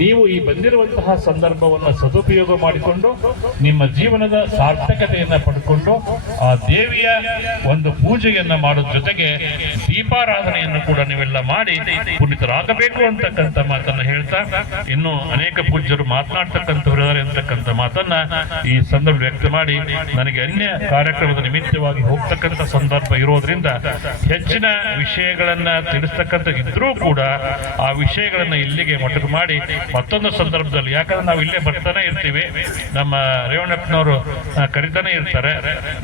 ನೀವು ಈ ಬಂದಿರುವಂತಹ ಸಂದರ್ಭವನ್ನು ಸದುಪಯೋಗ ಮಾಡಿಕೊಂಡು ನಿಮ್ಮ ಜೀವನದ ಸಾರ್ಥಕತೆಯನ್ನ ಪಡ್ಕೊಂಡು ಆ ದೇವಿಯ ಒಂದು ಪೂಜೆಯನ್ನ ಮಾಡೋದ್ರ ಜೊತೆಗೆ ದೀಪಾರಾಧನೆಯನ್ನು ಕೂಡ ನೀವೆಲ್ಲ ಮಾಡಿ ಪುನೀತರಾಗಬೇಕು ಅಂತಕ್ಕಂಥ ಮಾತನ್ನ ಹೇಳ್ತಾ, ಇನ್ನು ಅನೇಕ ಪೂಜ್ಯರು ಮಾತನಾಡ್ತಕ್ಕಂಥವ್ರು ಅಂತಕ್ಕಂಥ ಮಾತನ್ನ ಈ ಸಂದರ್ಭ ವ್ಯಕ್ತ ಮಾಡಿ, ನನಗೆ ಅನ್ಯ ಕಾರ್ಯಕ್ರಮದ ನಿಮಿತ್ತವಾಗಿ ಹೋಗ್ತಕ್ಕಂಥ ಸಂದರ್ಭ ಇರೋದ್ರಿಂದ ಹೆಚ್ಚಿನ ವಿಷಯಗಳನ್ನ ತಿಳಿಸ್ತಕ್ಕಂಥ ಇದ್ರೂ ಕೂಡ ಆ ವಿಷಯಗಳನ್ನ ಇಲ್ಲಿಗೆ ಮೊಟಕು ಮಾಡಿ ಮತ್ತೊಂದು ಸಂದರ್ಭದಲ್ಲಿ, ಯಾಕಂದ್ರೆ ನಾವು ಇಲ್ಲೇ ಬರ್ತಾನೆ ಇರ್ತೀವಿ, ನಮ್ಮ ರೇವಣ್ಣಪ್ಪನವರು ಕರಿತಾನೆ ಇರ್ತಾರೆ,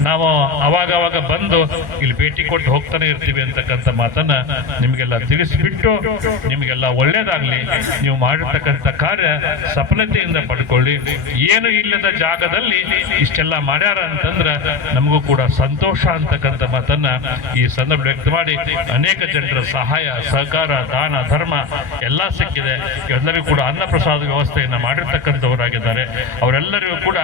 ನಾವು ಅವಾಗ ಬಂದು ಇಲ್ಲಿ ಭೇಟಿ ಕೊಟ್ಟು ಹೋಗ್ತಾನೆ ಇರ್ತೀವಿ ಅಂತಕ್ಕಂಥ ಮಾತನ್ನ ನಿಮಗೆಲ್ಲ ತಿಳಿಸ್ಬಿಟ್ಟು ನಿಮಗೆಲ್ಲ ಒಳ್ಳೇದಾಗ್ಲಿ, ನೀವು ಮಾಡಿರ್ತಕ್ಕಂಥ ಕಾರ್ಯ ಸಫಲತೆಯಿಂದ ಪಡ್ಕೊಳ್ಳಿ. ಏನು ಇಲ್ಲದ ಜಾಗದಲ್ಲಿ ಇಷ್ಟೆಲ್ಲ ಮಾಡ್ಯಾರ ಅಂತಂದ್ರ ನಮಗೂ ಕೂಡ ಸಂತೋಷ ಅಂತಕ್ಕಂಥ ಮಾತನ್ನ ಈ ಸಂದರ್ಭ ವ್ಯಕ್ತ ಮಾಡಿ, ಅನೇಕ ಜನರ ಸಹಾಯ ಸಹಕಾರ ದಾನ ಧರ್ಮ ಎಲ್ಲ ಸಿಕ್ಕಿದೆ. ಎಲ್ಲರಿಗೂ ಕೂಡ ಅನ್ನ ಪ್ರಸಾದ ವ್ಯವಸ್ಥೆಯನ್ನ ಮಾಡಿರ್ತಕ್ಕಂಥವರಾಗಿದ್ದಾರೆ. ಅವರೆಲ್ಲರಿಗೂ ಕೂಡ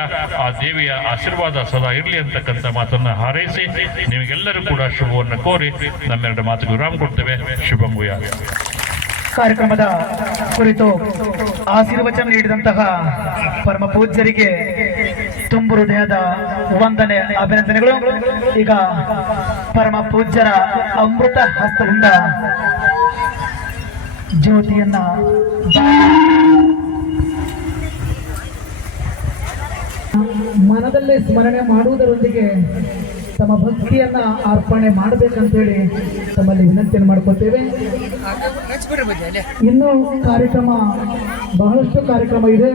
ಆ ದೇವಿಯ ಆಶೀರ್ವಾದ ಸದಾ ಇರಲಿ ಅಂತಕ್ಕಂಥ ಮಾತನ್ನ ಹಾರೈಸಿ ನಿಮಗೆಲ್ಲರೂ ಕೂಡ ಶುಭವನ್ನು ಕೋರಿ ನಮ್ಮೆರಡು ಮಾತಿಗೆ ವಿರಾಮ ಕೊಡ್ತೇವೆ. ಶುಭಂಭೂಯ. ಕಾರ್ಯಕ್ರಮದ ಕುರಿತು ಆಶೀರ್ವಚನ ನೀಡಿದಂತಹ ಪರಮ ಪೂಜ್ಯರಿಗೆ ತುಂಬು ಹೃದಯದ ವಂದನೆ ಅಭಿನಂದನೆಗಳು. ಈಗ ಪರಮ ಪೂಜ್ಯರ ಅಮೃತ ಹಸ್ತದಿಂದ ಜ್ಯೋತಿಯನ್ನ ಮನದಲ್ಲೇ ಸ್ಮರಣೆ ಮಾಡುವುದರೊಂದಿಗೆ ತಮ್ಮ ಭಕ್ತಿಯನ್ನ ಅರ್ಪಣೆ ಮಾಡಬೇಕಂತೇಳಿ ತಮ್ಮಲ್ಲಿ ವಿನಂತಿಯನ್ನು ಮಾಡ್ಕೊತೇವೆ. ಇನ್ನು ಕಾರ್ಯಕ್ರಮ ಬಹಳಷ್ಟು ಕಾರ್ಯಕ್ರಮ ಇದೆ.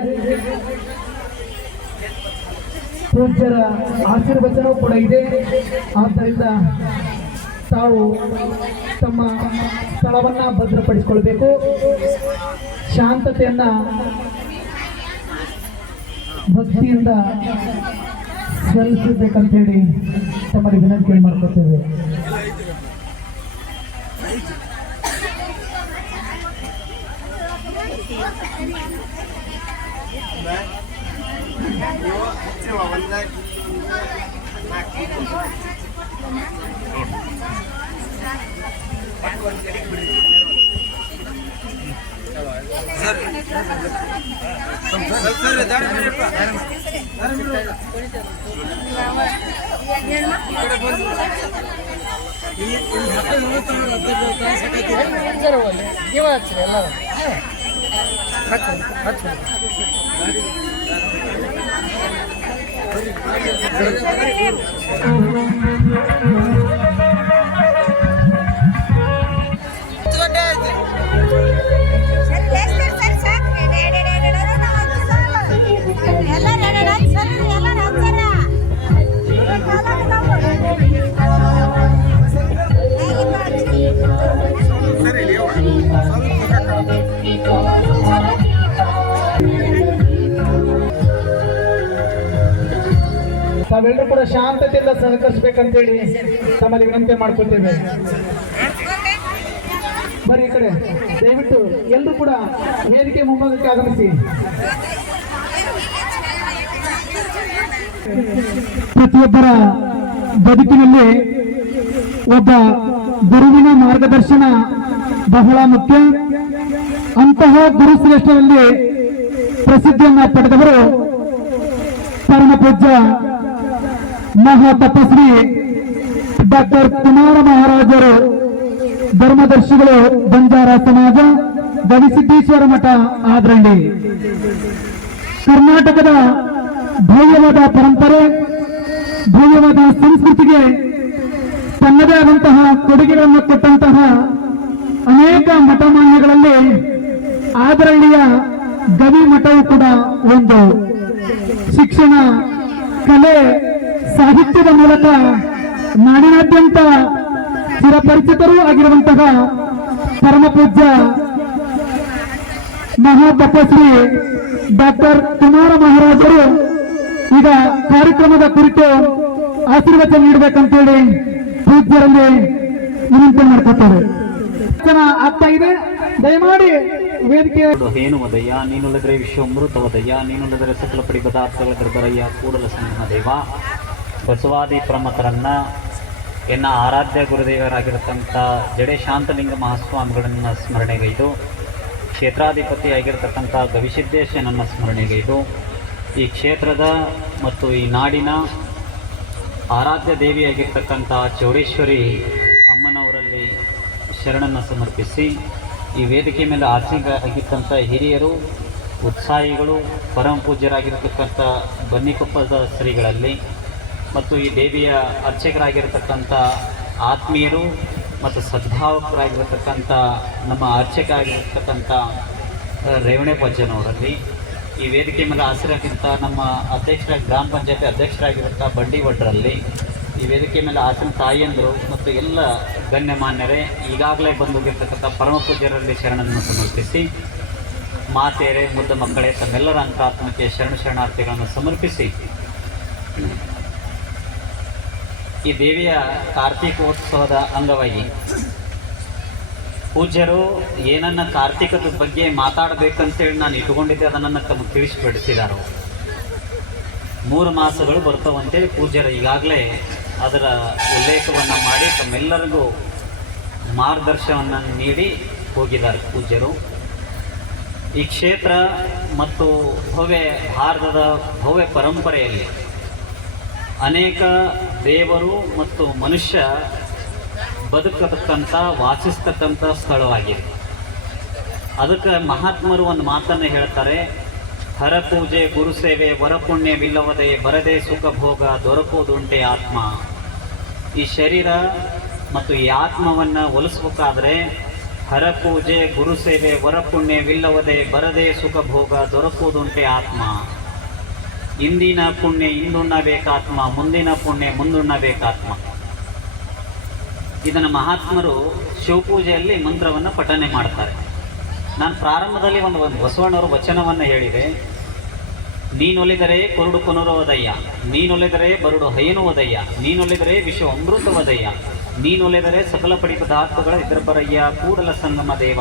ಪೂಜ್ಯರ ಆಶೀರ್ವಚನವೂ ಕೂಡ ಇದೆ. ಆದ್ದರಿಂದ ತಾವು ತಮ್ಮ ಸ್ಥಳವನ್ನ ಭದ್ರಪಡಿಸಿಕೊಳ್ಬೇಕು, ಶಾಂತತೆಯನ್ನ ಭಕ್ತಿಯಿಂದ ಸಲ್ಲಿಸಬೇಕಂತ ಹೇಳಿ ತಮ್ಮಲ್ಲಿ ವಿನಂತಿ ಮಾಡ್ಕೊತೇವೆ. ತಾವೆಲ್ಲರೂ ಕೂಡ ಶಾಂತತೆಯಿಂದ ಸಹಕರಿಸಬೇಕಂತೇಳಿ ತಮ್ಮಲ್ಲಿ ವಿನಂತಿ ಮಾಡ್ಕೊತೇವೆ. ಬರೀ ಈ ಕಡೆ ದಯವಿಟ್ಟು ಎಲ್ಲರೂ ಕೂಡ ವೇದಿಕೆ ಮುಂಭಾಗಕ್ಕೆ ಆಗಮಿಸಿ. ಪ್ರತಿಯೊಬ್ಬರ ಬದುಕಿನಲ್ಲಿ ಒಬ್ಬ ಗುರುವಿನ ಮಾರ್ಗದರ್ಶನ ಬಹಳ ಮುಖ್ಯ. ಅಂತಹ ಗುರುಶ್ರೇಷ್ಠರಲ್ಲಿ ಪ್ರಸಿದ್ಧಿಯನ್ನ ಪಡೆದವರು ಪರಮ ಪೂಜ್ಯ ಮಹಾ ತಪಸ್ವಿ ಡಾಕ್ಟರ್ ಕುಮಾರ ಮಹಾರಾಜರು, ಧರ್ಮದರ್ಶಿಗಳು, ಬಂಜಾರ ಸಮಾಜ, ಗವಿಸಿದ್ದೇಶ್ವರ ಮಠ, ಆದ್ರಂಡಿ. ಕರ್ನಾಟಕದ ಭವ್ಯವಾದ ಪರಂಪರೆ, ಭವ್ಯವಾದ ಸಂಸ್ಕೃತಿಗೆ ತನ್ನದೇ ಆದಂತಹ ಕೊಡುಗೆಗಳನ್ನು ಕೊಟ್ಟಂತಹ ಅನೇಕ ಮಠಮಾನ್ಯಗಳಲ್ಲಿ ಆದರಳ್ಳಿಯ ಗವಿ ಮಠವು ಕೂಡ ಒಂದು. ಶಿಕ್ಷಣ, ಕಲೆ, ಸಾಹಿತ್ಯದ ಮೂಲಕ ನಾಡಿನಾದ್ಯಂತ ಚಿರಪರಿಚಿತರೂ ಆಗಿರುವಂತಹ ಪರಮ ಪೂಜ್ಯ ಮಹಾ ತಪಸ್ವಿ ಡಾಕ್ಟರ್ ಕುಮಾರ ಮಹಾರಾಜರು ಈಗ ಕಾರ್ಯಕ್ರಮದ ಕುರಿತು ಆಶೀರ್ವಚನ ನೀಡಬೇಕಂತೇಳಿ ಪೂಜ್ಯರಲ್ಲಿ ವಿನಂತಿ ಮಾಡ್ಕೊತಾರೆ. ಆಗ್ತಾ ಇದೆ. ದಯಮಾಡಿ ವೇದಿಕೆ. ಹೇನುವದಯ್ಯ ನೀನುಲ್ಲದ್ರೆ ವಿಶ್ವಮೃತವದಯ್ಯ ನೀನುಲ್ಲದ್ರೆ ಸಕಲ ಪಡಿ ಪದಾರ್ಥಗಳ ಗರ್ಭರಯ್ಯ ಕೂಡಲ ಸಂಗಮ ದೇವ ಬಸವಾದಿ ಪ್ರಮುಖರನ್ನ ಎನ್ನ ಆರಾಧ್ಯ ಗುರುದೇವರಾಗಿರತಕ್ಕಂಥ ಜಡೆ ಶಾಂತಲಿಂಗ ಮಹಾಸ್ವಾಮಿಗಳನ್ನ ಸ್ಮರಣೆಗೈದು, ಕ್ಷೇತ್ರಾಧಿಪತಿಯಾಗಿರತಕ್ಕಂಥ ಗವಿಸಿದ್ದೇಶನನ್ನ ಸ್ಮರಣೆಗೈದು, ಈ ಕ್ಷೇತ್ರದ ಮತ್ತು ಈ ನಾಡಿನ ಆರಾಧ್ಯ ದೇವಿಯಾಗಿರ್ತಕ್ಕಂಥ ಚೌಡೇಶ್ವರಿ ಅಮ್ಮನವರಲ್ಲಿ ಶರಣನ್ನು ಸಮರ್ಪಿಸಿ, ಈ ವೇದಿಕೆ ಮೇಲೆ ಆಸೀನರಾಗಿರ್ತಕ್ಕಂಥ ಹಿರಿಯರು, ಉತ್ಸಾಹಿಗಳು, ಪರಮ ಪೂಜ್ಯರಾಗಿರತಕ್ಕಂಥ ಬನ್ನಿಕೊಪ್ಪದ ಶ್ರೀಗಳಲ್ಲಿ ಮತ್ತು ಈ ದೇವಿಯ ಅರ್ಚಕರಾಗಿರತಕ್ಕಂಥ ಆತ್ಮೀಯರು ಮತ್ತು ಸದ್ಭಾವಕರಾಗಿರತಕ್ಕಂಥ ನಮ್ಮ ಅರ್ಚಕ ಆಗಿರತಕ್ಕಂಥ ರೇವಣೆ ಪಜ್ಜನವರಲ್ಲಿ ಈ ವೇದಿಕೆ ಮೇಲೆ ಆಸರಾಗಿಂತ ನಮ್ಮ ಗ್ರಾಮ ಪಂಚಾಯತಿ ಅಧ್ಯಕ್ಷರಾಗಿರುವಂಥ ಬಂಡಿ ಭಟ್ರಲ್ಲಿ, ಈ ವೇದಿಕೆ ಮೇಲೆ ಆಸನ ತಾಯಿಯಂದರು ಮತ್ತು ಎಲ್ಲ ಗಣ್ಯಮಾನ್ಯರೇ, ಈಗಾಗಲೇ ಬಂದೋಗಿರ್ತಕ್ಕಂಥ ಪರಮ ಪೂಜ್ಯರಲ್ಲಿ ಶರಣನ್ನು ಸಮರ್ಪಿಸಿ, ಮಾತೆಯರೇ, ಮುದ್ದ ಮಕ್ಕಳೇ, ತಮ್ಮೆಲ್ಲರ ಅಂತರಾತ್ಮಕ್ಕೆ ಶರಣಾರ್ಥಿಗಳನ್ನು ಸಮರ್ಪಿಸಿ, ಈ ದೇವಿಯ ಕಾರ್ತಿಕೋತ್ಸವದ ಅಂಗವಾಗಿ ಪೂಜ್ಯರು ಏನನ್ನ ಕಾರ್ತಿಕದ ಬಗ್ಗೆ ಮಾತಾಡಬೇಕಂತೇಳಿ ನಾನು ಇಟ್ಕೊಂಡಿದ್ದೆ, ಅದನ್ನು ತಮಗೆ ತಿಳಿಸಿಪಡಿಸಿದಾರು. 3 ಮಾಸಗಳು ಬರ್ತಾವಂತೇಳಿ ಪೂಜ್ಯರು ಈಗಾಗಲೇ ಅದರ ಉಲ್ಲೇಖವನ್ನು ಮಾಡಿ ತಮ್ಮೆಲ್ಲರಿಗೂ ಮಾರ್ಗದರ್ಶನವನ್ನು ನೀಡಿ ಹೋಗಿದ್ದಾರೆ ಪೂಜ್ಯರು. ಈ ಕ್ಷೇತ್ರ ಮತ್ತು ಭಾರತದ ಭವ್ಯ ಪರಂಪರೆಯಲ್ಲಿ ಅನೇಕ ದೇವರು ಮತ್ತು ಮನುಷ್ಯ ಬದುಕತಕ್ಕಂಥ ವಾಸಿಸ್ತಕ್ಕಂಥ ಸ್ಥಳವಾಗಿದೆ. ಅದಕ್ಕೆ ಮಹಾತ್ಮರು ಒಂದು ಮಾತನ್ನು ಹೇಳ್ತಾರೆ, ಹರಪೂಜೆ ಗುರುಸೇವೆ ವರಪುಣ್ಯವಿಲ್ಲವದೆ ಬರದೆ ಸುಖ ಭೋಗ ದೊರಕೋದುಂಟೆ ಆತ್ಮ. ಈ ಶರೀರ ಮತ್ತು ಈ ಆತ್ಮವನ್ನು ಒಲಿಸ್ಬೇಕಾದ್ರೆ ಹರಪೂಜೆ ಗುರುಸೇವೆ ವರಪುಣ್ಯವಿಲ್ಲವದೆ ಬರದೆ ಸುಖ ಭೋಗ ದೊರಕೋದುಂಟೆ ಆತ್ಮ. ಇಂದಿನ ಪುಣ್ಯ ಇಂದುಣ್ಣಬೇಕಾತ್ಮ, ಮುಂದಿನ ಪುಣ್ಯ ಮುಂದುಣ್ಣಬೇಕಾತ್ಮ. ಇದನ್ನು ಮಹಾತ್ಮರು ಶಿವಪೂಜೆಯಲ್ಲಿ ಮಂತ್ರವನ್ನು ಪಠನೆ ಮಾಡ್ತಾರೆ. ನಾನು ಪ್ರಾರಂಭದಲ್ಲಿ ಒಂದು ಬಸವಣ್ಣವರು ವಚನವನ್ನು ಹೇಳಿದೆ, ನೀನೊಲಿದರೆ ಕೊರಡು ಕೊನುರುವುದಯ್ಯ, ನೀನೊಲಿದರೆ ಬರುಡು ಹೈನುವುದಯ್ಯ, ನೀನೊಲಿದರೆ ವಿಶ್ವ ಅಮೃತವದಯ್ಯ, ನೀನೊಲಿದರೆ ಸಕಲ ಪಡಿ ಪದಾರ್ಥಗಳ ಇದರ ಬರಯ್ಯ ಕೂಡಲ ಸಂಗಮ ದೇವ.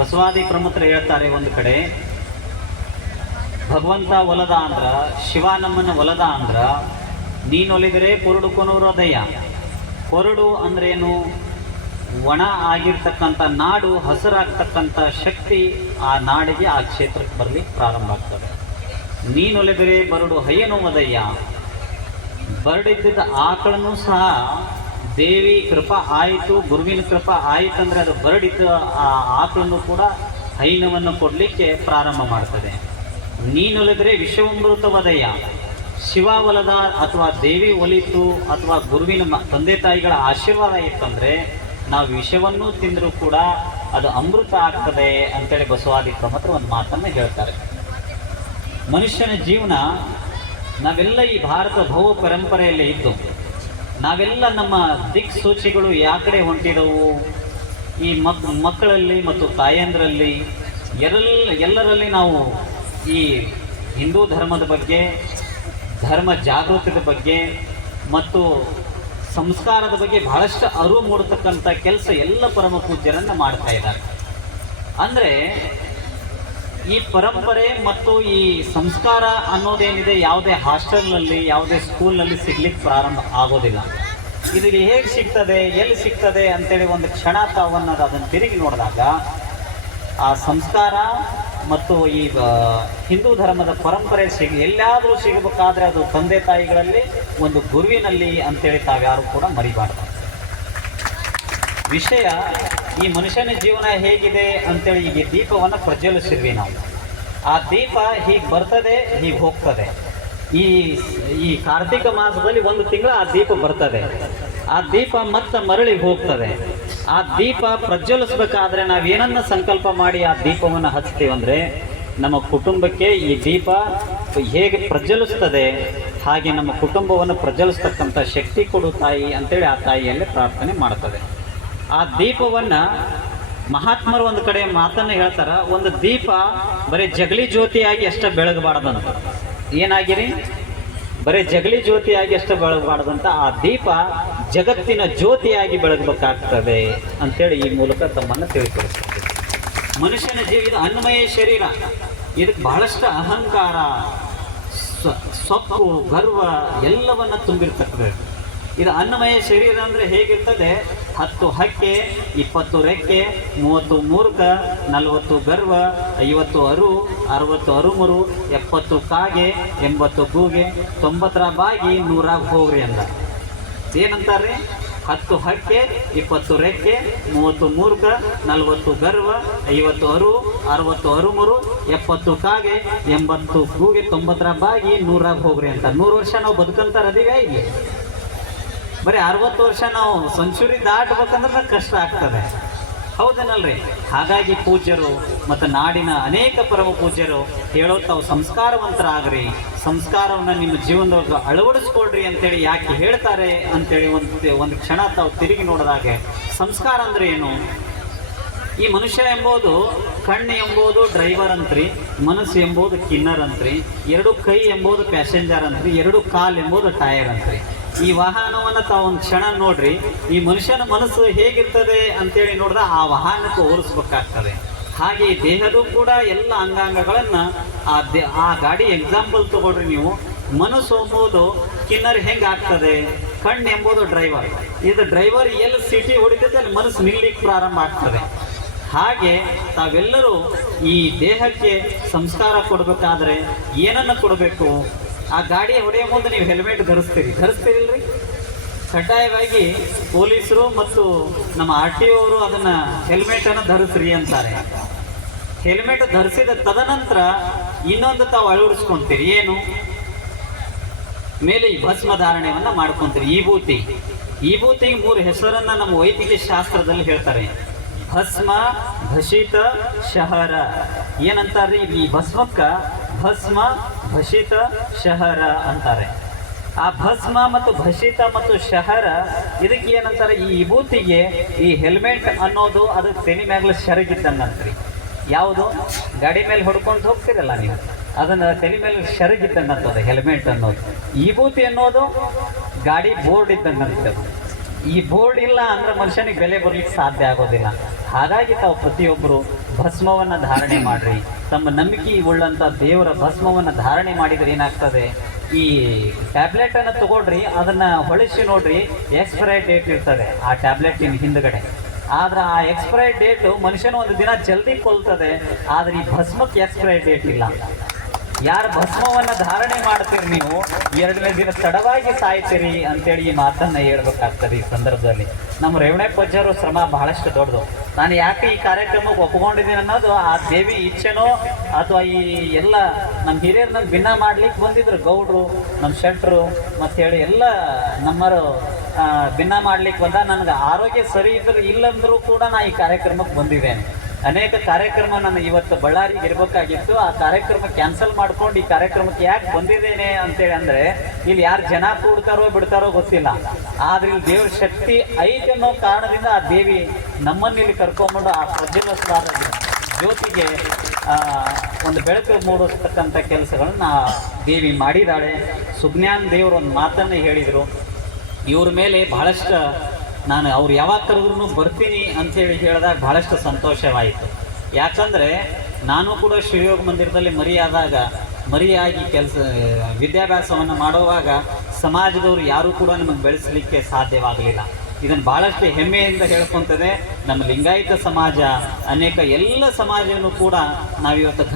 ಬಸವಾದಿ ಪ್ರಮುಖರು ಹೇಳ್ತಾರೆ, ಒಂದು ಕಡೆ ಭಗವಂತ ಒಲದ ಅಂದ್ರ, ಶಿವ ನಮ್ಮನ್ನು ಒಲದ ಅಂದ್ರ, ನೀನೊಲಿದರೆ ಕೊರಡು ಕೊನುರುವುದಯ್ಯ. ಕೊರಡು ಅಂದ್ರೇನು? ಒಣ ಆಗಿರ್ತಕ್ಕಂಥ ನಾಡು ಹಸಿರಾಗ್ತಕ್ಕಂಥ ಶಕ್ತಿ ಆ ನಾಡಿಗೆ, ಆ ಕ್ಷೇತ್ರಕ್ಕೆ ಬರಲಿಕ್ಕೆ ಪ್ರಾರಂಭ ಆಗ್ತದೆ. ನೀನೊಲಿದರೆ ಬರಡು ಹೈಯನುವುದಯ್ಯ. ಬರಡಿದ್ದ ಆಕಳನ್ನು ಸಹ ದೇವಿ ಕೃಪಾ ಆಯಿತು, ಗುರುವಿನ ಕೃಪಾ ಆಯಿತಂದ್ರೆ ಅದು ಬರಡಿದ್ದ ಆ ಆಕಳನ್ನು ಕೂಡ ಹೈನವನ್ನು ಕೊಡಲಿಕ್ಕೆ ಪ್ರಾರಂಭ ಮಾಡ್ತದೆ. ನೀನೊಲಿದರೆ ವಿಶ್ವಮೃತವದಯ್ಯ. ಶಿವ ಒಲದ ಅಥವಾ ದೇವಿ ಒಲಿತು ಅಥವಾ ಗುರುವಿನ ತಂದೆ ತಾಯಿಗಳ ಆಶೀರ್ವಾದ ಇತ್ತಂದರೆ ನಾವು ವಿಷವನ್ನು ತಿಂದರೂ ಕೂಡ ಅದು ಅಮೃತ ಆಗ್ತದೆ ಅಂತೇಳಿ ಬಸವಾದಿ ಪ್ರಮುಖರು ಒಂದು ಮಾತನ್ನು ಹೇಳ್ತಾರೆ. ಮನುಷ್ಯನ ಜೀವನ, ನಾವೆಲ್ಲ ಈ ಭಾರತ ಭವ ಪರಂಪರೆಯಲ್ಲಿ ಇದ್ದು ನಾವೆಲ್ಲ ನಮ್ಮ ದಿಕ್ಸೂಚಿಗಳು ಯಾವ ಕಡೆ ಹೊಂಟಿದವು? ಈ ಮಕ್ಕಳಲ್ಲಿ ಮತ್ತು ತಾಯಂದ್ರಲ್ಲಿ ಎಲ್ಲರಲ್ಲಿ ನಾವು ಈ ಹಿಂದೂ ಧರ್ಮದ ಬಗ್ಗೆ, ಧರ್ಮ ಜಾಗೃತಿಯ ಬಗ್ಗೆ ಮತ್ತು ಸಂಸ್ಕಾರದ ಬಗ್ಗೆ ಬಹಳಷ್ಟು ಅರಿವು ಮೂಡತಕ್ಕಂಥ ಕೆಲಸ ಎಲ್ಲ ಪರಮ ಪೂಜ್ಯರನ್ನು ಮಾಡ್ತಾ ಇದ್ದಾರೆ. ಅಂದರೆ ಈ ಪರಂಪರೆ ಮತ್ತು ಈ ಸಂಸ್ಕಾರ ಅನ್ನೋದೇನಿದೆ ಯಾವುದೇ ಹಾಸ್ಟೆಲ್ನಲ್ಲಿ, ಯಾವುದೇ ಸ್ಕೂಲ್ನಲ್ಲಿ ಸಿಗ್ಲಿಕ್ಕೆ ಪ್ರಾರಂಭ ಆಗೋದಿಲ್ಲ. ಇದು ಹೇಗೆ ಸಿಗ್ತದೆ, ಎಲ್ಲಿ ಸಿಗ್ತದೆ ಅಂತೇಳಿ ಒಂದು ಕ್ಷಣ ತಾವನ್ನು ಅದನ್ನು ತಿರುಗಿ ನೋಡಿದಾಗ ಆ ಸಂಸ್ಕಾರ ಮತ್ತು ಈ ಹಿಂದೂ ಧರ್ಮದ ಪರಂಪರೆ ಎಲ್ಲಾದರೂ ಸಿಗಬೇಕಾದ್ರೆ ಅದು ತಂದೆ ತಾಯಿಗಳಲ್ಲಿ, ಒಂದು ಗುರುವಿನಲ್ಲಿ ಅಂತೇಳಿ ತಾವ್ಯಾರು ಕೂಡ ಮರಿಬಾರ್ದು. ವಿಷಯ ಈ ಮನುಷ್ಯನ ಜೀವನ ಹೇಗಿದೆ ಅಂತೇಳಿ ಈಗ ದೀಪವನ್ನು ಪ್ರಜ್ವಲಿಸಿದ್ವಿ ನಾವು. ಆ ದೀಪ ಹೀಗೆ ಬರ್ತದೆ, ಹೀಗೆ ಹೋಗ್ತದೆ. ಈ ಕಾರ್ತಿಕ ಮಾಸದಲ್ಲಿ 1 ತಿಂಗಳು ಆ ದೀಪ ಬರ್ತದೆ, ಆ ದೀಪ ಮತ್ತೆ ಮರಳಿ ಹೋಗ್ತದೆ. ಆ ದೀಪ ಪ್ರಜ್ವಲಿಸ್ಬೇಕಾದ್ರೆ ನಾವೇನನ್ನ ಸಂಕಲ್ಪ ಮಾಡಿ ಆ ದೀಪವನ್ನು ಹಚ್ತೀವಂದ್ರೆ ನಮ್ಮ ಕುಟುಂಬಕ್ಕೆ ಈ ದೀಪ ಹೇಗೆ ಪ್ರಜ್ವಲಿಸ್ತದೆ ಹಾಗೆ ನಮ್ಮ ಕುಟುಂಬವನ್ನು ಪ್ರಜ್ವಲಿಸ್ತಕ್ಕಂಥ ಶಕ್ತಿ ಕೊಡು ತಾಯಿ ಅಂತೇಳಿ ಆ ತಾಯಿಯಲ್ಲಿ ಪ್ರಾರ್ಥನೆ ಮಾಡ್ತದೆ. ಆ ದೀಪವನ್ನು ಮಹಾತ್ಮರು ಒಂದು ಕಡೆ ಮಾತನ್ನು ಹೇಳ್ತಾರ, ಒಂದು ದೀಪ ಬರೀ ಜಗಲಿ ಜ್ಯೋತಿಯಾಗಿ ಅಷ್ಟೇ ಬೆಳಗಬಾರ್ದಂತ. ಏನಾಗಿರಿ? ಬರೀ ಜಗಲಿ ಜ್ಯೋತಿಯಾಗಿ ಅಷ್ಟೇ ಬೆಳಗಬಾರ್ದಂತ. ಆ ದೀಪ ಜಗತ್ತಿನ ಜ್ಯೋತಿಯಾಗಿ ಬೆಳಗಬೇಕಾಗ್ತದೆ ಅಂತೇಳಿ ಈ ಮೂಲಕ ತಮ್ಮನ್ನು ತಿಳಿಸ್ಕೊಡ್ತಾರೆ. ಮನುಷ್ಯನ ಇದು ಅನ್ನಮಯ ಶರೀರ, ಇದಕ್ಕೆ ಬಹಳಷ್ಟು ಅಹಂಕಾರ, ಸೊಕ್ಕು, ಗರ್ವ ಎಲ್ಲವನ್ನ ತುಂಬಿರ್ತಕ್ಕಂಥದ್ದು. ಇದು ಅನ್ನಮಯ ಶರೀರ ಅಂದರೆ ಹೇಗಿರ್ತದೆ? 10 ಹಕ್ಕೆ, 20 ರೆಕ್ಕೆ, 30 ಮೂರ್ಖ, 40 ಗರ್ವ, 50 ಅರು, 60 ಅರುಮುರು, 70 ಕಾಗೆ, 80 ಗೂಗೆ, 90 ಬಾಗಿ 100 ಹೋಗ್ರಿ ಅಂದ. ಏನಂತಾರ್ರಿ? 10 ಹಕ್ಕೆ, 20 ರೆಕ್ಕೆ, 30 ಮೂರ್ಖ, 40 ಗರ್ವ, 50 ಅರು, 60 ಅರುಮುರು, 70 ಕಾಗೆ, 80 ಗೂಗೆ, 90 ಬಾಗಿ 100 ಹೋಗ್ರಿ ಅಂತ. 100 ವರ್ಷ ನಾವು ಬದುಕಂತಾರದೀವಿ ಇಲ್ಲಿ. ಬರೀ 60 ವರ್ಷ ನಾವು ಸೆಂಚುರಿ ದಾಟಬೇಕಂದ್ರೆ ಕಷ್ಟ ಆಗ್ತದೆ. ಹೌದನಲ್ರಿ? ಹಾಗಾಗಿ ಪೂಜ್ಯರು ಮತ್ತು ನಾಡಿನ ಅನೇಕ ಪರಮ ಪೂಜ್ಯರು ಹೇಳೋ ತಾವು ಸಂಸ್ಕಾರವಂತರಾಗ್ರಿ, ಸಂಸ್ಕಾರವನ್ನು ನಿಮ್ಮ ಜೀವನದೊಳಗೆ ಅಳವಡಿಸ್ಕೊಳ್ರಿ ಅಂತೇಳಿ ಯಾಕೆ ಹೇಳ್ತಾರೆ ಅಂತೇಳಿ ಒಂದು ಕ್ಷಣ ತಾವು ತಿರುಗಿ ನೋಡಿದಾಗೆ ಸಂಸ್ಕಾರ ಅಂದ್ರೆ ಏನು? ಈ ಮನುಷ್ಯ ಎಂಬುದು ಕಣ್ಣು ಎಂಬುದು ಡ್ರೈವರ್ ಅಂತ್ರಿ, ಮನಸ್ಸು ಎಂಬುದು ಕಿನ್ನರ್ ಅಂತ್ರಿ, ಎರಡು ಕೈ ಎಂಬುದು ಪ್ಯಾಸೆಂಜರ್ ಅಂತ್ರಿ, ಎರಡು ಕಾಲು ಎಂಬುದು ಟೈರ್ ಅಂತ್ರಿ. ಈ ವಾಹನವನ್ನು ತಾವು ಒಂದು ಕ್ಷಣ ನೋಡ್ರಿ, ಈ ಮನುಷ್ಯನ ಮನಸ್ಸು ಹೇಗಿರ್ತದೆ ಅಂತೇಳಿ ನೋಡಿದ್ರೆ ಆ ವಾಹನಕ್ಕೆ ಹೋಲಿಸ್ಬೇಕಾಗ್ತದೆ. ಹಾಗೆ ದೇಹದ ಕೂಡ ಎಲ್ಲ ಅಂಗಾಂಗಗಳನ್ನು ಆ ಗಾಡಿ ಎಕ್ಸಾಂಪಲ್ ತಗೊಳ್ರಿ ನೀವು. ಮನಸ್ಸು ಎಂಬುದು ಕಿನ್ನರ್ ಹೆಂಗೆ ಆಗ್ತದೆ? ಕಣ್ಣು ಎಂಬುದು ಡ್ರೈವರ್, ಇದು ಡ್ರೈವರ್ ಎಲ್ಲಿ ಸಿಟಿ ಹೊಡಿತೈತೆ ಅಲ್ಲಿ ಮನಸ್ಸು ನಿಲ್ಲಿಕ್ಕೆ ಪ್ರಾರಂಭ ಆಗ್ತದೆ. ಹಾಗೆ ತಾವೆಲ್ಲರೂ ಈ ದೇಹಕ್ಕೆ ಸಂಸ್ಕಾರ ಕೊಡಬೇಕಾದ್ರೆ ಏನನ್ನು ಕೊಡಬೇಕು? ಆ ಗಾಡಿ ಹೊಡೆಯೋ ಮುಂದೆ ನೀವು ಹೆಲ್ಮೆಟ್ ಧರಿಸ್ತೀರಿಲ್ರಿ? ಕಡ್ಡಾಯವಾಗಿ ಪೊಲೀಸರು ಮತ್ತು ನಮ್ಮ RTO ಅವರು ಅದನ್ನು ಹೆಲ್ಮೆಟನ್ನು ಧರಿಸ್ರಿ ಅಂತಾರೆ. ಹೆಲ್ಮೆಟ್ ಧರಿಸಿದ ತದನಂತರ ಇನ್ನೊಂದು ತಾವು ಅಳವಡಿಸ್ಕೊಂತೀರಿ, ಏನು? ಮೇಲೆ ಈ ಭಸ್ಮ ಧಾರಣೆಯನ್ನು ಮಾಡ್ಕೊಂತೀರಿ. ಈ ಭೂತಿಗೆ 3 ಹೆಸರನ್ನು ನಮ್ಮ ವೈದ್ಯಕೀಯ ಶಾಸ್ತ್ರದಲ್ಲಿ ಹೇಳ್ತಾರೆ. ಭಸ್ಮ, ಭಸಿತ, ಶಹರ. ಏನಂತಾರೆ ಈ ಭಸ್ಮಕ್ಕ? ಭಸ್ಮ, ಭಸಿತ, ಶಹರ ಅಂತಾರೆ. ಆ ಭಸ್ಮ ಮತ್ತು ಭಸಿತ ಮತ್ತು ಶಹರ ಇದಕ್ಕೆ ಏನಂತಾರೆ? ಈ ವಿಭೂತಿಗೆ ಈ ಹೆಲ್ಮೆಟ್ ಅನ್ನೋದು ಅದು ತೆನಿ ಮ್ಯಾಗ್ಲ ಸೆರಗಿದ್ದಂಗಂತ್ರಿ. ಯಾವುದು? ಗಾಡಿ ಮೇಲೆ ಹೊಡ್ಕೊಂಡು ಹೋಗ್ತಿರಲ್ಲ ನೀವು, ಅದನ್ನು ತೆನಿ ಮೇಲೆ ಸೆರಗಿದ್ದಂಗಂತದೆ ಹೆಲ್ಮೆಟ್ ಅನ್ನೋದು. ವಿಭೂತಿ ಅನ್ನೋದು ಗಾಡಿ ಬೋರ್ಡ್ ಇದ್ದಂಗಂತದೆ. ಈ ಬೋರ್ಡ್ ಇಲ್ಲ ಅಂದ್ರೆ ಮನುಷ್ಯನಿಗೆ ಬೆಲೆ ಬರ್ಲಿಕ್ಕೆ ಸಾಧ್ಯ ಆಗೋದಿಲ್ಲ. ಹಾಗಾಗಿ ತಾವು ಪ್ರತಿಯೊಬ್ಬರು ಭಸ್ಮವನ್ನು ಧಾರಣೆ ಮಾಡ್ರಿ. ತಮ್ಮ ನಂಬಿಕೆ ಉಳ್ಳಂಥ ದೇವರ ಭಸ್ಮವನ್ನು ಧಾರಣೆ ಮಾಡಿದರೆ ಏನಾಗ್ತದೆ? ಈ ಟ್ಯಾಬ್ಲೆಟನ್ನು ತಗೊಳ್ರಿ, ಅದನ್ನು ಹೊಳಿಸಿ ನೋಡ್ರಿ, ಎಕ್ಸ್ಪೈರಿ ಡೇಟ್ ಇರ್ತದೆ ಆ ಟ್ಯಾಬ್ಲೆಟಿನ ಹಿಂದ್ಗಡೆ. ಆದ್ರೆ ಆ ಎಕ್ಸ್ಪೈರಿ ಡೇಟು ಮನುಷ್ಯನ ಒಂದು ದಿನ ಜಲ್ದಿ ಕೊಲ್ತದೆ, ಆದರೆ ಈ ಭಸ್ಮಕ್ಕೆ ಎಕ್ಸ್ಪೈರಿ ಡೇಟ್ ಇಲ್ಲ. ಯಾರು ಭಸ್ಮವನ್ನು ಧಾರಣೆ ಮಾಡ್ತೀರಿ ನೀವು 2ನೇ ದಿನ ತಡವಾಗಿ ಸಾಯ್ತೀರಿ ಅಂತೇಳಿ ಈ ಮಾತನ್ನು ಹೇಳ್ಬೇಕಾಗ್ತದೆ. ಈ ಸಂದರ್ಭದಲ್ಲಿ ನಮ್ಮ ರೇವಣಪ್ಪಜ್ಜರು ಶ್ರಮ ಬಹಳಷ್ಟು ದೊಡ್ಡದು. ನಾನು ಯಾಕೆ ಈ ಕಾರ್ಯಕ್ರಮಕ್ಕೆ ಒಪ್ಕೊಂಡಿದ್ದೀನಿ ಅನ್ನೋದು ಆ ದೇವಿ ಇಚ್ಛೆನೋ ಅಥವಾ ಈ ಎಲ್ಲ ನಮ್ಮ ಹಿರಿಯರು ನನ್ನ ಭಿನ್ನ ಮಾಡ್ಲಿಕ್ಕೆ ಬಂದಿದ್ರು. ಗೌಡ್ರು, ನಮ್ಮ ಶೆಟ್ರು ಮತ್ತು ಹೇಳಿ ಎಲ್ಲ ನಮ್ಮರು ಭಿನ್ನ ಮಾಡ್ಲಿಕ್ಕೆ ಬಂದ. ನನಗೆ ಆರೋಗ್ಯ ಸರಿ ಇಲ್ಲಂದ್ರೂ ಕೂಡ ನಾ ಈ ಕಾರ್ಯಕ್ರಮಕ್ಕೆ ಬಂದಿದ್ದೇನೆ. ಅನೇಕ ಕಾರ್ಯಕ್ರಮ ನಾನು ಇವತ್ತು ಬಳ್ಳಾರಿಗೆ ಇರಬೇಕಾಗಿತ್ತು, ಆ ಕಾರ್ಯಕ್ರಮ ಕ್ಯಾನ್ಸಲ್ ಮಾಡ್ಕೊಂಡು ಈ ಕಾರ್ಯಕ್ರಮಕ್ಕೆ ಯಾಕೆ ಬಂದಿದ್ದೇನೆ ಅಂತೇಳಿ ಅಂದರೆ ಇಲ್ಲಿ ಯಾರು ಜನ ಕೂಡ್ತಾರೋ ಬಿಡ್ತಾರೋ ಗೊತ್ತಿಲ್ಲ, ಆದ್ರೆ ಇಲ್ಲಿ ದೇವ್ರ ಶಕ್ತಿ ಐತೆ ಅನ್ನೋ ಕಾರಣದಿಂದ ಆ ದೇವಿ ನಮ್ಮನ್ನು ಇಲ್ಲಿ ಕರ್ಕೊಂಡ್ಬಂದು ಆ ಪ್ರಜ್ವಲಿಸವಾದ ಜ್ಯೋತಿಗೆ ಒಂದು ಬೆಳಕು ಮೂಡಿಸ್ತಕ್ಕಂಥ ಕೆಲಸಗಳನ್ನ ದೇವಿ ಮಾಡಿದ್ದಾಳೆ. ಸುಜ್ಞಾನ ದೇವರು ಒಂದು ಮಾತನ್ನು ಹೇಳಿದರು. ಇವ್ರ ಮೇಲೆ ಬಹಳಷ್ಟು ನಾನು ಅವ್ರು ಯಾವಾಗ ಕರೆದ್ರೂ ಬರ್ತೀನಿ ಅಂಥೇಳಿ ಹೇಳಿದಾಗ ಬಹಳಷ್ಟು ಸಂತೋಷವಾಯಿತು. ಯಾಕಂದರೆ ನಾನು ಕೂಡ ಶಿವಯೋಗ ಮಂದಿರದಲ್ಲಿ ಮರಿಯಾಗಿ ವಿದ್ಯಾಭ್ಯಾಸವನ್ನು ಮಾಡುವಾಗ ಸಮಾಜದವರು ಯಾರೂ ಕೂಡ ನಮಗೆ ಬೆಳೆಸಲಿಕ್ಕೆ ಸಾಧ್ಯವಾಗಲಿಲ್ಲ. ಇದನ್ನು ಭಾಳಷ್ಟು ಹೆಮ್ಮೆಯಿಂದ ಹೇಳ್ಕೊತದೆ ನಮ್ಮ ಲಿಂಗಾಯತ ಸಮಾಜ. ಅನೇಕ ಎಲ್ಲ ಸಮಾಜವನ್ನು ಕೂಡ ನಾವಿವತ್ತು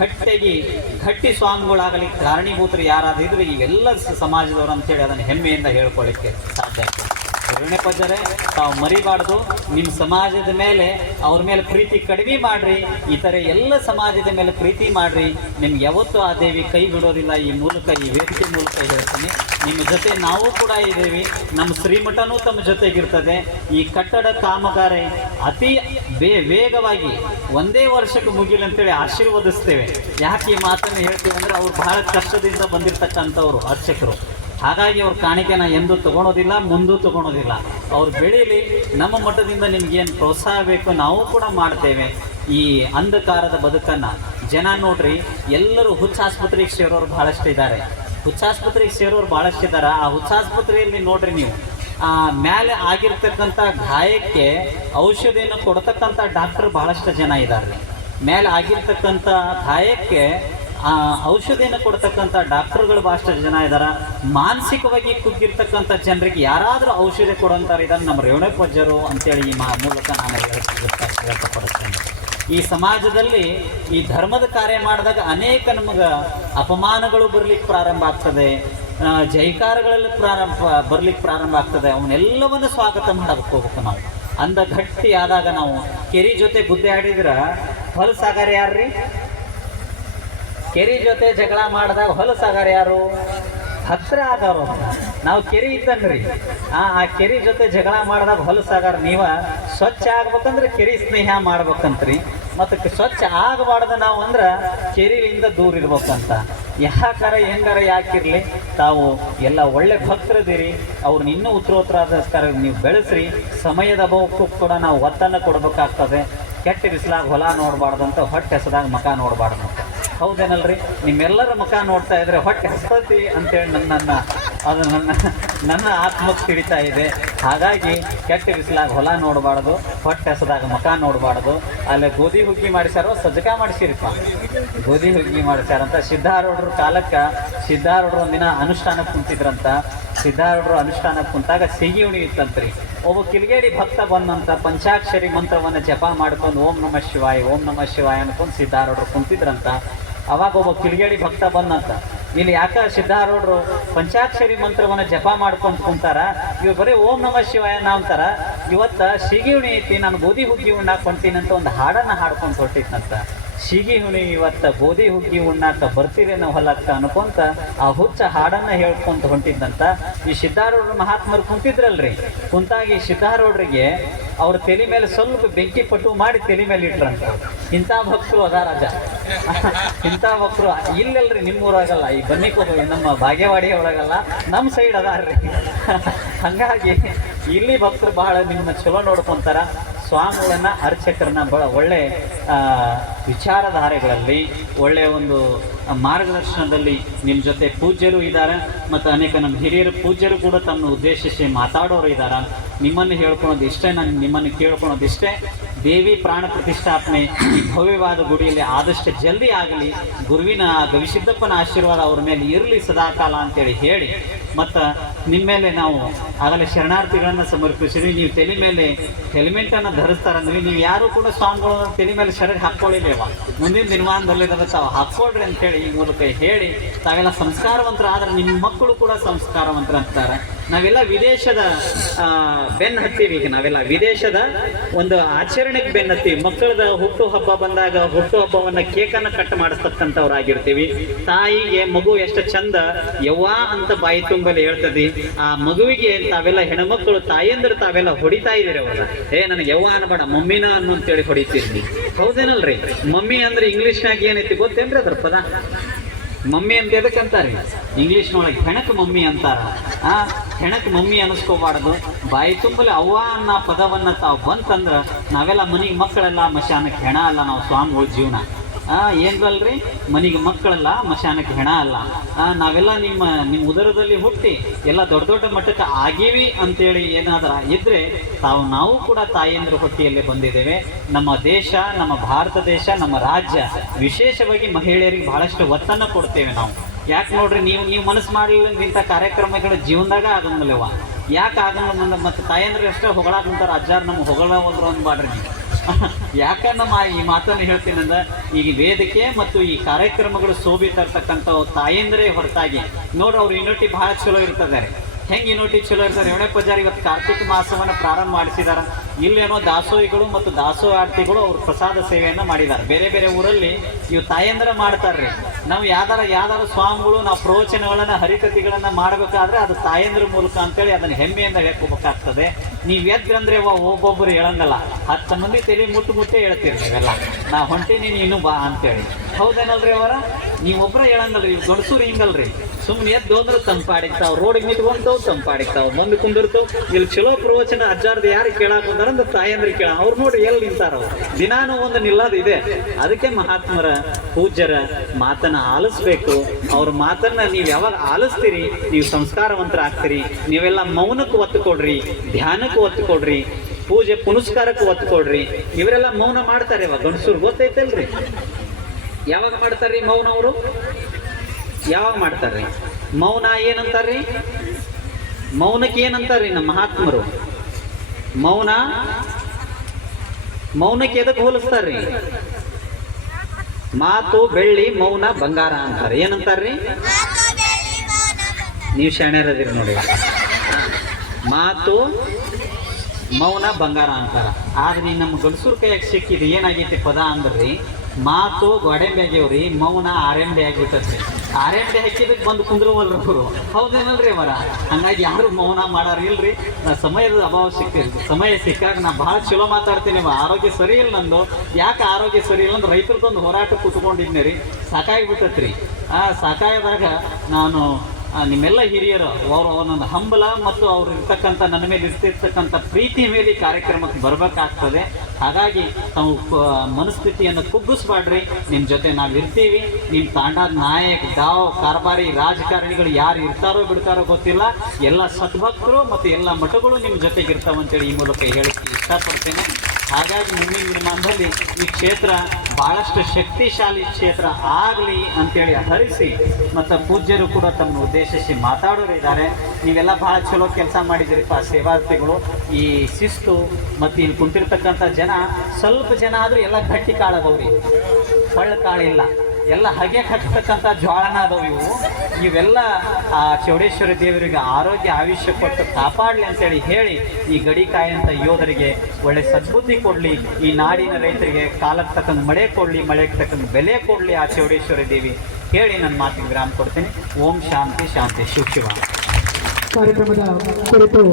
ಗಟ್ಟಿ ಸ್ವಾಮಿಗಳಾಗಲಿಕ್ಕೆ ಕಾರಣೀಭೂತರು ಯಾರಾದಿದ್ರು ಇವೆಲ್ಲ ಸಮಾಜದವರು ಅಂತೇಳಿ ಅದನ್ನು ಹೆಮ್ಮೆಯಿಂದ ಹೇಳ್ಕೊಳ್ಳಿಕ್ಕೆ ಸಾಧ್ಯ ಆಗ್ತದೆ. ರೇವಣಪ್ಪಜ್ಜರೇ, ತಾವು ಮರಿಬಾರ್ದು. ನಿಮ್ಮ ಸಮಾಜದ ಮೇಲೆ ಅವ್ರ ಮೇಲೆ ಪ್ರೀತಿ ಕಡಿಮೆ ಮಾಡ್ರಿ, ಇತರೆ ಎಲ್ಲ ಸಮಾಜದ ಮೇಲೆ ಪ್ರೀತಿ ಮಾಡ್ರಿ. ನಿಮ್ಗೆ ಯಾವತ್ತೂ ಆ ದೇವಿ ಕೈ ಬಿಡೋದಿಲ್ಲ. ಈ ವೇದಿಕೆ ಮೂಲಕ ಹೇಳ್ತೀನಿ, ನಿಮ್ಮ ಜೊತೆ ನಾವು ಕೂಡ ಇದ್ದೀವಿ. ನಮ್ಮ ಶ್ರೀಮಠನೂ ತಮ್ಮ ಜೊತೆಗಿರ್ತದೆ. ಈ ಕಟ್ಟಡ ಕಾಮಗಾರಿ ಅತಿ ವೇಗವಾಗಿ 1 ವರ್ಷಕ್ಕೆ ಮುಗಿಲಂತೇಳಿ ಆಶೀರ್ವದಿಸ್ತೇವೆ. ಯಾಕೆ ಈ ಮಾತನ್ನು ಹೇಳ್ತೀವಿ ಅಂದರೆ ಅವ್ರು ಬಹಳ ಕಷ್ಟದಿಂದ ಬಂದಿರತಕ್ಕಂಥವ್ರು ಅರ್ಚಕರು. ಹಾಗಾಗಿ ಅವ್ರ ಕಾಣಿಕೆನ ಎಂದೂ ತೊಗೊಳೋದಿಲ್ಲ, ಮುಂದೂ ತೊಗೊಳೋದಿಲ್ಲ. ಅವ್ರು ಬೆಳೀಲಿ. ನಮ್ಮ ಮಟ್ಟದಿಂದ ನಿಮ್ಗೇನು ಪ್ರೋತ್ಸಾಹ ಬೇಕು ನಾವು ಕೂಡ ಮಾಡ್ತೇವೆ. ಈ ಅಂಧಕಾರದ ಬದುಕನ್ನು ಜನ ನೋಡ್ರಿ, ಎಲ್ಲರೂ ಹುಚ್ಚಾಸ್ಪತ್ರೆಗೆ ಸೇರೋರು ಭಾಳಷ್ಟು ಇದ್ದಾರೆ. ಆ ಹುಚ್ಚಾಸ್ಪತ್ರೆಯಲ್ಲಿ ನೋಡ್ರಿ ನೀವು ಮೇಲೆ ಆಗಿರ್ತಕ್ಕಂಥ ಗಾಯಕ್ಕೆ ಔಷಧಿಯನ್ನು ಕೊಡ್ತಕ್ಕಂಥ ಡಾಕ್ಟರ್ ಭಾಳಷ್ಟು ಜನ ಇದ್ದಾರೆ. ಮೇಲೆ ಆಗಿರ್ತಕ್ಕಂಥ ಗಾಯಕ್ಕೆ ಔಷಧಿಯನ್ನು ಕೊಡ್ತಕ್ಕಂಥ ಡಾಕ್ಟರ್ಗಳು ಭಾಳಷ್ಟು ಜನ ಇದ್ದಾರೆ. ಮಾನಸಿಕವಾಗಿ ಕುಗ್ಗಿರ್ತಕ್ಕಂಥ ಜನರಿಗೆ ಯಾರಾದರೂ ಔಷಧಿ ಕೊಡೋಂಥವ್ರು ಇದ್ದಾರೆ ನಮ್ಮ ರೇವಣಪ್ಪಜ್ಜರು ಅಂತೇಳಿ ಈ ಮೂಲಕ ನಾನು ಹೇಳ್ತಪಡುತ್ತೇನೆ. ಈ ಸಮಾಜದಲ್ಲಿ ಈ ಧರ್ಮದ ಕಾರ್ಯ ಮಾಡಿದಾಗ ಅನೇಕ ನಮಗೆ ಅಪಮಾನಗಳು ಬರಲಿಕ್ಕೆ ಪ್ರಾರಂಭ ಆಗ್ತದೆ, ಜೈಕಾರಗಳಲ್ಲಿ ಬರಲಿಕ್ಕೆ ಪ್ರಾರಂಭ ಆಗ್ತದೆ. ಅವನ್ನೆಲ್ಲವನ್ನು ಸ್ವಾಗತ ಮಾಡಕ್ಕೆ ಹೋಗ್ಬೇಕು ನಾವು. ಅಂದ ಗಟ್ಟಿ ಆದಾಗ ನಾವು ಕೆರಿ ಜೊತೆ ಗುದ್ದೆ ಆಡಿದ್ರೆ ಹೊಲಸಾಗಾರ ಯಾರ್ರಿ? ಕೆರಿ ಜೊತೆ ಜಗಳ ಮಾಡಿದಾಗ ಹೊಲಸಾಗಾರ ಯಾರು? ಹತ್ರ ಆದವ್ರು ನಾವು ಕೆರೆ ಇದ್ದಂಗ್ರಿ ಆ ಕೆರೆ ಜೊತೆ ಜಗಳ ಮಾಡಿದಾಗ ಹೊಲಸಾಗಾರ ನೀವ ಸ್ವಚ್ಛ ಆಗ್ಬೇಕಂದ್ರೆ ಕೆರೆ ಸ್ನೇಹ ಮಾಡ್ಬೇಕಂತ್ರಿ ಮತ್ತು ಸ್ವಚ್ಛ ಆಗಬಾರ್ದ ನಾವು ಅಂದ್ರೆ ಕೆರೆಯಿಂದ ದೂರ ಇರ್ಬೇಕಂತ. ಯಾಕಾರ ಹೆಂಗಾರ ಯಾಕಿರ್ಲಿ ತಾವು ಎಲ್ಲ ಒಳ್ಳೆ ಭಕ್ತರದಿರಿ, ಅವ್ರನ್ನ ಇನ್ನೂ ಉತ್ತರೋತ್ತರಾದ ನೀವು ಬೆಳೆಸ್ರಿ. ಸಮಯದ ಅಭಾವಕ್ಕೂ ಕೂಡ ನಾವು ಒತ್ತನ್ನು ಕೊಡ್ಬೇಕಾಗ್ತದೆ. ಕೆಟ್ಟ ಬಿಸಿಲಾಗ ಹೊಲ ನೋಡಬಾರ್ದು ಅಂತ, ಹೊಟ್ಟೆ ಹಸದಾಗ ಮಕ ನೋಡಬಾರ್ದು ಅಂತ. ಹೌದೇನಲ್ರಿ? ನಿಮ್ಮೆಲ್ಲರ ಮುಖ ನೋಡ್ತಾ ಇದ್ರೆ ಹೊಟ್ಟೆ ಹಸ್ತತಿ ಅಂತೇಳಿ ನನ್ನ ಆತ್ಮಕ್ಕೆ ತಿಳಿತಾ ಇದೆ. ಹಾಗಾಗಿ ಕೆಟ್ಟ ಬಿಸಿಲಾಗ ಹೊಲ ನೋಡಬಾರ್ದು, ಹೊಟ್ಟೆ ಹಸದಾಗ ಮುಖ ನೋಡಬಾರ್ದು. ಅಲ್ಲೇ ಗೋಧಿ ಹುಗ್ಗಿ ಮಾಡಿಸ್ಯಾರೋ ಸಜ್ಜಕ ಮಾಡಿಸಿರಿಪ್ಪ, ಗೋಧಿ ಹುಗ್ಗಿ ಮಾಡಿಸ್ಯಾರಂತ. ಸಿದ್ಧಾರೂಢರ ಕಾಲಕ್ಕೆ ಸಿದ್ಧಾರೂಢರು ಒಂದಿನ ಅನುಷ್ಠಾನಕ್ಕೆ ಕುಂತಿದ್ರಂತ. ಸಿದ್ಧಾರೂಢರು ಅನುಷ್ಠಾನಕ್ಕೆ ಕುಂತಾಗ ಸಿಗಿ ಉಣಿ ಇತ್ತಂತ್ರಿ. ಒಬ್ಬ ಕಿಲ್ಗೇಡಿ ಭಕ್ತ ಬಂದಂತ ಪಂಚಾಕ್ಷರಿ ಮಂತ್ರವನ್ನು ಜಪ ಮಾಡ್ಕೊಂಡು ಓಂ ನಮಃ ಶಿವಾಯ ಓಂ ನಮಃ ಶಿವಾಯ ಅನ್ಕೊಂಡು ಸಿದ್ಧಾರೂಢರು ಕುಂತಿದ್ರಂತ. ಅವಾಗ ಒಬ್ಬ ಕಿಲ್ಗೇಡಿ ಭಕ್ತ ಬಂದಂತ, ಇಲ್ಲಿ ಯಾಕ ಸಿದ್ಧಾರೂಢರು ಪಂಚಾಕ್ಷರಿ ಮಂತ್ರವನ್ನು ಜಪ ಮಾಡ್ಕೊಂಡು ಕುಂತಾರ, ಇವ್ ಬರೀ ಓಂ ನಮಃ ಶಿವಾಯ ಅಂತಾರ, ಇವತ್ತ ಸಿಗಿ ಉಣಿ ಐತಿ, ನಾನು ಗೋಧಿ ಹುಗ್ಗಿ ಉಣ್ಣಾಕ್ ಹೊಂಟೀನಿ ಅಂತ ಒಂದು ಹಾಡನ್ನ ಹಾಡ್ಕೊಂಡು ಹೊಟ್ಟಿತ್ತಂತ. ಸಿಗಿ ಹುಣಿ ಇವತ್ತ ಗೋಧಿ ಹುಗ್ಗಿ ಉಣ್ಣಾಕ ಬರ್ತೀರೇನೋ ಹೊಲಕ್ಕ ಅನ್ಕೊಂತ ಆ ಹುಚ್ಚ ಹಾಡನ್ನ ಹೇಳ್ಕೊಂತ ಹೊಂಟಿದ್ದಂತ. ಈ ಸಿದ್ಧಾರೂಢರು ಮಹಾತ್ಮರು ಕುಂತಿದ್ರಲ್ರಿ, ಕುಂತಾಗಿ ಸಿದ್ಧಾರೂಢರಿಗೆ ಅವ್ರ ತಲೆ ಮೇಲೆ ಸ್ವಲ್ಪ ಬೆಂಕಿ ಪಟ್ಟು ಮಾಡಿ ತಲೆ ಮೇಲೆ ಇಟ್ರಂತ. ಇಂಥ ಭಕ್ತರು ಅದಾರಾಜ, ಇಂಥ ಭಕ್ತರು ಇಲ್ಲಲ್ರಿ ನಿಮ್ಮೂರಾಗಲ್ಲ, ಈ ಬನ್ನಿಕೋ ನಮ್ಮ ಭಾಗ್ಯವಾಡಿ ಒಳಗಲ್ಲ, ನಮ್ಮ ಸೈಡ್ ಅದಾರ್ರಿ. ಹಂಗಾಗಿ ಇಲ್ಲಿ ಭಕ್ತರು ಬಹಳ ನಿಮ್ಮನ್ನ ಚಲೋ ನೋಡ್ಕೊಂತಾರ. ಸ್ವಾಮಿಗಳನ್ನ ಅರ್ಚಕರನ್ನ ಬಹಳ ಒಳ್ಳೆ ವಿಚಾರಧಾರೆಗಳಲ್ಲಿ ಒಳ್ಳೆಯ ಒಂದು ಮಾರ್ಗದರ್ಶನದಲ್ಲಿ ನಿಮ್ಮ ಜೊತೆ ಪೂಜ್ಯರು ಇದ್ದಾರೆ, ಮತ್ತು ಅನೇಕ ನಮ್ಮ ಹಿರಿಯರು ಪೂಜ್ಯರು ಕೂಡ ತಮ್ಮನ್ನು ಉದ್ದೇಶಿಸಿ ಮಾತಾಡೋರು ಇದ್ದಾರೆ. ನಿಮ್ಮನ್ನು ಹೇಳ್ಕೊಳೋದಿಷ್ಟೇ, ನಾನು ನಿಮ್ಮನ್ನು ಕೇಳ್ಕೊಳೋದಿಷ್ಟೇ, ದೇವಿ ಪ್ರಾಣ ಪ್ರತಿಷ್ಠಾಪನೆ ಈ ಭವ್ಯವಾದ ಗುಡಿಯಲ್ಲಿ ಆದಷ್ಟು ಜಲ್ದಿ ಆಗಲಿ, ಗುರುವಿನ ಗವಿಸಿದ್ದಪ್ಪನ ಆಶೀರ್ವಾದ ಅವ್ರ ಮೇಲೆ ಇರಲಿ ಸದಾಕಾಲ ಅಂತೇಳಿ ಹೇಳಿ, ಮತ್ತು ನಿಮ್ಮ ಮೇಲೆ ನಾವು ಆಗಲೇ ಶರಣಾರ್ಥಿಗಳನ್ನು ಸಮರ್ಪಿಸಿದ್ವಿ. ನೀವು ತಲೆ ಮೇಲೆ ಹೆಲ್ಮೆಟನ್ನು ಧರಿಸ್ತಾರಂದ್ವಿ, ನೀವು ಯಾರು ಕೂಡ ಸ್ವಾಮಿಗಳು ತಲೆ ಮೇಲೆ ಸೆರಗ್ ಹಾಕ್ಕೊಳ್ಳಿಲ್ಲೇವ, ಮುಂದಿನ ದಿನಮಾನದಲ್ಲಿ ತಾವು ಹಾಕ್ಕೊಳ್ರಿ ಅಂತೇಳಿ ಈ ಮೂಲಕ ಹೇಳಿ, ತಾವೆಲ್ಲ ಸಂಸ್ಕಾರವಂತರ ಆದ್ರೆ ನಿಮ್ಮ ಮಕ್ಕಳು ಕೂಡ ಸಂಸ್ಕಾರವಂತರ ಅಂತಾರೆ. ನಾವೆಲ್ಲ ವಿದೇಶದ ಬೆನ್ನು ಹತ್ತೀವಿ. ಈಗ ನಾವೆಲ್ಲ ವಿದೇಶದ ಒಂದು ಆಚರಣೆಗೆ ಬೆನ್ನು ಹತ್ತೀವಿ. ಮಕ್ಕಳದ ಹುಟ್ಟು ಹಬ್ಬ ಬಂದಾಗ ಹುಟ್ಟು ಹಬ್ಬವನ್ನ ಕೇಕನ್ನು ಕಟ್ ಮಾಡಿಸ್ತಕ್ಕಂಥವ್ರಾಗಿರ್ತೀವಿ. ತಾಯಿಗೆ ಮಗು ಎಷ್ಟು ಚಂದ ಯವ್ವಾ ಅಂತ ಬಾಯಿ ತುಂಬಲ್ಲಿ ಹೇಳ್ತದೆ. ಆ ಮಗುವಿಗೆ ತಾವೆಲ್ಲ ಹೆಣ್ಮಕ್ಳು ತಾಯಿಯಂದ್ರೆ ತಾವೆಲ್ಲ ಹೊಡಿತಾ ಇದೀರಿ. ಅವರ ನನಗೆ ಯವ್ವ ಅನ್ಬೇಡ ಮಮ್ಮಿನ ಅನ್ನು ಅಂತೇಳಿ ಹೊಡಿತೀರಿ. ಹೌದೇನಲ್ರಿ? ಮಮ್ಮಿ ಅಂದ್ರೆ ಇಂಗ್ಲಿಷ್ನಾಗ ಏನೈತಿ ಗೊತ್ತೇನ್ರಿ ಅದ್ರ ಪದ? ಮಮ್ಮಿ ಅಂತ ಎದಕ್ಕಂತಾರೆ ಇಂಗ್ಲೀಷ್ನೊಳಗೆ? ಹೆಣಕ್ ಮಮ್ಮಿ ಅಂತಾರ. ಹೆಣಕ್ ಮಮ್ಮಿ ಅನ್ನಿಸ್ಕೋಬಾರ್ದು. ಬಾಯಿ ತುಂಬಲಿ ಅವ್ವ ಅನ್ನೋ ಪದವನ್ನ ತಾವು ಬಂತಂದ್ರ ನಾವೆಲ್ಲ ಮನೆಗೆ ಮಕ್ಕಳೆಲ್ಲ ಮಶಾನಕ್ಕೆ ಹೆಣ ಅಲ್ಲ, ನಾವು ಸ್ವಾಮಿಗಳ ಜೀವನ ಏನ್ರಲ್ರಿ, ಮನೆಗೆ ಮಕ್ಕಳಲ್ಲ ಮಶಾನಕ್ಕೆ ಹೆಣ ಅಲ್ಲ. ನಾವೆಲ್ಲ ನಿಮ್ಮ ಉದರದಲ್ಲಿ ಹುಟ್ಟಿ ಎಲ್ಲ ದೊಡ್ಡ ದೊಡ್ಡ ಮಟ್ಟಕ್ಕೆ ಆಗೀವಿ ಅಂತೇಳಿ ಏನಾದ್ರ ಇದ್ರೆ ನಾವು ಕೂಡ ತಾಯಿಯಂದ್ರ ಹೊಟ್ಟಿಯಲ್ಲೇ ಬಂದಿದ್ದೇವೆ. ನಮ್ಮ ದೇಶ, ನಮ್ಮ ಭಾರತ ದೇಶ, ನಮ್ಮ ರಾಜ್ಯ ವಿಶೇಷವಾಗಿ ಮಹಿಳೆಯರಿಗೆ ಬಹಳಷ್ಟು ಒತ್ತನ್ನು ಕೊಡ್ತೇವೆ ನಾವು. ಯಾಕೆ ನೋಡ್ರಿ, ನೀವು ಮನಸ್ಸು ಮಾಡಲಿಲ್ಲ ಇಂಥ ಕಾರ್ಯಕ್ರಮಗಳು ಜೀವನದಾಗ ಆಗಂಗಿಲ್ಲವ. ಯಾಕೆ ಆಗಂಗ? ಮತ್ತೆ ತಾಯಂದ್ರೆ ಅಷ್ಟೇ ಹೊಗಳಾಕಂತಾರ, ಅಜ್ಜಾರು ನಮ್ಗೆ ಹೊಗಳೋದ್ರು ಅಂದ್ಬಾಡ್ರಿ ನೀವು. ಯಾಕೆ ನಮ್ಮ ಈ ಮಾತನ್ನು ಹೇಳ್ತೀನಂದ್ರೆ, ಈಗ ವೇದಿಕೆ ಮತ್ತು ಈ ಕಾರ್ಯಕ್ರಮಗಳು ಶೋಭಿತ ಇರ್ತಕ್ಕಂಥ ತಾಯಂದ್ರೆ ಹೊರತಾಗಿ ನೋಡ್ರಿ, ಅವ್ರು ಯೂನಿಟಿ ಬಹಳ ಚಲೋ ಇರ್ತದಾರೆ. ಹೆಂಗೆ ಯೂನಿಟಿ ಚಲೋ ಇರ್ತಾರೆ? ರೇವಣ ಪೂಜಾರಿ ಇವತ್ತು ಕಾರ್ತಿಕ ಮಾಸವನ್ನು ಪ್ರಾರಂಭ ಮಾಡಿಸಿದಾರ. ಇಲ್ಲೇನೋ ದಾಸೋಹಿಗಳು ಮತ್ತು ದಾಸೋಹಾರ್ಥಿಗಳು ಅವ್ರ ಪ್ರಸಾದ ಸೇವೆಯನ್ನು ಮಾಡಿದ್ದಾರೆ. ಬೇರೆ ಬೇರೆ ಊರಲ್ಲಿ ಇವು ತಾಯಂದ್ರ ಮಾಡ್ತಾರ್ರಿ. ನಾವು ಯಾವ್ದಾರ ಸ್ವಾಮಿಗಳು ನಾವು ಪ್ರವಚನಗಳನ್ನ ಹರಿಕಥೆಗಳನ್ನ ಮಾಡ್ಬೇಕಾದ್ರೆ ಅದು ತಾಯಂದ್ರ ಮೂಲಕ ಅಂತೇಳಿ ಅದನ್ನ ಹೆಮ್ಮೆಯಿಂದ ಹೇಳ್ಕೋಬೇಕಾಗ್ತದೆ. ನೀವು ಎದ್ರಂದ್ರೆ ಒಬ್ಬೊಬ್ಬರು ಹೇಳಂಗಲ್ಲ, 10 ಮಂದಿ ತಲೆ ಮುಟ್ಟೆ ಹೇಳ್ತೀರಿ ನೀವೆಲ್ಲ, ನಾ ಹೊಂಟೀನಿ ನೀನು ಬಾ ಅಂತೇಳಿ. ಹೌದೇನಲ್ರಿ ಅವರ? ನೀವೊಬ್ಬರ ಹೇಳಂಗಲ್ರಿ. ಗಂಡಸೂರು ಹಿಂಗಲ್ರಿ, ಸುಮ್ಮನೆ ಎದ್ದು ಅಂದ್ರೆ ತಂಪಾಡಿಕ್ತಾವ್, ರೋಡಿಗೆ ನಿಂತ್ಕೊಂತಾವ್ ತಂಪಾಡಿಕ್ತಾವ್, ಬಂದು ಕುಂದಿರ್ತಾವ್. ಇಲ್ಲಿ ಚಲೋ ಪ್ರವಚನ ಅಜ್ಜಾರ್ದು ಯಾರು ಕೇಳಾಕ್ ಬಂದಾರ ಅಂದ್ರೆ ತಾಯಂದ್ರಿ ಕೇಳ. ಅವ್ರು ನೋಡಿ ಎಲ್ಲಿ ನಿಂತಾರ, ಅವ್ರು ದಿನಾನು ಒಂದು ನಿಲ್ಲೋದಿದೆ. ಅದಕ್ಕೆ ಮಹಾತ್ಮರ ಪೂಜ್ಯರ ಮಾತನ್ನ ಆಲಿಸ್ಬೇಕು. ಅವ್ರ ಮಾತನ್ನ ನೀವು ಯಾವಾಗ ಆಲಿಸ್ತೀರಿ ನೀವು ಸಂಸ್ಕಾರವಂತರ ಆಗ್ತೀರಿ. ನೀವೆಲ್ಲ ಮೌನಕ್ಕೆ ಒತ್ತು ಕೊಡ್ರಿ, ಧ್ಯಾನಕ್ಕೆ ಒತ್ತು ಕೊಡ್ರಿ, ಪೂಜೆ ಪುನಸ್ಕಾರಕ್ಕೆ ಒತ್ತು ಕೊಡ್ರಿ. ಇವರೆಲ್ಲ ಮೌನ ಮಾಡ್ತಾರೆ. ಇವಾಗ ಗಂಡಸೂರು ಗೊತ್ತೈತಲ್ರಿ? ಯಾವಾಗ ಮಾಡ್ತಾರ್ರಿ ಮೌನ? ಅವರು ಯಾವಾಗ ಮಾಡ್ತಾರ್ರಿ ಮೌನ? ಏನಂತಾರ್ರಿ ಮೌನಕ್ಕೆ? ಏನಂತಾರ್ರಿ ನಮ್ಮ ಮಹಾತ್ಮರು? ಮೌನಕ್ಕೆ ಎದಕ್ಕೆ ಹೋಲಿಸ್ತಾರ್ರಿ? ಮಾತು ಬೆಳ್ಳಿ, ಮೌನ ಬಂಗಾರ ಅಂತಾರೆ. ಏನಂತಾರ್ರಿ? ನೀವು ಶಾಣ್ಯರದಿರಿ ನೋಡಿ. ಮಾತು ಮೌನ ಬಂಗಾರ ಅಂತಾರ. ಆದ್ರೆ ನಮ್ಮ ಗಂಡಸೂರ್ ಕೈಯಾಗ ಸಿಕ್ಕಿದ್ದು ಏನಾಗೈತಿ ಪದ ಅಂದ್ರಿ, ಮಾತು ಗೋಡೆಂಬೆ ಆಗ್ಯವ್ರಿ, ಮೌನ ಆರೆಂಬೆ ಆಗ್ಬಿಟ್ಟದ್ರಿ. ಕಾರ್ಯಾಂಗಡಿ ಹಾಕಿದಕ್ಕೆ ಬಂದು ಕುಂದ್ರವಲ್ರಿ ಅವರು, ಹೌದೇನಲ್ರಿ ಅವರ? ಹಂಗಾಗಿ ಯಾರು ಮೌನ ಮಾಡಾರ ಇಲ್ರಿ. ಸಮಯದ ಅಭಾವ ಸಮಯ ಸಿಕ್ಕಾಗ ನಾ ಭಾಳ ಚಲೋ ಮಾತಾಡ್ತೀನಿ. ಆರೋಗ್ಯ ಸರಿ ಇಲ್ಲ ನಂದು. ಯಾಕೆ ಆರೋಗ್ಯ ಸರಿ ಇಲ್ಲ ಅಂದ್ರೆ ರೈತರದೊಂದು ಹೋರಾಟ ಕೂತ್ಕೊಂಡಿದ್ನಿ ರೀ, ಸಾಕಾಗಿಬಿಟ್ಟತ್ರಿ. ಸಾಕಾಗದಾಗ ನಾನು ನಿಮ್ಮೆಲ್ಲ ಹಿರಿಯರು ಅವರು ಒಂದೊಂದು ಹಂಬಲ ಮತ್ತು ಅವ್ರು ಇರ್ತಕ್ಕಂಥ ನನ್ನ ಮೇಲೆ ಇರ್ತಿರ್ತಕ್ಕಂಥ ಪ್ರೀತಿ ಮೇಲೆ ಈ ಕಾರ್ಯಕ್ರಮಕ್ಕೆ ಬರಬೇಕಾಗ್ತದೆ. ಹಾಗಾಗಿ ತಾವು ಮನಸ್ಥಿತಿಯನ್ನು ಕುಗ್ಗಿಸ್ಬಾಡ್ರಿ. ನಿಮ್ಮ ಜೊತೆ ನಾವು ಇರ್ತೀವಿ. ನಿಮ್ಮ ತಾಂಡದ ನಾಯಕ ದಾವ್ ಕಾರ್ಬಾರಿ ರಾಜಕಾರಣಿಗಳು ಯಾರು ಇರ್ತಾರೋ ಬಿಡ್ತಾರೋ ಗೊತ್ತಿಲ್ಲ, ಎಲ್ಲ ಸದ್ಭಕ್ತರು ಮತ್ತು ಎಲ್ಲ ಮಠಗಳು ನಿಮ್ಮ ಜೊತೆಗೆ ಇರ್ತಾವಂತೇಳಿ ಈ ಮೂಲಕ ಹೇಳಕ್ಕೆ ಇಷ್ಟಪಡ್ತೇನೆ. ಹಾಗಾಗಿ ಮುಂದಿನ ದಿನಮಾನದಲ್ಲಿ ಈ ಕ್ಷೇತ್ರ ಭಾಳಷ್ಟು ಶಕ್ತಿಶಾಲಿ ಕ್ಷೇತ್ರ ಆಗಲಿ ಅಂತೇಳಿ ಹರಿಸಿ, ಮತ್ತು ಪೂಜ್ಯರು ಕೂಡ ತಮ್ಮ ಉದ್ದೇಶಿಸಿ ಮಾತಾಡೋರು ಇದ್ದಾರೆ. ನೀವೆಲ್ಲ ಭಾಳ ಚಲೋ ಕೆಲಸ ಮಾಡಿದಿರಿಪ್ಪ ಸೇವಾರ್ಥಿಗಳು. ಈ ಶಿಸ್ತು ಮತ್ತು ಇಲ್ಲಿ ಕುಂತಿರ್ತಕ್ಕಂಥ ಜನ ಸ್ವಲ್ಪ ಜನ ಆದರೂ ಎಲ್ಲ ಗಟ್ಟಿ ಕಾಳದವ್ರಿ, ಹೊಳ್ಳ ಕಾಳಿಲ್ಲ, ಎಲ್ಲ ಹಗೆ ಕಟ್ಟತಕ್ಕಂಥ ಜ್ವಾಳನ ಅದಾವು ಇವೆಲ್ಲ ಆ ಚೌಡೇಶ್ವರಿ ದೇವರಿಗೆ ಆರೋಗ್ಯ ಆಯುಷ್ಯ ಕೊಟ್ಟು ಕಾಪಾಡಲಿ ಅಂತೇಳಿ ಹೇಳಿ, ಈ ಗಡಿಕಾಯಂಥ ಯೋಧರಿಗೆ ಒಳ್ಳೆ ಸದ್ಬುದ್ಧಿ ಕೊಡಲಿ, ಈ ನಾಡಿನ ರೈತರಿಗೆ ಕಾಲಕ್ಕೆ ತಕ್ಕಂಗೆ ಮಳೆ ಕೊಡಲಿ, ಮಳೆಗೆ ತಕ್ಕಂಗೆ ಬೆಲೆ ಕೊಡಲಿ ಆ ಚೌಡೇಶ್ವರಿ ದೇವಿ ಹೇಳಿ ನನ್ನ ಮಾತಿಗೆ ವಿರಾಮ ಕೊಡ್ತೀನಿ. ಓಂ ಶಾಂತಿ ಶಾಂತಿ. ಶಿವ ಕಾರ್ಯಕ್ರಮದ ಕುರಿತು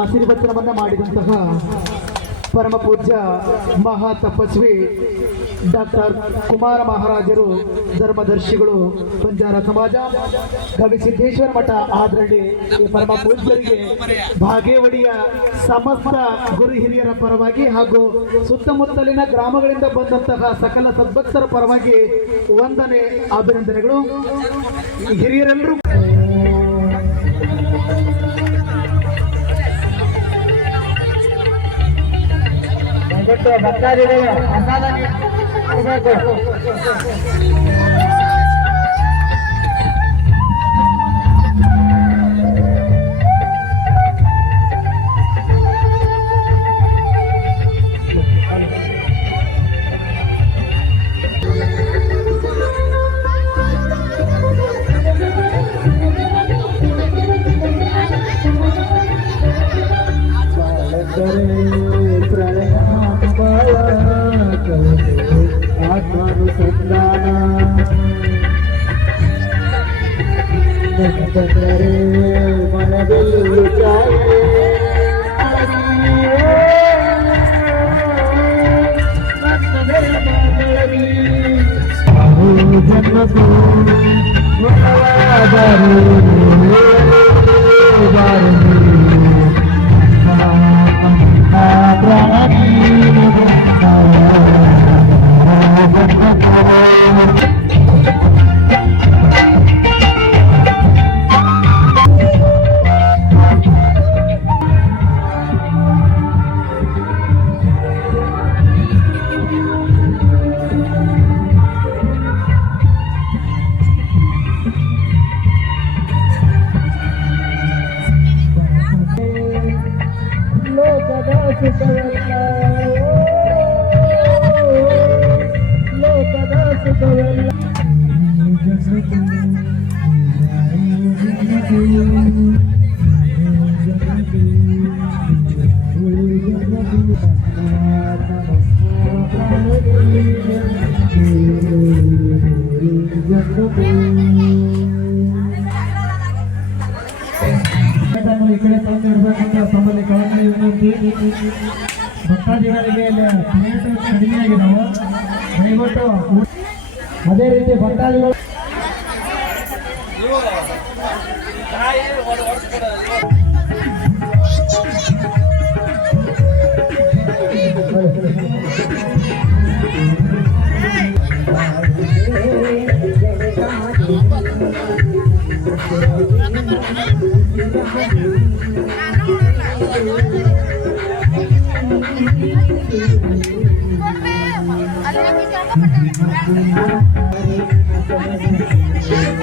ಆಶೀರ್ವಚನವನ್ನು ಮಾಡಿದಂತಹ ಪರಮ ಪೂಜ್ಯ ಮಹಾ ತಪಸ್ವಿ ಡಾಕ್ಟರ್ ಕುಮಾರ ಮಹಾರಾಜರು, ಧರ್ಮದರ್ಶಿಗಳು, ಬಂಜಾರ ಸಮಾಜ, ಗವಿಸಿದ್ದೇಶ್ವರ ಮಠ ಆದ್ರಳ್ಳಿ, ಈ ಪರಮ ಪೂಜ್ಯರಿಗೆ ಭಾಗೇವಡಿಯ ಸಮಸ್ತ ಗುರು ಹಿರಿಯರ ಪರವಾಗಿ ಹಾಗೂ ಸುತ್ತಮುತ್ತಲಿನ ಗ್ರಾಮಗಳಿಂದ ಬಂದಂತಹ ಸಕಲ ಸದ್ಭಕ್ತರ ಪರವಾಗಿ ವಂದನೆ, ಅಭಿನಂದನೆಗಳು. ಹಿರಿಯರೆಲ್ಲರೂ ಭಕ್ತಾದಿಗಳು ಪ್ರಸಾದ ನೀಡಬೇಕು. ಈ ಕಡೆ ತಂದಿಡಬೇಕಂತ ತಮ್ಮಲ್ಲಿ ಕಳಕಳಿ ವಿನಂತಿ. ಭಕ್ತಾದಿಗಳಿಗೆ ಪ್ಲೇಟ್ ಕಡಿಮೆ ಆಗಿದ್ದಾವೆ, ದಯವಿಟ್ಟು ಅದೇ ರೀತಿ ಭಕ್ತಾದಿಗಳು ಅಲ್ಲಿ